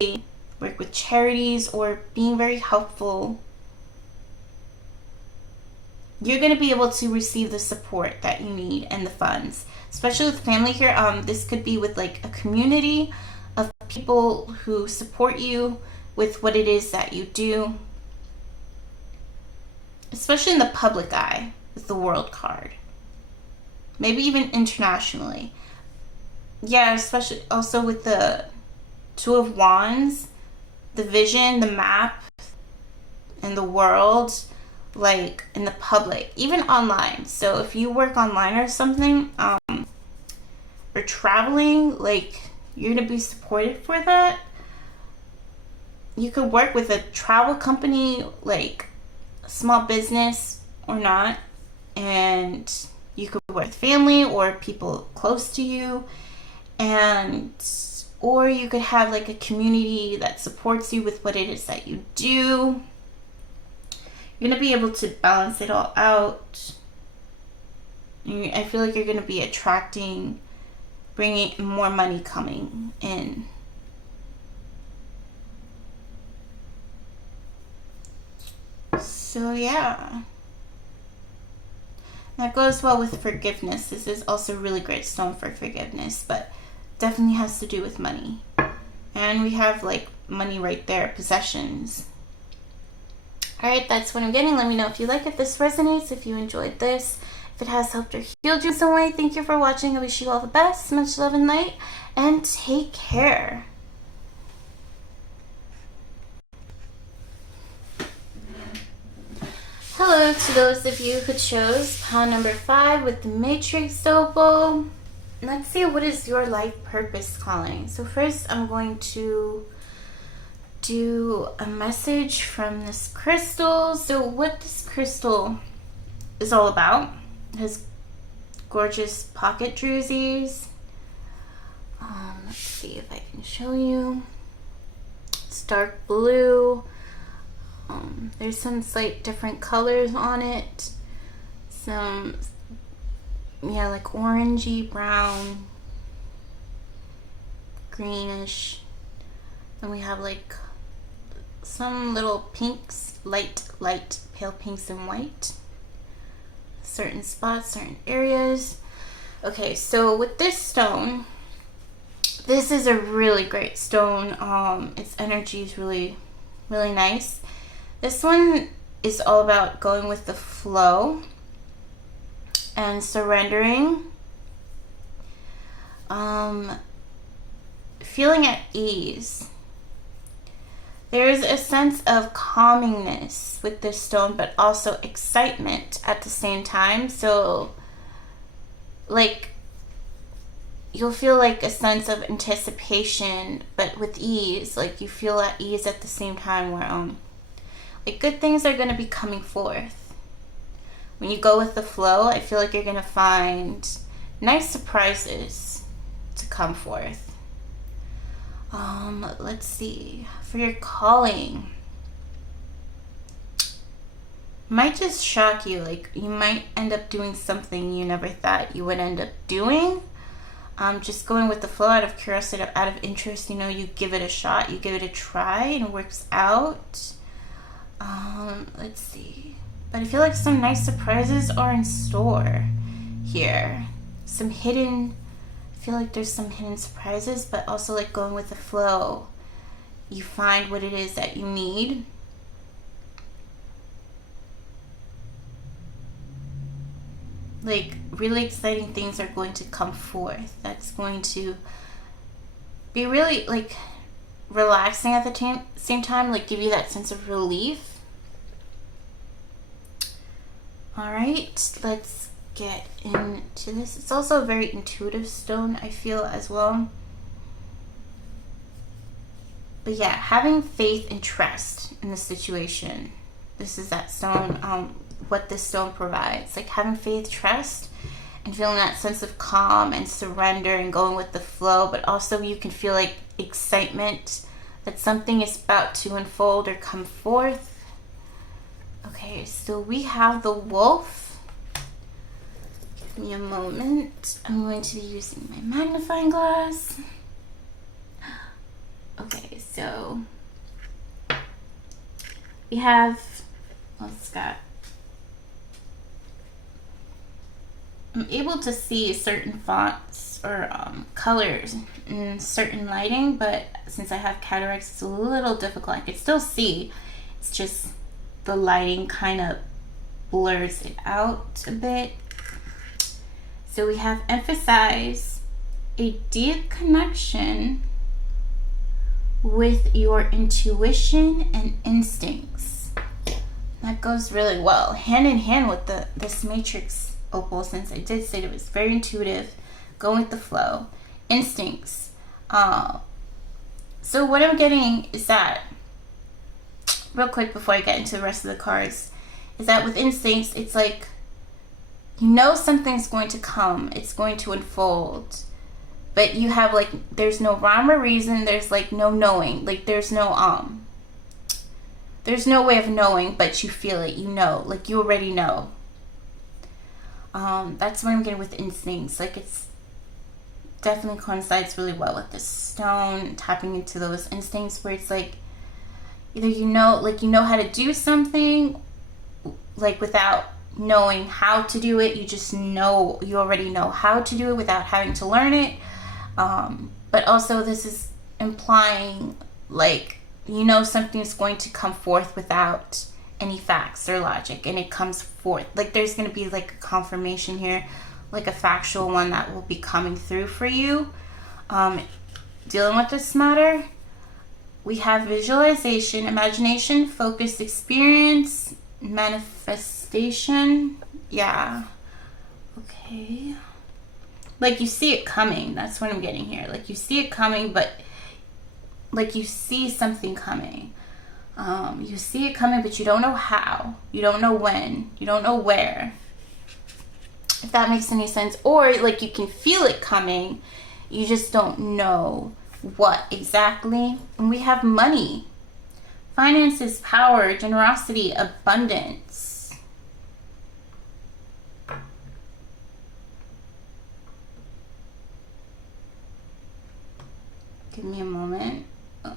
work with charities or being very helpful. You're going to be able to receive the support that you need and the funds. Especially with family here, this could be with like a community of people who support you with what it is that you do. Especially in the public eye with the World card. Maybe even internationally. Yeah, especially also with the Two of Wands, the vision, the map, and the world, like in the public, even online. So if you work online or something, or traveling, like you're gonna be supported for that. You could work with a travel company, like a small business or not, and you could work with family or people close to you, or you could have like a community that supports you with what it is that you do. You're gonna be able to balance it all out. I feel like you're gonna be bringing more money coming in. So yeah, that goes well with forgiveness. This is also a really great stone for forgiveness, but definitely has to do with money. And we have like money right there, possessions. Alright, that's what I'm getting. Let me know if you like it, if this resonates, if you enjoyed this. If it has helped or healed you in some way, thank you for watching. I wish you all the best. Much love and light, and take care. Hello to those of you who chose pile number 5 with the Matrix Opal. Let's see, what is your life purpose calling? So first I'm going to do a message from this crystal. So what this crystal is all about, it has gorgeous pocket drusies. Let's see if I can show you. It's dark blue. There's some slight different colors on it. Some, yeah, like orangey, brown, greenish. Then we have like some little pinks, light, pale pinks and white. Certain spots, certain areas. Okay, so with this stone, this is a really great stone. Its energy is really, really nice. This one is all about going with the flow and surrendering. Feeling at ease. There's a sense of calmingness with this stone, but also excitement at the same time. So, like, you'll feel like a sense of anticipation, but with ease. Like, you feel at ease at the same time where, like, good things are going to be coming forth. When you go with the flow, I feel like you're going to find nice surprises to come forth. Let's see. For your calling, might just shock you. Like, you might end up doing something you never thought you would end up doing. Just going with the flow out of curiosity, out of interest. You know, you give it a shot, you give it a try, and it works out. Let's see. But I feel like some nice surprises are in store here. Some hidden, I feel like there's some hidden surprises, but also like going with the flow. You find what it is that you need. Like, really exciting things are going to come forth. That's going to be really, like, relaxing at the same time, like give you that sense of relief. All right, let's get into this. It's also a very intuitive stone, I feel, as well. But yeah, having faith and trust in the situation. This is that stone, what this stone provides. Like having faith, trust, and feeling that sense of calm and surrender and going with the flow. But also you can feel like excitement that something is about to unfold or come forth. Okay, so we have the wolf. Give me a moment. I'm going to be using my magnifying glass. Okay, so we have, let's go. I'm able to see certain fonts or colors in certain lighting, but since I have cataracts, it's a little difficult. I can still see. It's just the lighting kind of blurs it out a bit. So we have emphasize a deep connection with your intuition and instincts. That goes really well hand in hand with this Matrix Opal, since I did say it was very intuitive, going with the flow, instincts. So what I'm getting is that, real quick before I get into the rest of the cards, is that with instincts, it's like, you know something's going to come, it's going to unfold, but you have like, there's no rhyme or reason, there's like no knowing, like there's no way of knowing, but you feel it, you know, like you already know. That's what I'm getting with instincts. Like, it's definitely coincides really well with this stone, tapping into those instincts where it's like, either you know how to do something, like without knowing how to do it, you just know, you already know how to do it without having to learn it. But also this is implying like, you know, something's going to come forth without any facts or logic, and it comes forth. Like there's going to be like a confirmation here, like a factual one that will be coming through for you. Dealing with this matter, we have visualization, imagination, focused experience, manifestation. Yeah. Okay. Like you see it coming. That's what I'm getting here. Like you see it coming, but like you see something coming. You see it coming, but you don't know how. You don't know when. You don't know where. If that makes any sense. Or like you can feel it coming. You just don't know what exactly. And we have money. Finances, power, generosity, abundance. Give me a moment. Oh.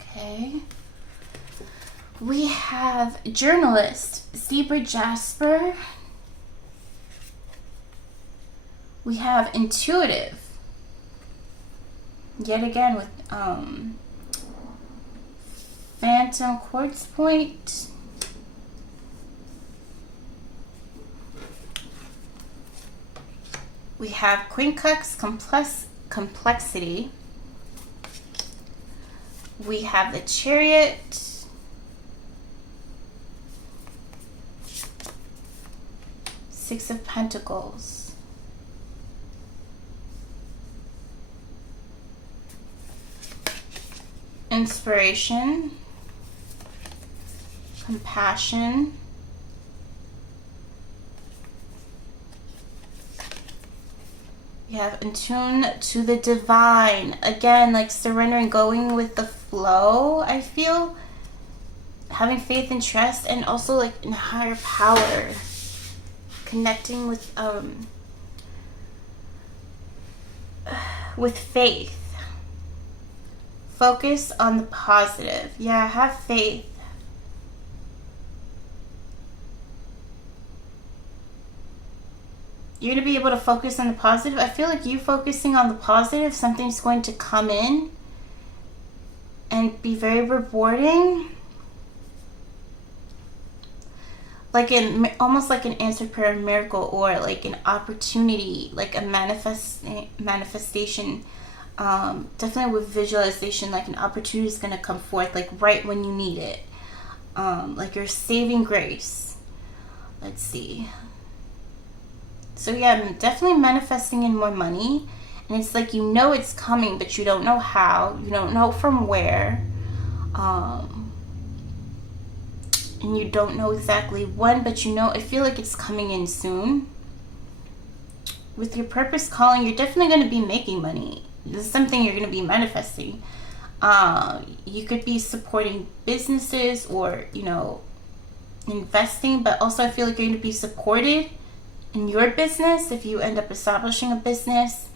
Okay. We have journalist, Zebra Jasper. We have intuitive. Yet again with Phantom Quartz Point. We have Quincux Complexity. We have the Chariot. Six of Pentacles. Inspiration. Compassion. We have in tune to the divine. Again, like surrendering, going with the flow, I feel. Having faith and trust, and also like in higher power. Connecting with faith. Focus on the positive. Yeah, have faith. You're going to be able to focus on the positive. I feel like you focusing on the positive, something's going to come in and be very rewarding. Like almost like an answered prayer, miracle, or like an opportunity, like a manifestation. Definitely with visualization, like an opportunity is going to come forth, like right when you need it. Like your saving grace. Let's see. So yeah, I'm definitely manifesting in more money. And it's like, you know it's coming, but you don't know how. You don't know from where. And you don't know exactly when, but you know, I feel like it's coming in soon. With your purpose calling, you're definitely going to be making money. This is something you're going to be manifesting. You could be supporting businesses or, you know, investing, but also I feel like you're going to be supported in your business if you end up establishing a business.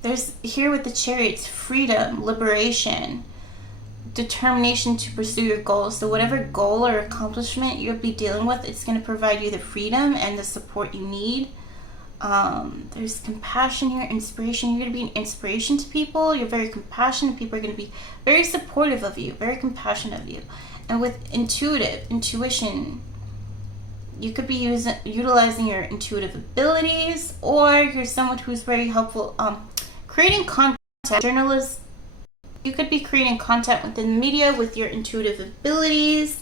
There's here with the Chariots, freedom, liberation, determination to pursue your goals. So whatever goal or accomplishment you'll be dealing with, it's going to provide you the freedom and the support you need. There's compassion here, inspiration. You're going to be an inspiration to people. You're very compassionate. People are going to be very supportive of you, very compassionate of you. And with intuition, you could be utilizing your intuitive abilities, or you're someone who's very helpful. Creating content, journalists. You could be creating content within the media with your intuitive abilities,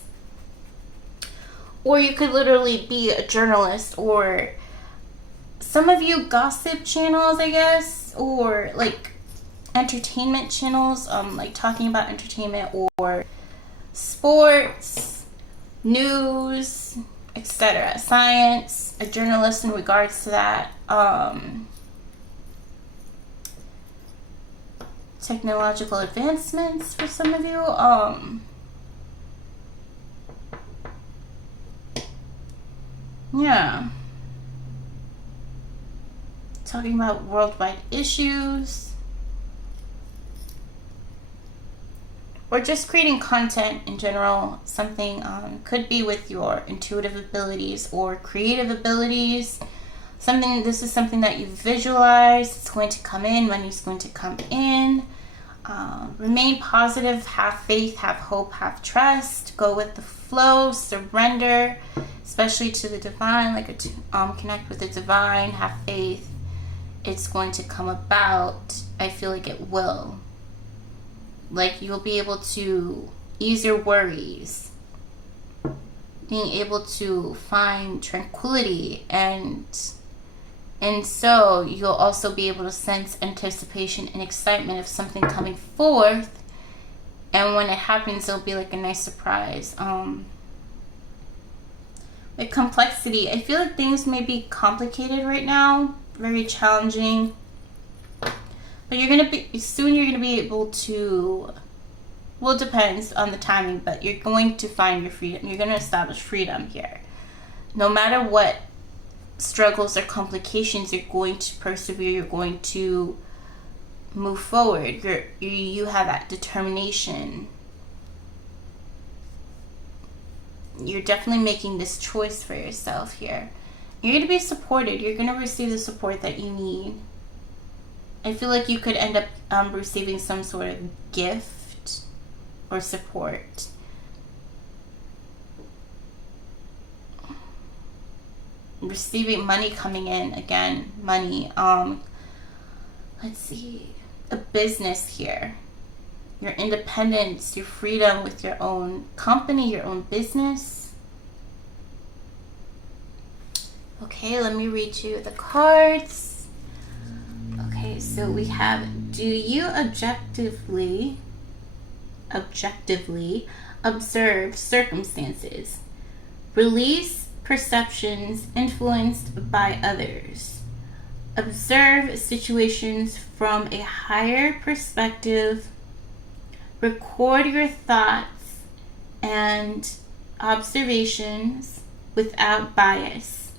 or you could literally be a journalist, or some of you gossip channels, I guess, or like entertainment channels, like talking about entertainment or sports, news, etc. Science, a journalist in regards to that. Technological advancements for some of you. Yeah. Talking about worldwide issues. Or just creating content in general. Something could be with your intuitive abilities or creative abilities. This is something that you visualize. It's going to come in. Money's going to come in. Remain positive. Have faith. Have hope. Have trust. Go with the flow. Surrender, especially to the divine. Like connect with the divine. Have faith. It's going to come about. I feel like it will. Like you'll be able to ease your worries. Being able to find tranquility, and so you'll also be able to sense anticipation and excitement of something coming forth, and when it happens, it'll be like a nice surprise. With complexity, I feel like things may be complicated right now, very challenging, but you're gonna be able to, well, it depends on the timing, but you're going to find your freedom. You're going to establish freedom here. No matter what struggles or complications, you're going to persevere. You're going to move forward. You have that determination. You're definitely making this choice for yourself here. You're going to be supported. You're going to receive the support that you need. I feel like you could end up receiving some sort of gift or support. Receiving money coming in, again, money. Let's see, a business here. Your independence, your freedom with your own company, your own business. Okay, let me read you the cards. Okay, so we have, do you objectively observe circumstances, release perceptions influenced by others, observe situations from a higher perspective, record your thoughts and observations without bias,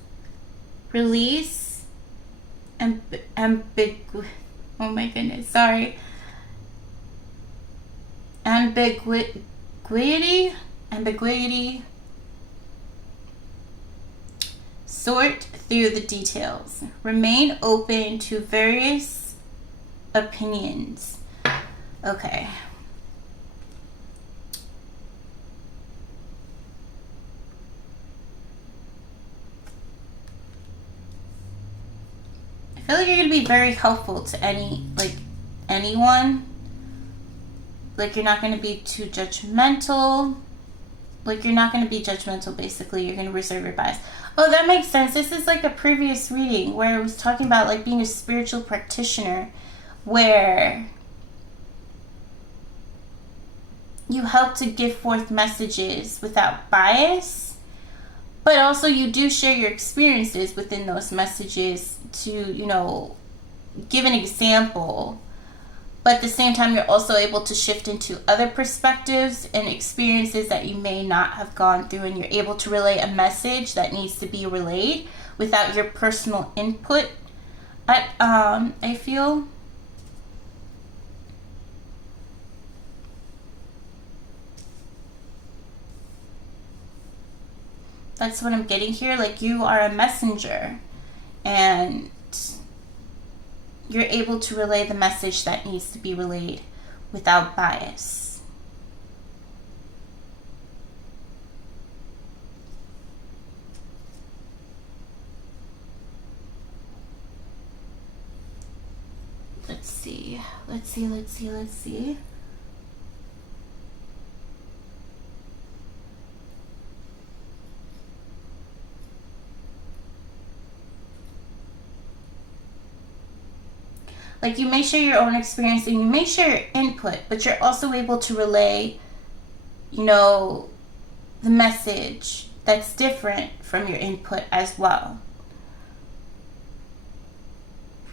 release ambiguity, sort through the details, remain open to various opinions. Okay. I feel like you're going to be very helpful to anyone. Like, you're not going to be too judgmental. Like, you're not going to be judgmental, basically. You're going to reserve your bias. Oh, that makes sense. This is like a previous reading where it was talking about, like, being a spiritual practitioner, where you help to give forth messages without bias, but also you do share your experiences within those messages to, give an example. But at the same time, you're also able to shift into other perspectives and experiences that you may not have gone through, and you're able to relay a message that needs to be relayed without your personal input. I feel. That's what I'm getting here. Like, you are a messenger, and you're able to relay the message that needs to be relayed without bias. Let's see. Like, you may share your own experience and you may share your input, but you're also able to relay, the message that's different from your input as well.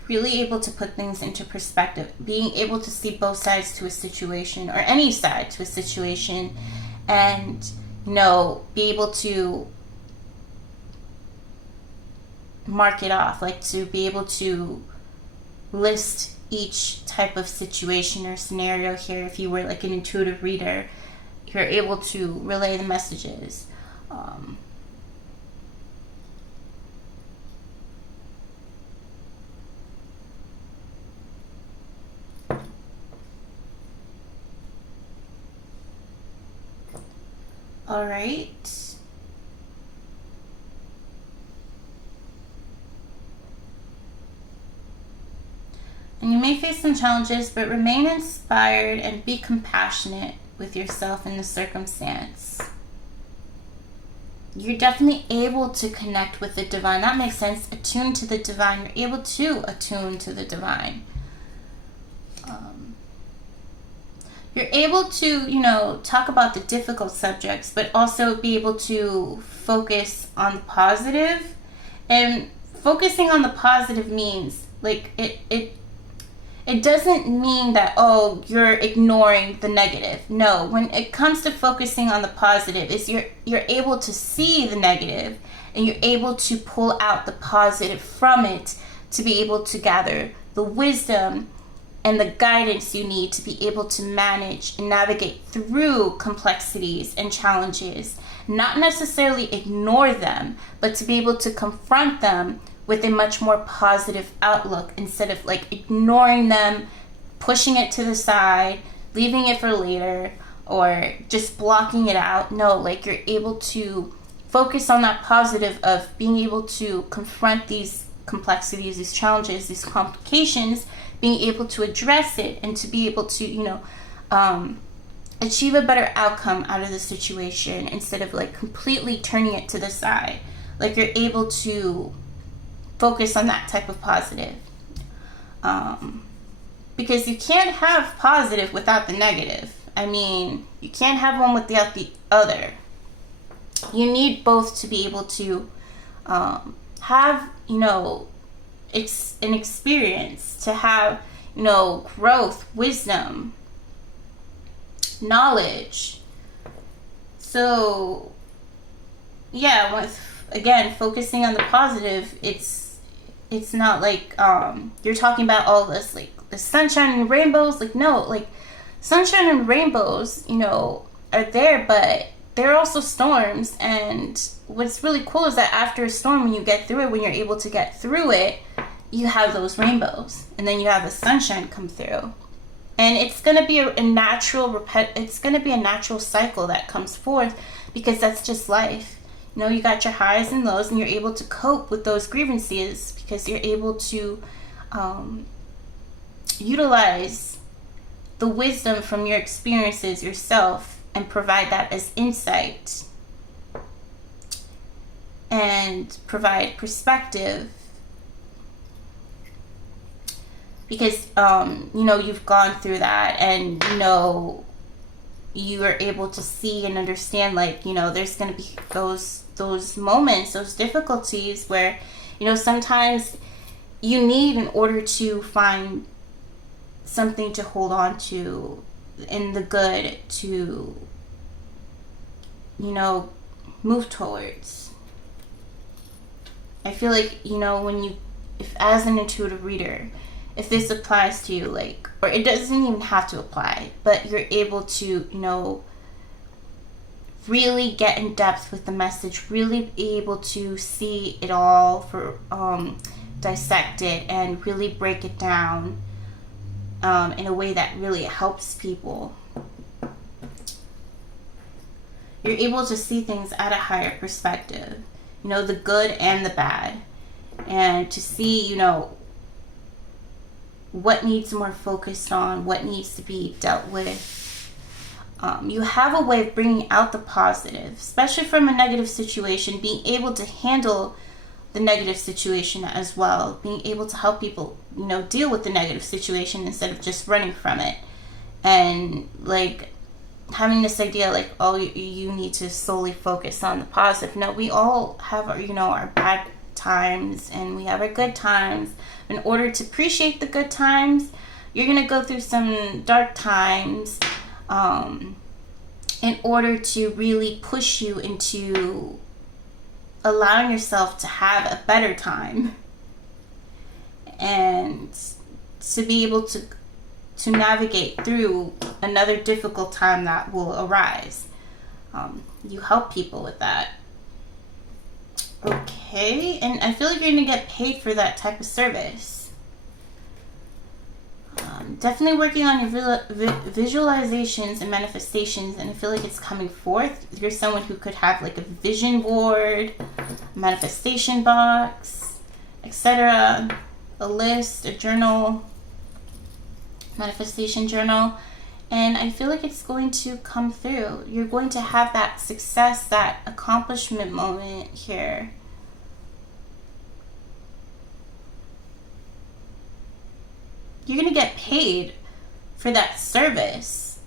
Really able to put things into perspective, being able to see both sides to a situation, or any side to a situation, and, be able to mark it off, like to be able to list each type of situation or scenario here. If you were like an intuitive reader, you're able to relay the messages. All right. And you may face some challenges, but remain inspired and be compassionate with yourself in the circumstance. You're definitely able to connect with the divine. That makes sense. Attune to the divine. You're able to attune to the divine. You're able to, you know, talk about the difficult subjects, but also be able to focus on the positive. And focusing on the positive means, like, it doesn't mean that, oh, you're ignoring the negative. No, when it comes to focusing on the positive, is you're able to see the negative and you're able to pull out the positive from it to be able to gather the wisdom and the guidance you need to be able to manage and navigate through complexities and challenges. Not necessarily ignore them, but to be able to confront them with a much more positive outlook instead of like ignoring them, pushing it to the side, leaving it for later, or just blocking it out. No, like you're able to focus on that positive of being able to confront these complexities, these challenges, these complications, being able to address it and to be able to, you know, achieve a better outcome out of the situation instead of like completely turning it to the side. Like you're able to focus on that type of positive. Because you can't have positive without the negative. I mean, you can't have one without the other. You need both to be able to have, you know, an experience, to have, you know, growth, wisdom, knowledge. So, yeah, with, again, focusing on the positive, it's not like you're talking about all this, like, the sunshine and rainbows. Like, no, like, sunshine and rainbows, you know, are there, but there are also storms. And what's really cool is that after a storm, when you get through it, when you're able to get through it, you have those rainbows, and then you have the sunshine come through. And it's going to be a natural it's going to be a natural cycle that comes forth, because that's just life. You know, you got your highs and lows, and you're able to cope with those grievances because you're able to utilize the wisdom from your experiences yourself and provide that as insight and provide perspective. Because, you know, you've gone through that, and, you know, you are able to see and understand, like, you know, there's going to be those moments, those difficulties where, you know, sometimes you need, in order to find something to hold on to in the good, to, you know, move towards. I feel like, you know, if as an intuitive reader, if this applies to you, like, or it doesn't even have to apply, but you're able to, you know, really get in depth with the message, really be able to see it all, for dissect it and really break it down in a way that really helps people. You're able to see things at a higher perspective, you know, the good and the bad, and to see, you know, what needs more focused on, what needs to be dealt with. You have a way of bringing out the positive, especially from a negative situation, being able to handle the negative situation as well, being able to help people, you know, deal with the negative situation instead of just running from it. And, like, having this idea, like, oh, you need to solely focus on the positive. No, we all have our, you know, our bad times, and we have our good times. In order to appreciate the good times, you're going to go through some dark times in order to really push you into allowing yourself to have a better time and to be able to navigate through another difficult time that will arise. You help people with that. Okay, and I feel like you're going to get paid for that type of service. Definitely working on your visualizations and manifestations, and I feel like it's coming forth. You're someone who could have like a vision board, manifestation box, etc., a list, a journal, manifestation journal, and I feel like it's going to come through. You're going to have that success, that accomplishment moment here. You're going to get paid for that service.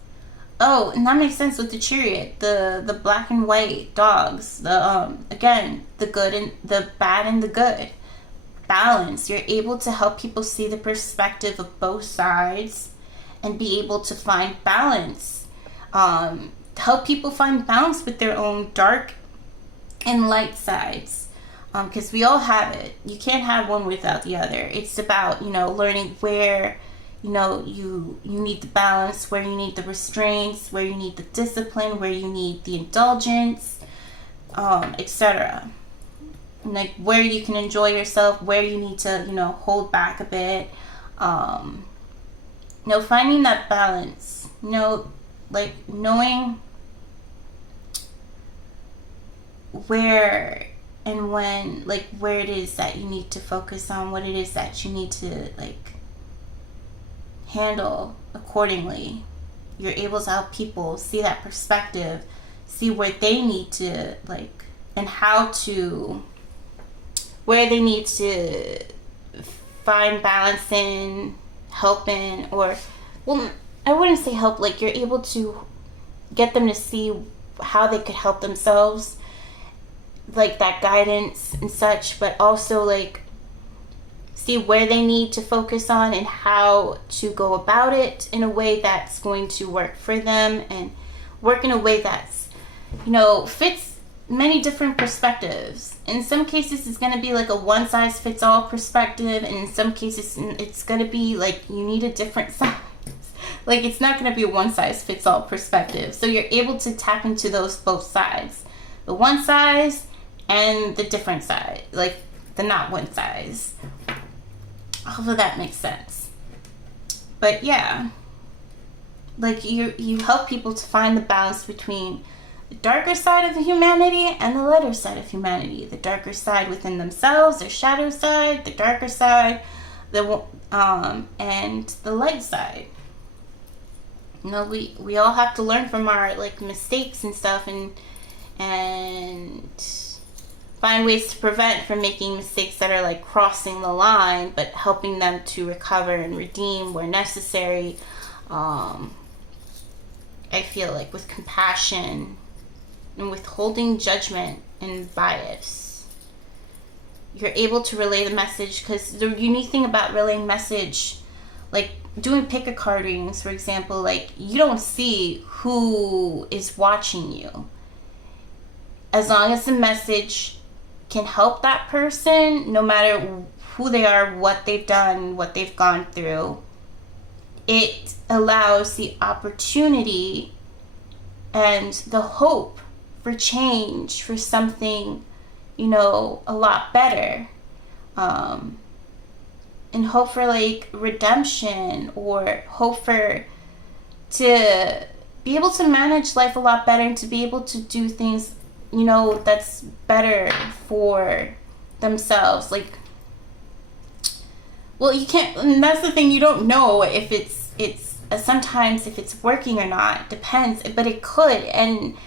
Oh, and that makes sense with the chariot, the black and white dogs, the again, the good and the bad and the good. Balance. You're able to help people see the perspective of both sides and be able to find balance. Help people find balance with their own dark and light sides. Because we all have it. You can't have one without the other. It's about, learning where, you need the balance, where you need the restraints, where you need the discipline, where you need the indulgence, etc. Like where you can enjoy yourself, where you need to, hold back a bit. Finding that balance, like knowing where and when, like where it is that you need to focus on, what it is that you need to like handle accordingly. You're able to help people see that perspective, see where they need to like, and where they need to find balance in, help in, or, well, I wouldn't say help, like you're able to get them to see how they could help themselves, like that guidance and such, but also like see where they need to focus on and how to go about it in a way that's going to work for them, and work in a way that's, fits many different perspectives. In some cases it's going to be like a one size fits all perspective, and in some cases it's going to be like you need a different size. Like it's not going to be a one size fits all perspective. So you're able to tap into those both sides, the one size and the different side, like the not one size. Hopefully that makes sense. But yeah, like you help people to find the balance between the darker side of humanity and the lighter side of humanity. The darker side within themselves, their shadow side, the darker side, and the light side. We all have to learn from our like mistakes and stuff, and find ways to prevent from making mistakes that are like crossing the line, but helping them to recover and redeem where necessary. I feel like with compassion and withholding judgment and bias, you're able to relay the message. Because the unique thing about relaying message, like doing pick a card readings, for example, like you don't see who is watching you. As long as the message can help that person, no matter who they are, what they've done, what they've gone through, it allows the opportunity and the hope for change, for something, a lot better. And hope for like redemption, or hope for to be able to manage life a lot better, and to be able to do things that's better for themselves. Like, well, you can't, and that's the thing, you don't know if it's sometimes if it's working or not, depends, but it could. And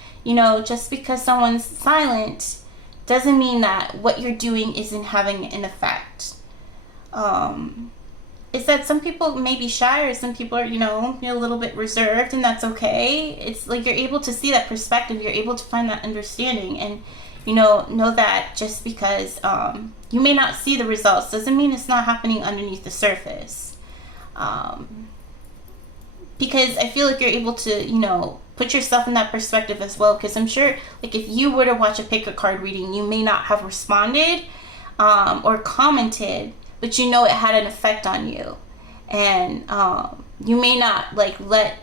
just because someone's silent doesn't mean that what you're doing isn't having an effect. It's that some people may be shy, or some people are, a little bit reserved, and that's okay. It's like you're able to see that perspective, you're able to find that understanding, and, know that just because you may not see the results doesn't mean it's not happening underneath the surface. Because I feel like you're able to, put yourself in that perspective as well. Because I'm sure, like, if you were to watch a pick a card reading, you may not have responded or commented, but it had an effect on you, and you may not like let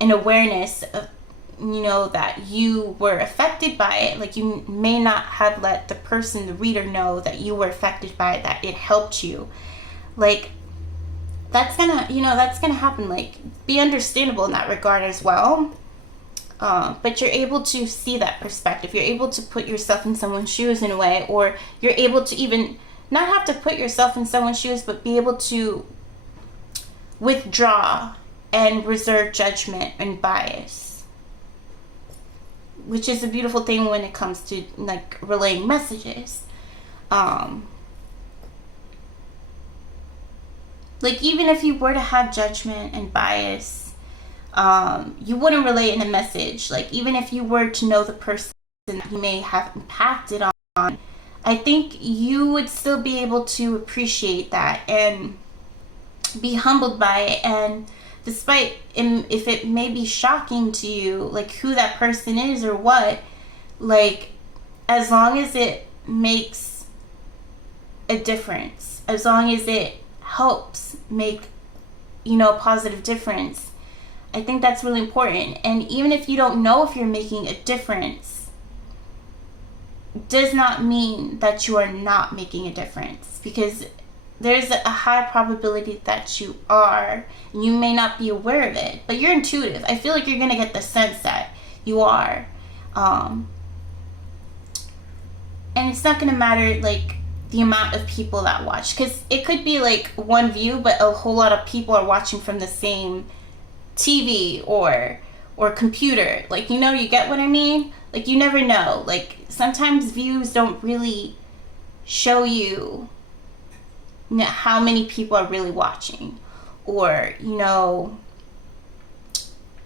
an awareness of that you were affected by it, like you may not have let the reader know that you were affected by it, that it helped you. Like that's gonna, that's gonna happen. Like, be understandable in that regard as well. But you're able to see that perspective. You're able to put yourself in someone's shoes in a way, or you're able to even not have to put yourself in someone's shoes, but be able to withdraw and reserve judgment and bias, which is a beautiful thing when it comes to like relaying messages. Like, even if you were to have judgment and bias, you wouldn't relay in a message. Like, even if you were to know the person that you may have impacted on, I think you would still be able to appreciate that and be humbled by it. And despite if it may be shocking to you, like who that person is or what, like, as long as it makes a difference, as long as it helps make, a positive difference, I think that's really important. And even if you don't know if you're making a difference, does not mean that you are not making a difference, because there's a high probability that you are. You may not be aware of it, but you're intuitive. I feel like you're going to get the sense that you are. And it's not going to matter, like, the amount of people that watch, because it could be like one view, but a whole lot of people are watching from the same TV or computer. Like, you get what I mean? Like, you never know. Like, sometimes views don't really show you how many people are really watching, or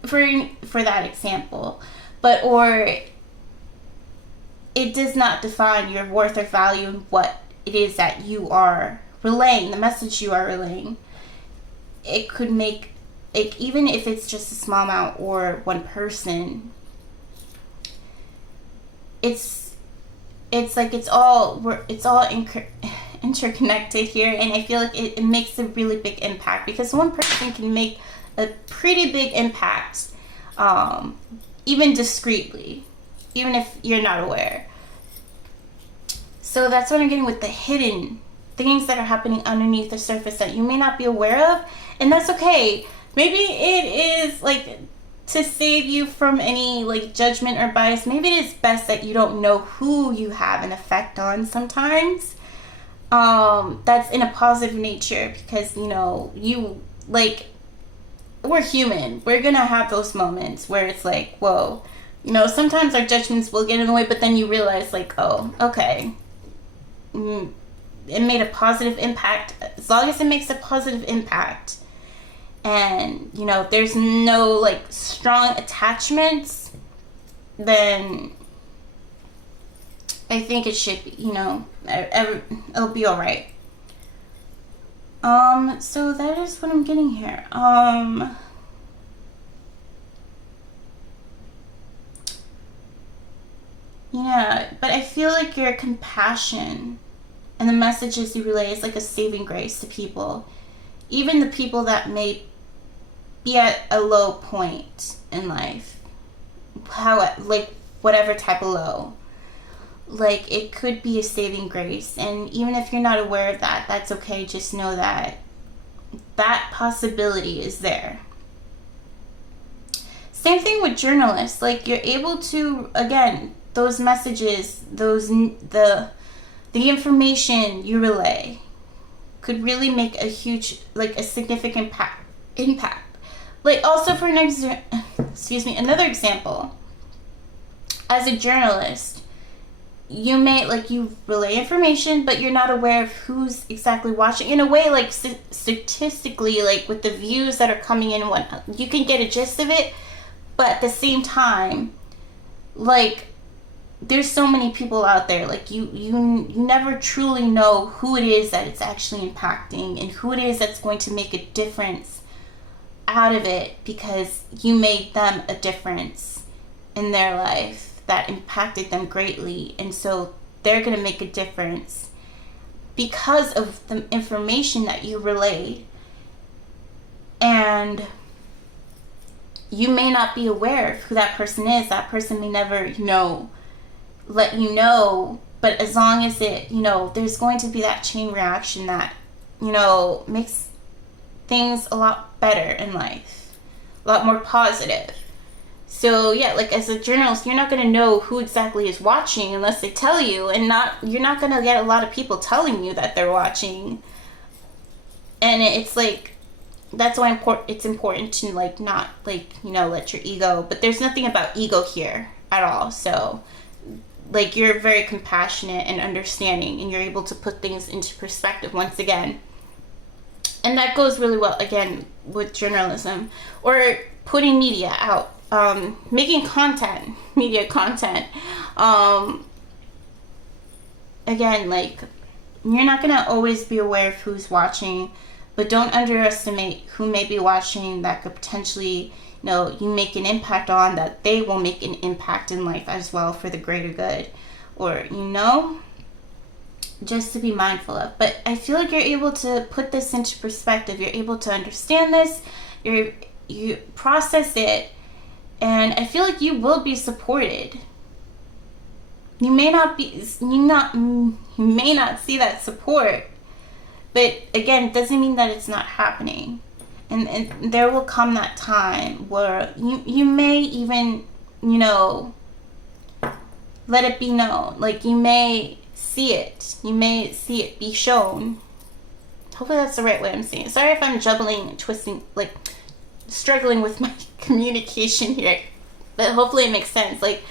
for that example, or it does not define your worth or value in what it is that you are relaying, the message you are relaying. It could make, like, even if it's just a small amount or one person, it's like it's all interconnected here. And I feel like it makes a really big impact, because one person can make a pretty big impact, even discreetly, even if you're not aware. So that's what I'm getting with the hidden things that are happening underneath the surface that you may not be aware of. And that's okay. Maybe it is like to save you from any like judgment or bias. Maybe it is best that you don't know who you have an effect on sometimes. That's in a positive nature, because you, like, we're human. We're gonna have those moments where it's like, whoa, sometimes our judgments will get in the way, but then you realize, like, oh, okay, it made a positive impact. As long as it makes a positive impact, and there's no like strong attachments, then I think it should be, it'll be all right. So that is what I'm getting here. Yeah, but I feel like your compassion and the messages you relay is like a saving grace to people, even the people that may be at a low point in life, whatever type of low. Like, it could be a saving grace. And even if you're not aware of that, that's okay. Just know that that possibility is there. Same thing with journalists. Like, you're able to, again, those messages, the information you relay could really make a huge, like, a significant impact. Like, also for another example, as a journalist, you may, like, you relay information, but you're not aware of who's exactly watching. In a way, like, statistically, like, with the views that are coming in, you can get a gist of it, but at the same time, like, there's so many people out there, like, you never truly know who it is that it's actually impacting, and who it is that's going to make a difference out of it, because you made them a difference in their life that impacted them greatly. And so they're going to make a difference because of the information that you relayed. And you may not be aware of who that person is. That person may never, let you know. But as long as it, there's going to be that chain reaction that, makes things a lot better in life, a lot more positive. So yeah, like as a journalist, you're not going to know who exactly is watching unless they tell you, and you're not going to get a lot of people telling you that they're watching. And it's like, that's why it's important to like not like, you know, let your ego, but there's nothing about ego here at all. So like, you're very compassionate and understanding, and you're able to put things into perspective once again. And that goes really well again with journalism or putting media out. Making content, media content. Again, like, you're not going to always be aware of who's watching, but don't underestimate who may be watching that could potentially, you know, you make an impact on, that they will make an impact in life as well for the greater good. Or, you know, just to be mindful of. But I feel like you're able to put this into perspective. You're able to understand this. You process it. And I feel like you will be supported. You may not see that support, but again, it doesn't mean that it's not happening. And there will come that time where you may even, you know, let it be known. Like, you may see it. You may see it be shown. Hopefully that's the right way I'm saying it. Sorry if I'm juggling and twisting, like, struggling with my communication here, but hopefully it makes sense. Like,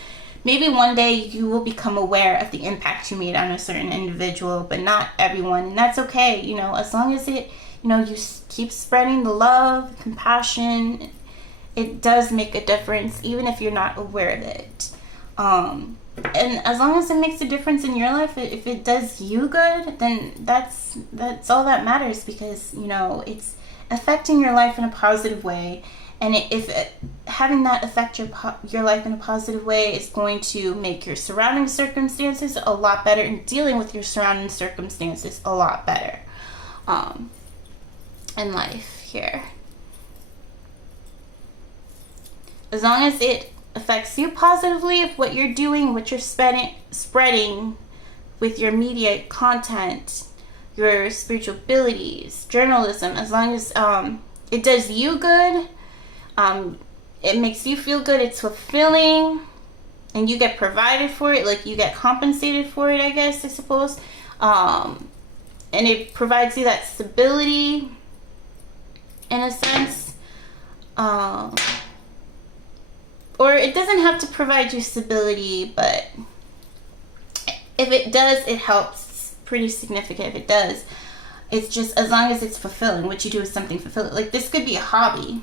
maybe one day you will become aware of the impact you made on a certain individual, but not everyone, and that's okay. You know, as long as it, you know, you keep spreading the love, compassion, it does make a difference, even if you're not aware of it. And as long as it makes a difference in your life, if it does you good, then that's all that matters, because, you know, it's affecting your life in a positive way. And having that affect your life in a positive way is going to make your surrounding circumstances a lot better, and dealing with your surrounding circumstances a lot better in life here. As long as it affects you positively, if what you're doing, what you're spreading with your media content, your spiritual abilities, journalism, as long as it does you good, it makes you feel good, it's fulfilling, and you get provided for it, like you get compensated for it, I suppose, and it provides you that stability in a sense, or it doesn't have to provide you stability, but if it does, it helps pretty significant. If it does, it's just as long as it's fulfilling, what you do is something fulfilling. Like, this could be a hobby,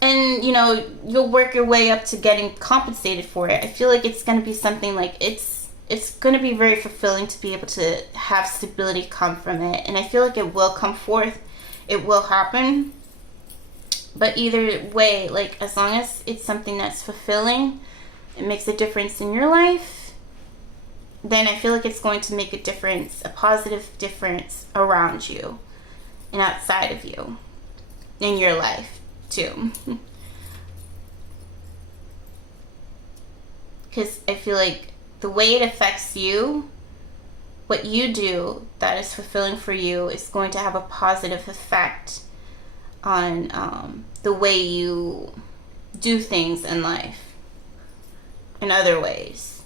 and, you know, you'll work your way up to getting compensated for it. I feel like it's going to be something like, it's going to be very fulfilling to be able to have stability come from it. And I feel like it will come forth. It will happen. But either way, like, as long as it's something that's fulfilling, it makes a difference in your life, then I feel like it's going to make a difference, a positive difference around you and outside of you, in your life too. Because I feel like the way it affects you, what you do that is fulfilling for you, is going to have a positive effect on the way you do things in life in other ways.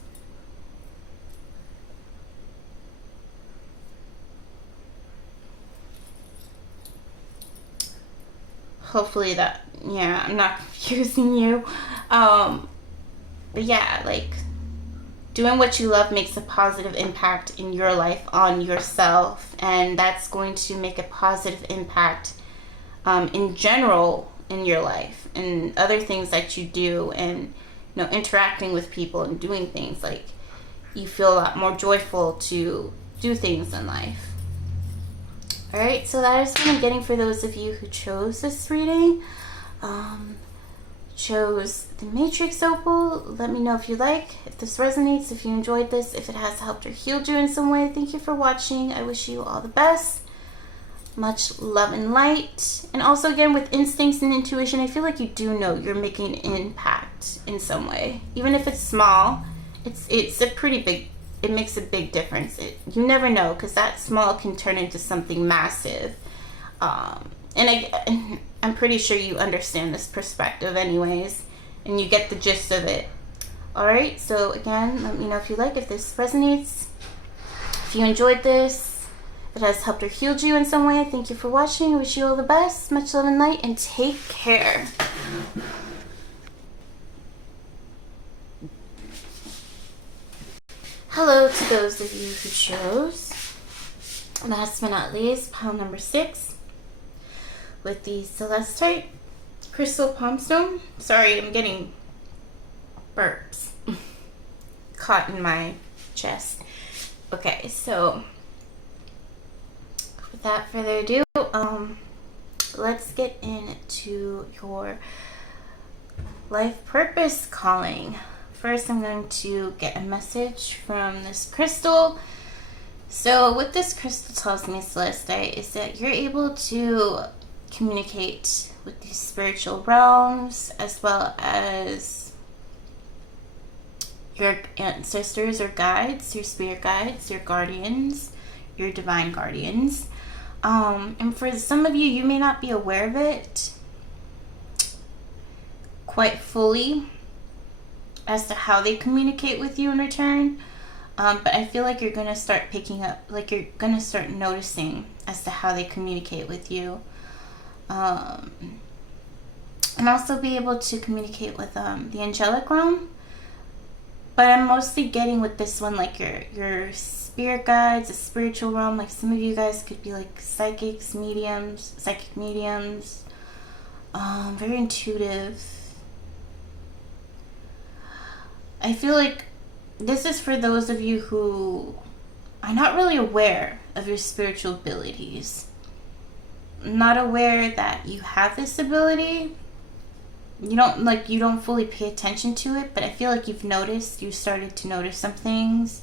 Hopefully that, yeah, I'm not confusing you. But yeah, like, doing what you love makes a positive impact in your life on yourself, and that's going to make a positive impact in general in your life and other things that you do, and, you know, interacting with people and doing things. Like, you feel a lot more joyful to do things in life. Alright, so that is what I'm getting for those of you who chose this reading. Chose the Matrix Opal. Let me know if you like, if this resonates, if you enjoyed this, if it has helped or healed you in some way. Thank you for watching. I wish you all the best. Much love and light. And also, again, with instincts and intuition, I feel like you do know you're making an impact in some way. Even if it's small, it's a pretty big, it makes a big difference. You never know, because that small can turn into something massive. I'm pretty sure you understand this perspective anyways, and you get the gist of it. Alright, so again, let me know if you like, if this resonates, if you enjoyed this, if it has helped or healed you in some way. Thank you for watching. I wish you all the best. Much love and light, and take care. Hello to those of you who chose, last but not least, pile number 6 with the Celestite Crystal Palmstone. Sorry, I'm getting burps caught in my chest. Okay, so without further ado, let's get into your life purpose calling. First, I'm going to get a message from this crystal. So what this crystal tells me, Celestite, is that you're able to communicate with these spiritual realms, as well as your ancestors or guides, your spirit guides, your guardians, your divine guardians. And for some of you, you may not be aware of it quite fully as to how they communicate with you in return. But I feel like you're going to start picking up, like you're going to start noticing as to how they communicate with you. And also be able to communicate with the angelic realm. But I'm mostly getting with this one, like your spirit guides, the spiritual realm. Like some of you guys could be like psychic mediums, very intuitive. I feel like this is for those of you who are not really aware of your spiritual abilities. Not aware that you have this ability. You don't fully pay attention to it, but I feel like you started to notice some things.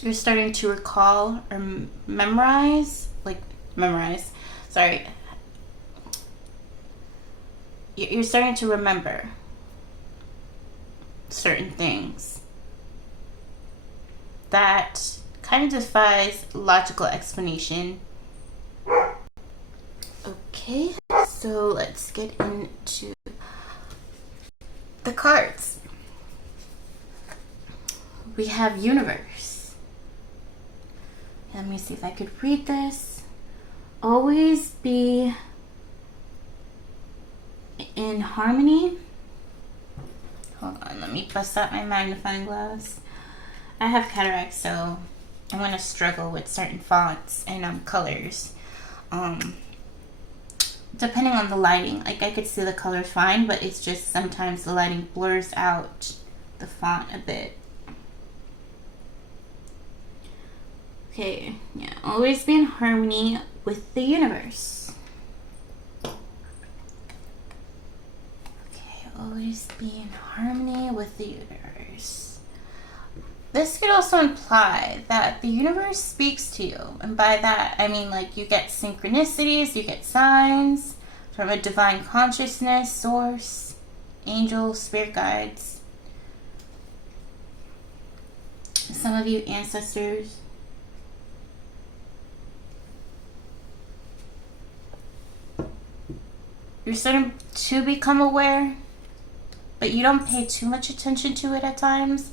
You're starting to recall or memorize. Sorry. You're starting to remember certain things that kind of defies logical explanation. Okay, so let's get into the cards. We have Universe. Let me see if I could read this. Always be in harmony. Hold on, let me bust out my magnifying glass. I have cataracts, so I'm going to struggle with certain fonts and colors. Depending on the lighting, like I could see the colors fine, but it's just sometimes the lighting blurs out the font a bit. Okay, yeah, always be in harmony with the universe. Okay, always be in harmony with the universe. This could also imply that the universe speaks to you. And by that, I mean like you get synchronicities, you get signs from a divine consciousness, source, angels, spirit guides. Some of you ancestors. You're starting to become aware, but you don't pay too much attention to it at times.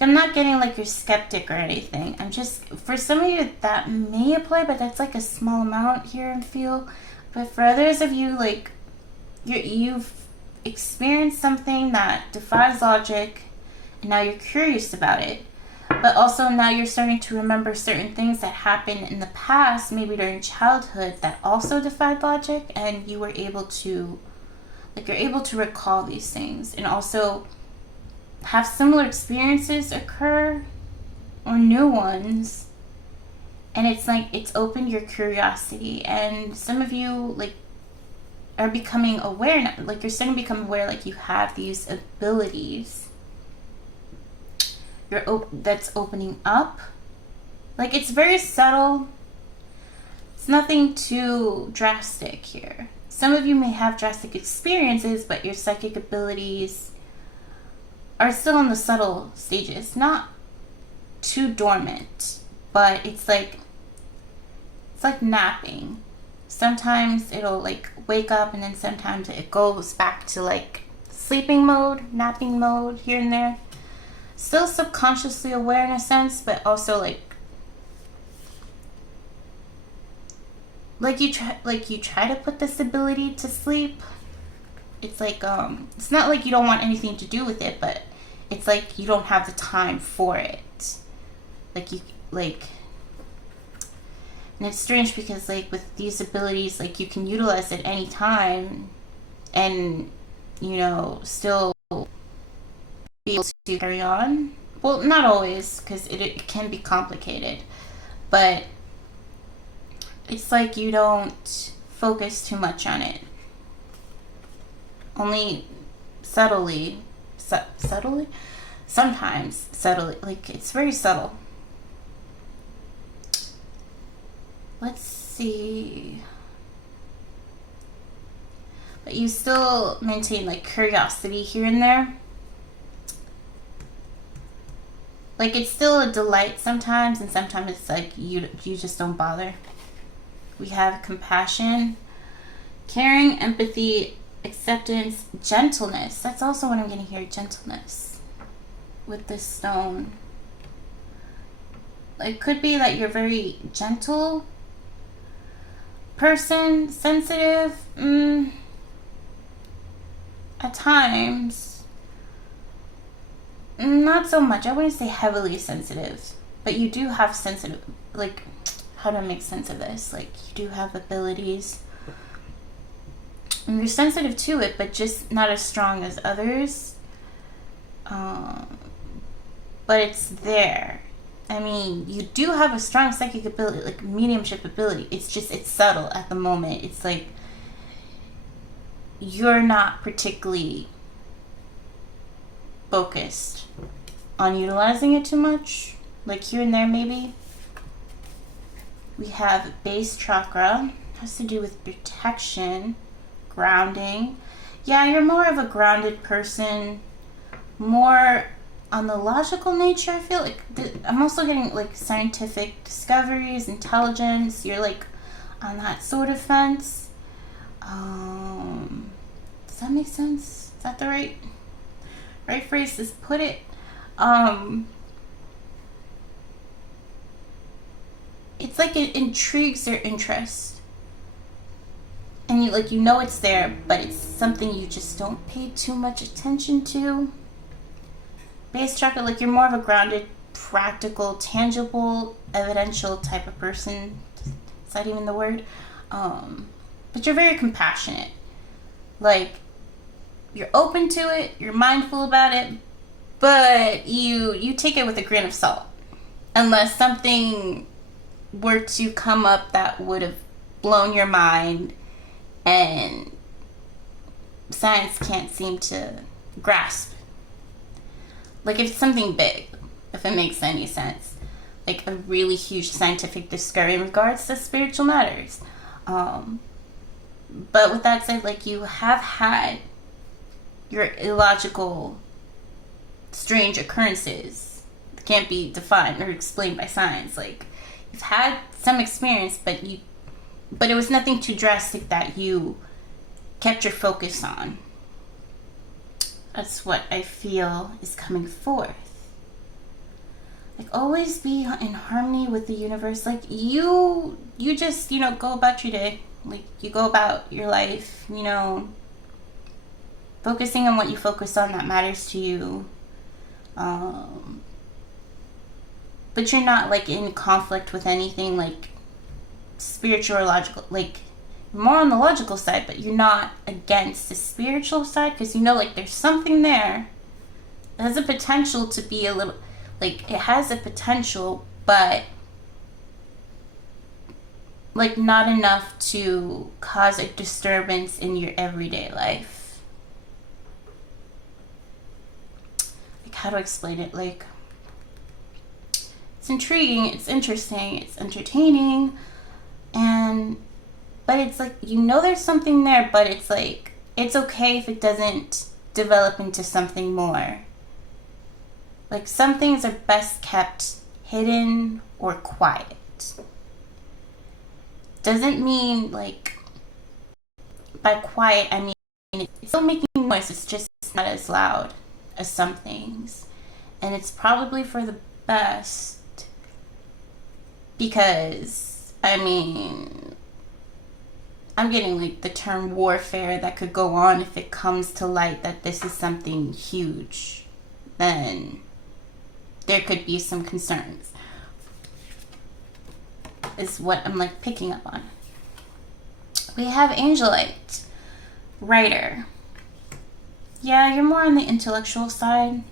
I'm not getting like you're skeptic or anything. I'm just, for some of you that may apply, but that's like a small amount here and feel. But for others of you, like you've experienced something that defies logic, and now you're curious about it. But also now you're starting to remember certain things that happened in the past, maybe during childhood, that also defied logic, and you were able to, like you're able to recall these things, and also have similar experiences occur or new ones, and it's like it's opened your curiosity. And some of you like are becoming aware now, like you're starting to become aware like you have these abilities. That's opening up. Like it's very subtle. It's nothing too drastic here. Some of you may have drastic experiences, but your psychic abilities are still in the subtle stages, not too dormant, but it's like It's like napping. Sometimes it'll like wake up, and then sometimes it goes back to like sleeping mode, napping mode here and there. Still subconsciously aware in a sense, but also like you try to put this ability to sleep. It's like it's not like you don't want anything to do with it, but it's like you don't have the time for it. And it's strange because like with these abilities, like you can utilize it any time and, you know, still be able to carry on. Well, not always, because it can be complicated, but it's like you don't focus too much on it. Only subtly, sometimes subtly, like it's very subtle. Let's see. But you still maintain like curiosity here and there. Like it's still a delight sometimes, and sometimes it's like you just don't bother. We have compassion, caring, empathy, acceptance, gentleness. That's also what I'm getting here, gentleness with this stone. It could be that you're very gentle person, sensitive, at times. Not so much. I wouldn't say heavily sensitive, but you do have sensitive, like, how do I make sense of this? Like, you do have abilities, and you're sensitive to it, but just not as strong as others. But it's there. I mean, you do have a strong psychic ability, like mediumship ability. It's just, it's subtle at the moment. It's like you're not particularly focused on utilizing it too much. Like here and there, maybe. We have base chakra. Has to do with protection, grounding. Yeah, you're more of a grounded person. More on the logical nature, I feel like. I'm also getting like scientific discoveries, intelligence. You're like on that sort of fence. Does that make sense? Is that the right phrase to put it? It's like it intrigues your interest, and you know it's there, but it's something you just don't pay too much attention to. Base chakra, like you're more of a grounded, practical, tangible, evidential type of person. Is that even the word? But you're very compassionate. Like, you're open to it, you're mindful about it, but you take it with a grain of salt. Unless something were to come up that would have blown your mind and science can't seem to grasp. Like if it's something big, if it makes any sense. Like a really huge scientific discovery in regards to spiritual matters. But with that said, like you have had your illogical, strange occurrences that can't be defined or explained by science. Like you've had some experience, but it was nothing too drastic that you kept your focus on. That's what I feel is coming forth. Like always be in harmony with the universe. Like you just, go about your day. Like you go about your life, focusing on what you focus on that matters to you. But you're not like in conflict with anything like spiritual or logical. Like more on the logical side, but you're not against the spiritual side, because like there's something there that has a potential to be a little, like it has a potential, but like not enough to cause a disturbance in your everyday life. Like how to explain it? Like it's intriguing, it's interesting, it's entertaining, but it's like, there's something there, but it's like, it's okay if it doesn't develop into something more. Like some things are best kept hidden or quiet. doesn't mean like by quiet I mean it's still making noise, it's just not as loud as some things. And it's probably for the best, because I mean, I'm getting like the term warfare that could go on if it comes to light that this is something huge. Then there could be some concerns, is what I'm like picking up on. We have Angelite, writer. Yeah, you're more on the intellectual side.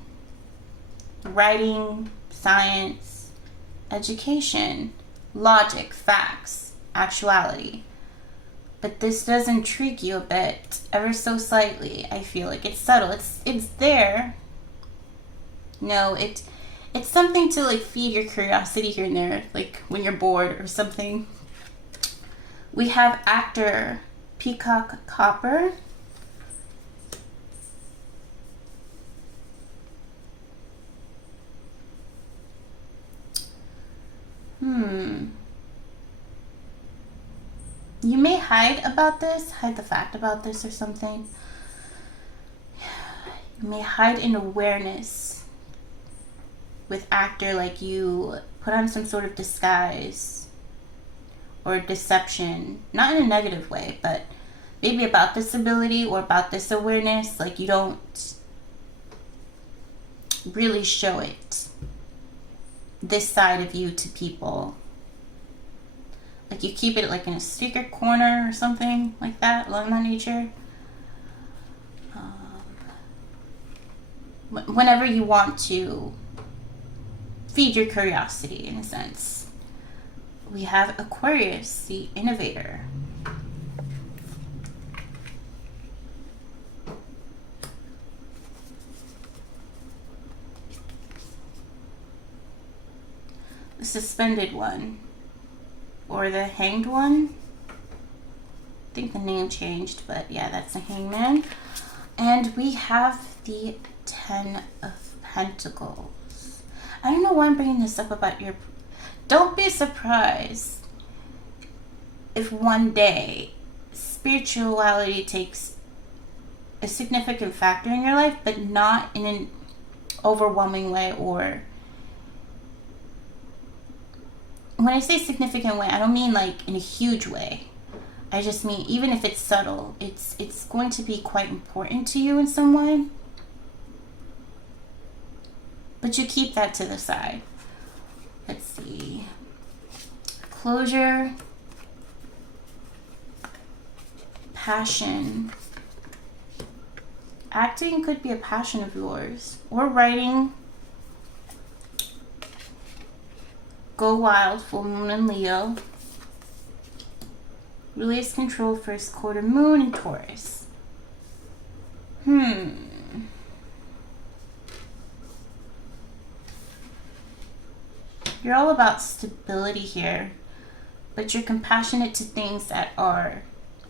Writing, science, education, logic, facts, actuality. But this does intrigue you a bit, ever so slightly. I feel like it's subtle. It's there. No, it's something to like feed your curiosity here and there, like when you're bored or something. We have actor Peacock Copper. You may hide the fact about this or something. You may hide in awareness with actor, like you put on some sort of disguise or deception, not in a negative way, but maybe about this ability or about this awareness, like you don't really show it, this side of you, to people. Like you keep it like in a secret corner or something like that, along that nature. Whenever you want to feed your curiosity, in a sense. We have Aquarius, the innovator. The suspended one, or the hanged one. I think the name changed, but yeah, that's the hangman. And we have the 10 of Pentacles. I don't know why I'm bringing this up about your... Don't be surprised if one day spirituality takes a significant factor in your life, but not in an overwhelming way. Or when I say significant way, I don't mean like in a huge way. I just mean even if it's subtle, it's going to be quite important to you in some way. But you keep that to the side. Let's see. Closure. Passion. Acting could be a passion of yours. Or writing. Go wild, full moon in Leo. Release control, first quarter moon in Taurus. You're all about stability here, but you're compassionate to things that are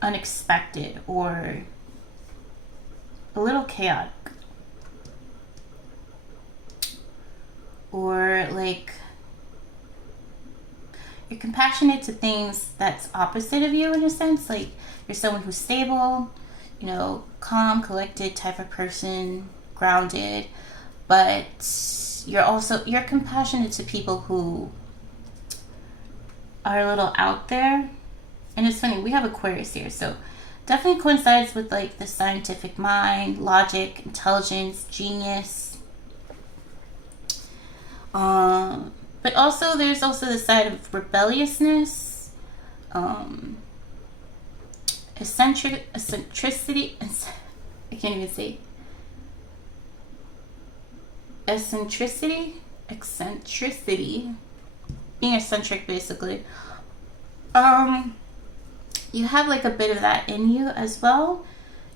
unexpected or a little chaotic. Or like, you're compassionate to things that's opposite of you in a sense. Like you're someone who's stable, you know, calm, collected type of person, grounded, but you're compassionate to people who are a little out there. And it's funny, we have Aquarius here, so definitely coincides with like the scientific mind, logic, intelligence, genius. But also there's also the side of rebelliousness, eccentricity, I can't even say. Eccentricity, being eccentric basically. You have like a bit of that in you as well.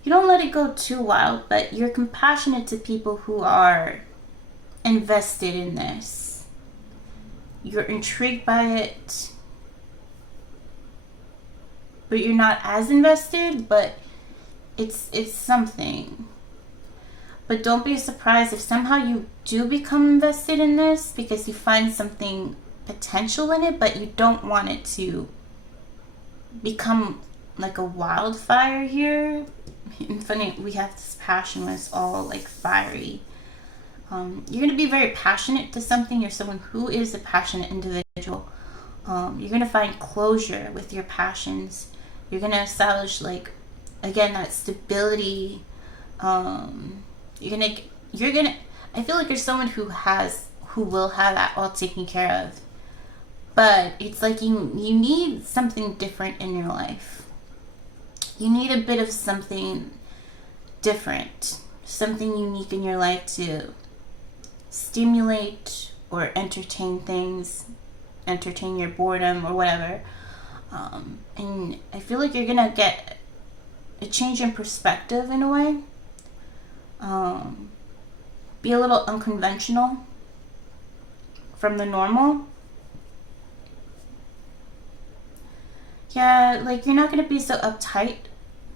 You don't let it go too wild, but you're compassionate to people who are invested in this. You're intrigued by it, but you're not as invested, but it's something. But don't be surprised if somehow you do become invested in this because you find something potential in it, but you don't want it to become like a wildfire here. And funny, we have this passion when it's all like fiery. You're going to be very passionate to something. You're someone who is a passionate individual. You're going to find closure with your passions. You're going to establish, like, again, that stability. I feel like you're someone who will have that all taken care of. But it's like you need something different in your life. You need a bit of something different, something unique in your life to stimulate or entertain things, entertain your boredom or whatever. And I feel like you're gonna get a change in perspective in a way. Be a little unconventional from the normal. Yeah, like you're not going to be so uptight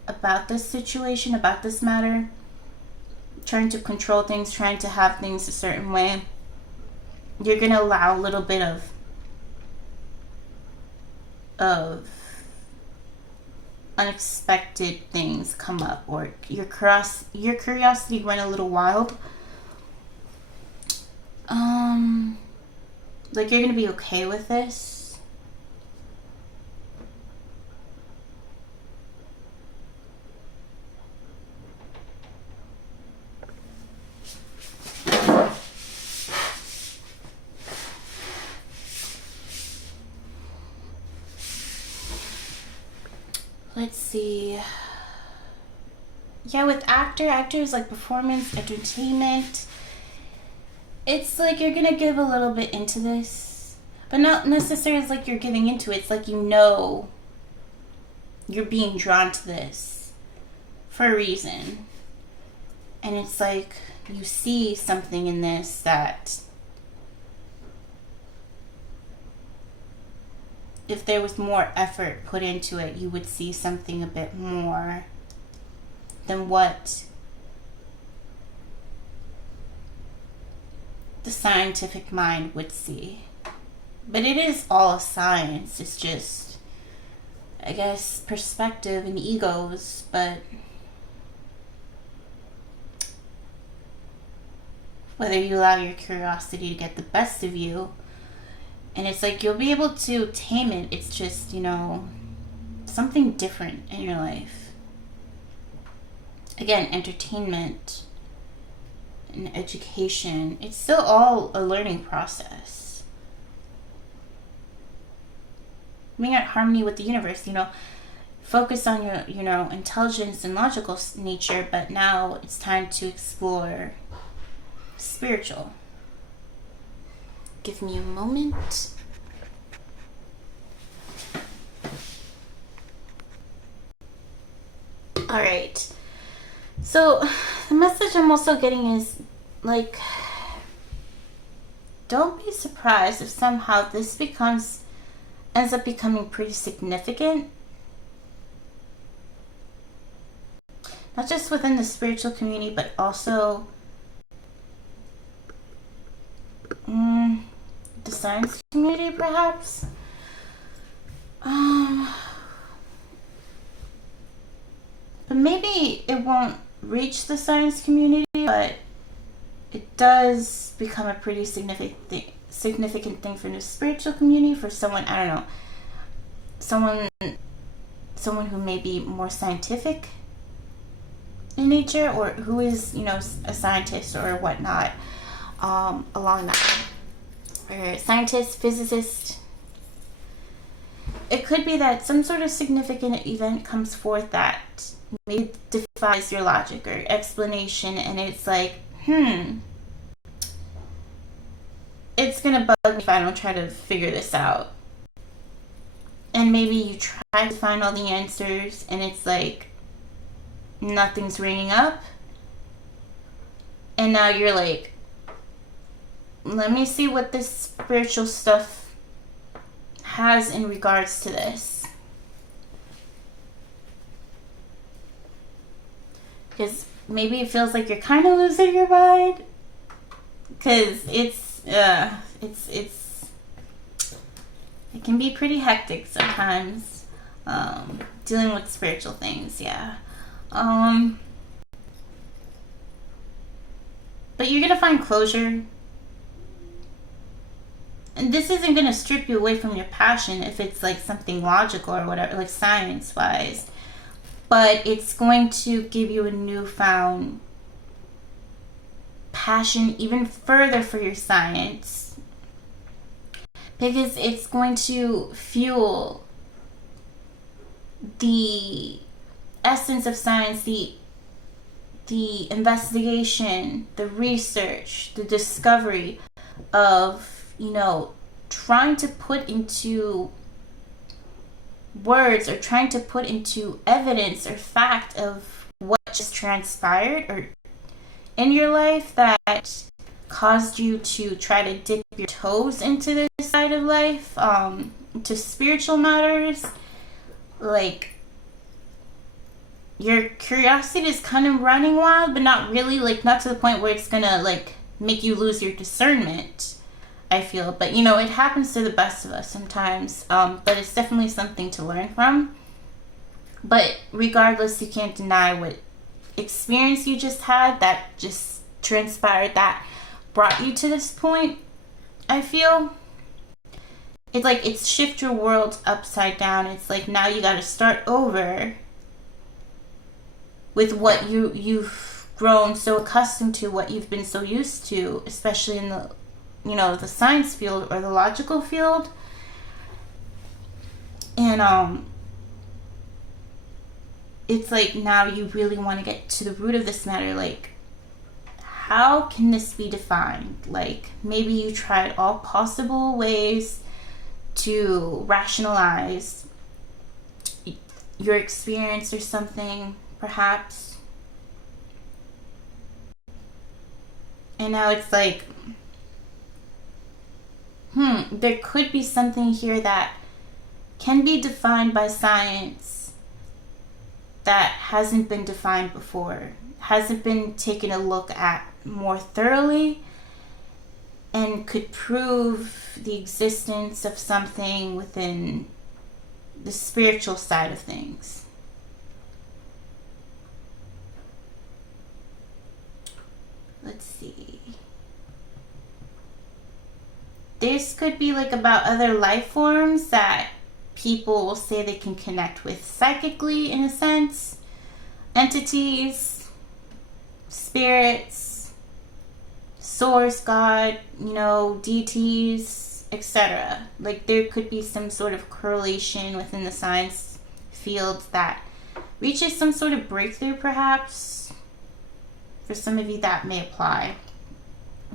about this situation, about this matter. Trying to control things, trying to have things a certain way. You're going to allow a little bit of unexpected things come up, or your curiosity went a little wild. Like you're going to be okay with this. Let's see. Yeah, with actors like performance, entertainment. It's like you're gonna give a little bit into this, but not necessarily as like you're giving into it. It's like you're being drawn to this for a reason. And it's like you see something in this that if there was more effort put into it, you would see something a bit more than what the scientific mind would see. But it is all a science. It's just, I guess, perspective and egos. But whether you allow your curiosity to get the best of you, and it's like you'll be able to tame it. It's just, something different in your life. Again, entertainment and education. It's still all a learning process. Being at harmony with the universe, focus on your, intelligence and logical nature, but now it's time to explore spiritual. Give me a moment. All right. So the message I'm also getting is like, don't be surprised if somehow this ends up becoming pretty significant. Not just within the spiritual community, but also the science community, perhaps. But maybe it won't reach the science community, but it does become a pretty significant thing for the spiritual community, for someone, I don't know, someone who may be more scientific in nature, or who is, a scientist or whatnot, along that, or scientist, physicist. It could be that some sort of significant event comes forth that maybe defies your logic or explanation, and it's like, it's gonna bug me if I don't try to figure this out. And maybe you try to find all the answers, and it's like nothing's ringing up, and now you're like, let me see what this spiritual stuff has in regards to this. Because maybe it feels like you're kind of losing your mind. Because it can be pretty hectic sometimes. Dealing with spiritual things, yeah. But you're gonna find closure. And this isn't gonna strip you away from your passion if it's like something logical or whatever, like science wise. But it's going to give you a newfound passion even further for your science, because it's going to fuel the essence of science, the investigation, the research, the discovery of, you know, trying to put into words or trying to put into evidence or fact of what just transpired or in your life that caused you to try to dip your toes into this side of life, to spiritual matters. Like, your curiosity is kind of running wild, but not really, like, not to the point where it's gonna, like, make you lose your discernment, I feel. But, you know, it happens to the best of us sometimes, but it's definitely something to learn from. But regardless, you can't deny what experience you just had that just transpired that brought you to this point, I feel. It's like it's shift your world upside down. It's like now you got to start over with what you've grown so accustomed to, what you've been so used to, especially in the, you know, the science field or the logical field. And it's like now you really want to get to the root of this matter. Like, how can this be defined? Like, maybe you tried all possible ways to rationalize your experience or something, perhaps. And now it's like, there could be something here that can be defined by science that hasn't been defined before, hasn't been taken a look at more thoroughly, and could prove the existence of something within the spiritual side of things. Let's see. This could be like about other life forms that people will say they can connect with psychically, in a sense. Entities, spirits, source, God, you know, deities, etc. Like, there could be some sort of correlation within the science field that reaches some sort of breakthrough, perhaps. For some of you, that may apply.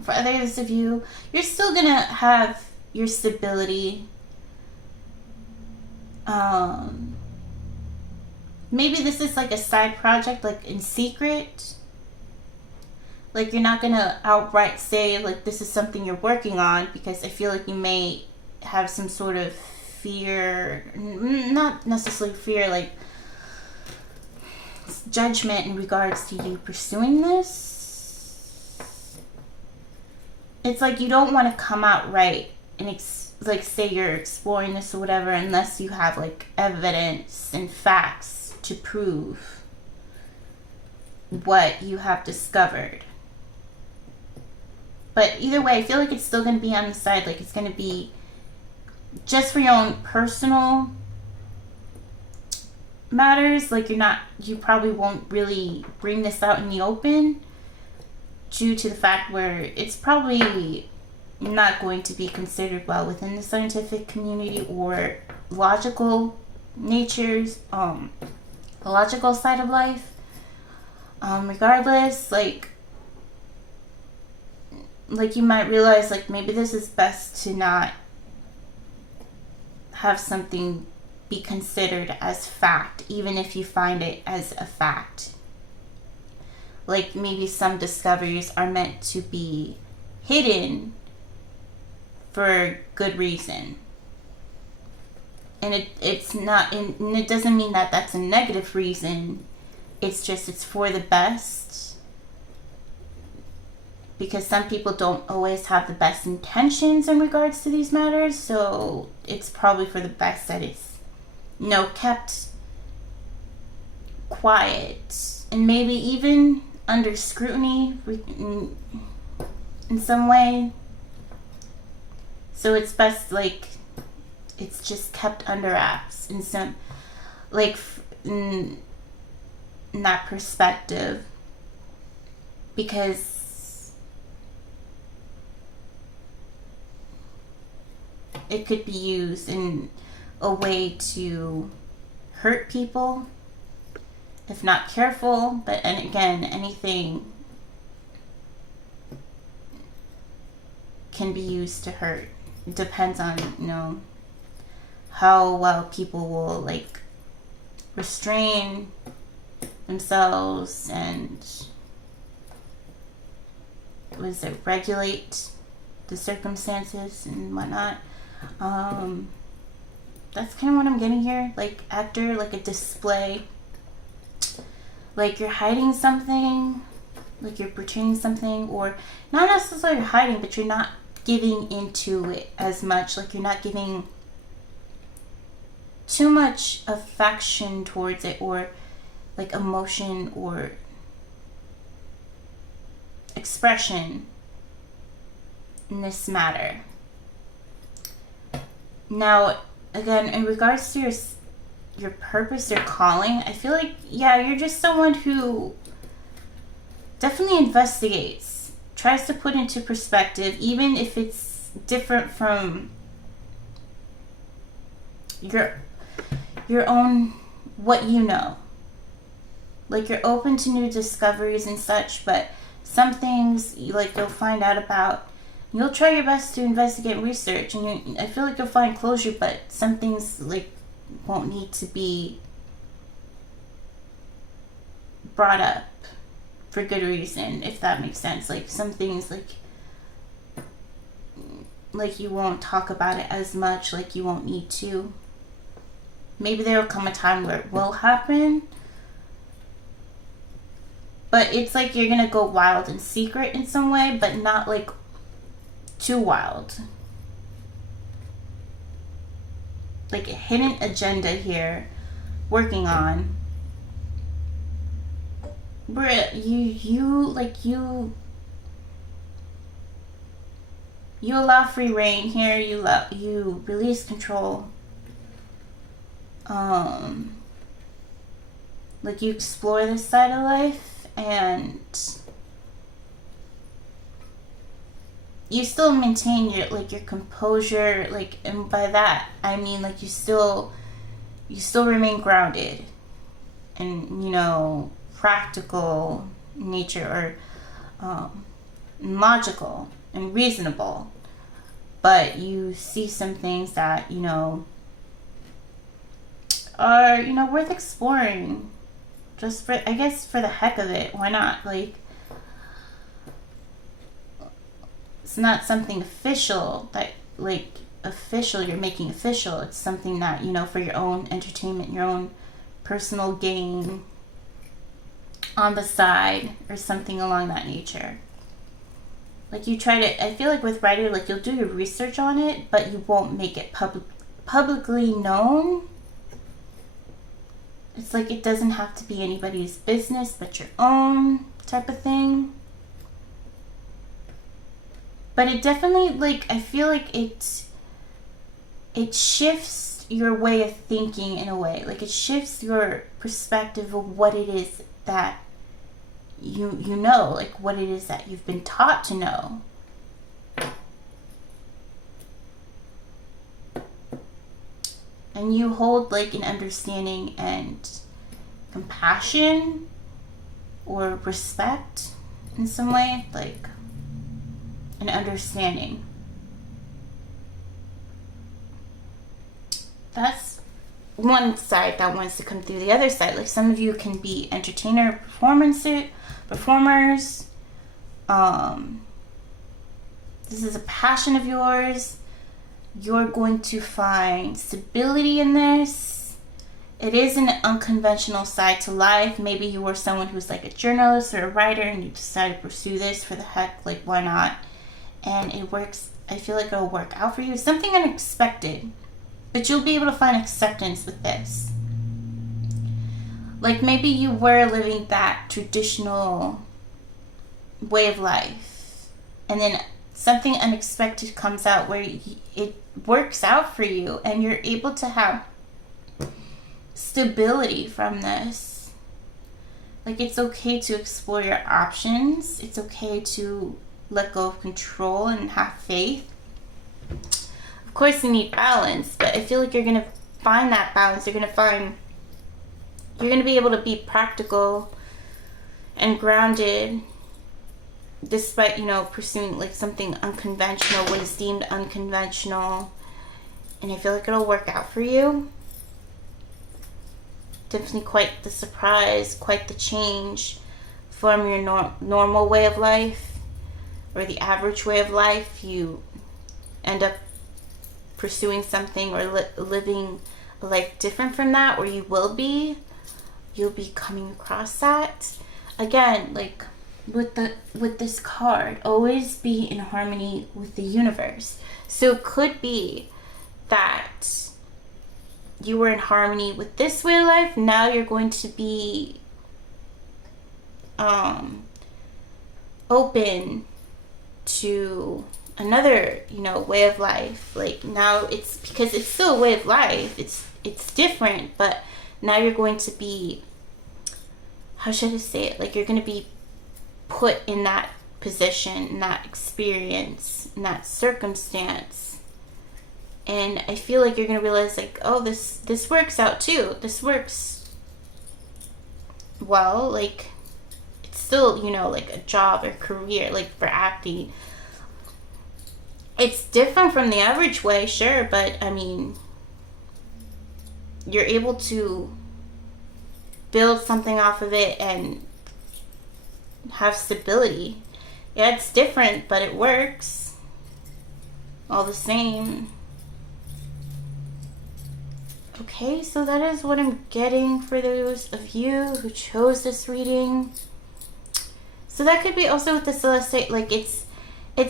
For others of you, you're still gonna have your stability. Maybe this is like a side project, like in secret. Like, you're not gonna outright say, like, this is something you're working on, because I feel like you may have some sort of fear, not necessarily fear, like judgment in regards to you pursuing this. It's like you don't want to come out right and like say you're exploring this or whatever unless you have like evidence and facts to prove what you have discovered. But either way, I feel like it's still going to be on the side. Like, it's going to be just for your own personal matters. Like, you probably won't really bring this out in the open due to the fact where it's probably not going to be considered well within the scientific community or logical natures, the logical side of life. Regardless, like you might realize, like, maybe this is best to not have something be considered as fact, even if you find it as a fact. Like, maybe some discoveries are meant to be hidden for good reason. And it's not, and it doesn't mean that that's a negative reason. It's just, it's for the best. Because some people don't always have the best intentions in regards to these matters, so it's probably for the best that it's, kept quiet and maybe even under scrutiny in some way. So it's best, like, it's just kept under wraps in some, like, in that perspective, because it could be used in a way to hurt people if not careful. But, and again, anything can be used to hurt. It depends on, you know, how well people will, like, restrain themselves and regulate the circumstances and whatnot. That's kind of what I'm getting here. Like, after, like, a display, like you're hiding something, like you're portraying something, or not necessarily hiding, but you're not giving into it as much. Like, you're not giving too much affection towards it, or like emotion or expression in this matter. Now, again, in regards to your purpose or calling, I feel like, yeah, you're just someone who definitely investigates, tries to put into perspective, even if it's different from your own, what you know. Like, you're open to new discoveries and such, but some things, you'll find out about, you'll try your best to investigate and research, and I feel like you'll find closure, but some things, like, won't need to be brought up for good reason, if that makes sense. Like, some things, like you won't talk about it as much, like you won't need to. Maybe there will come a time where it will happen, but it's like you're gonna go wild in secret in some way, but not like too wild. Like a hidden agenda here, working on where you allow free reign here. You release control. Like, you explore this side of life, and you still maintain your composure, like, and by that I mean, like, you still remain grounded and, you know, practical nature, or logical and reasonable, but you see some things that, you know, are, you know, worth exploring, just for, I guess, for the heck of it. Why not? Like, it's not something official that, like, you're making official. It's something that, you know, for your own entertainment, your own personal gain on the side, or something along that nature. Like, you try to, I feel like with writing, like, you'll do your research on it, but you won't make it publicly known. It's like, it doesn't have to be anybody's business but your own, type of thing. But it definitely, like, I feel like it shifts your way of thinking in a way. Like, it shifts your perspective of what it is that you know, like, what it is that you've been taught to know. And you hold, like, an understanding and compassion or respect in some way, like an understanding. That's one side that wants to come through. The other side, like, some of you can be performers. This is a passion of yours. You're going to find stability in this. It is an unconventional side to life. Maybe you were someone who's like a journalist or a writer, and you decided to pursue this for the heck, like, why not? And it works. I feel like it'll work out for you. Something unexpected. But you'll be able to find acceptance with this. Like maybe you were living that traditional way of life, and then something unexpected comes out where it works out for you, and you're able to have stability from this. Like it's okay to explore your options. It's okay to let go of control and have faith. Of course you need balance, but I feel like you're going to find that balance. You're going to be able to be practical and grounded despite, you know, pursuing like something unconventional, what is deemed unconventional. And I feel like it'll work out for you. Definitely quite the surprise, quite the change from your normal way of life or the average way of life. You end up pursuing something or living a life different from that, or you'll be coming across that. Again, like with this card, always be in harmony with the universe. So it could be that you were in harmony with this way of life. Now you're going to be open to another, you know, way of life. Like now it's because it's still a way of life. It's different, but now you're going to be, how should I say it? Like you're going to be put in that position, in that experience, in that circumstance. And I feel like you're going to realize like, oh, this works out too. This works well. Like it's still, you know, like a job or career, like for acting. It's different from the average way, sure, but I mean, you're able to build something off of it and have stability. Yeah, it's different, but it works all the same. Okay, so that is what I'm getting for those of you who chose this reading. So that could be also with the Celestite, like it's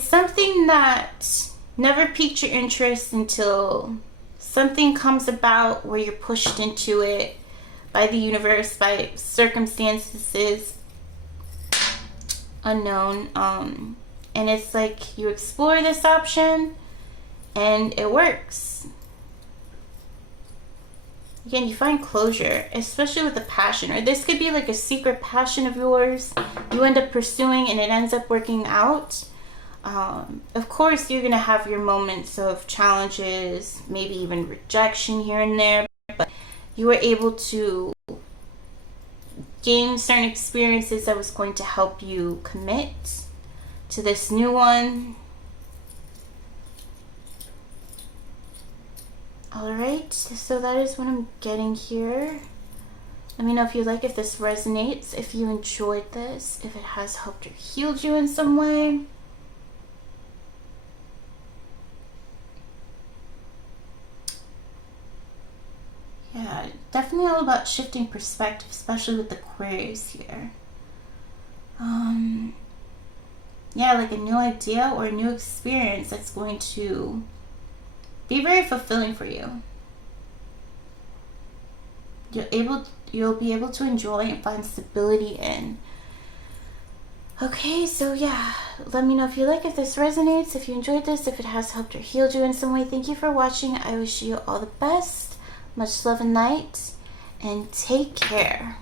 something that never piqued your interest until something comes about where you're pushed into it by the universe, by circumstances unknown. And it's like you explore this option and it works. Again, you find closure, especially with a passion, or this could be like a secret passion of yours you end up pursuing and it ends up working out. Of course, you're going to have your moments of challenges, maybe even rejection here and there, but you were able to gain certain experiences that was going to help you commit to this new one. Alright, so that is what I'm getting here. Let me know if you like, if this resonates, if you enjoyed this, if it has helped or healed you in some way. Yeah, definitely all about shifting perspective, especially with the queries here. Yeah, like a new idea or a new experience that's going to be very fulfilling for you. You'll be able to enjoy and find stability in. Okay, so yeah, let me know if you like, if this resonates, if you enjoyed this, if it has helped or healed you in some way. Thank you for watching. I wish you all the best. Much love and light, and take care.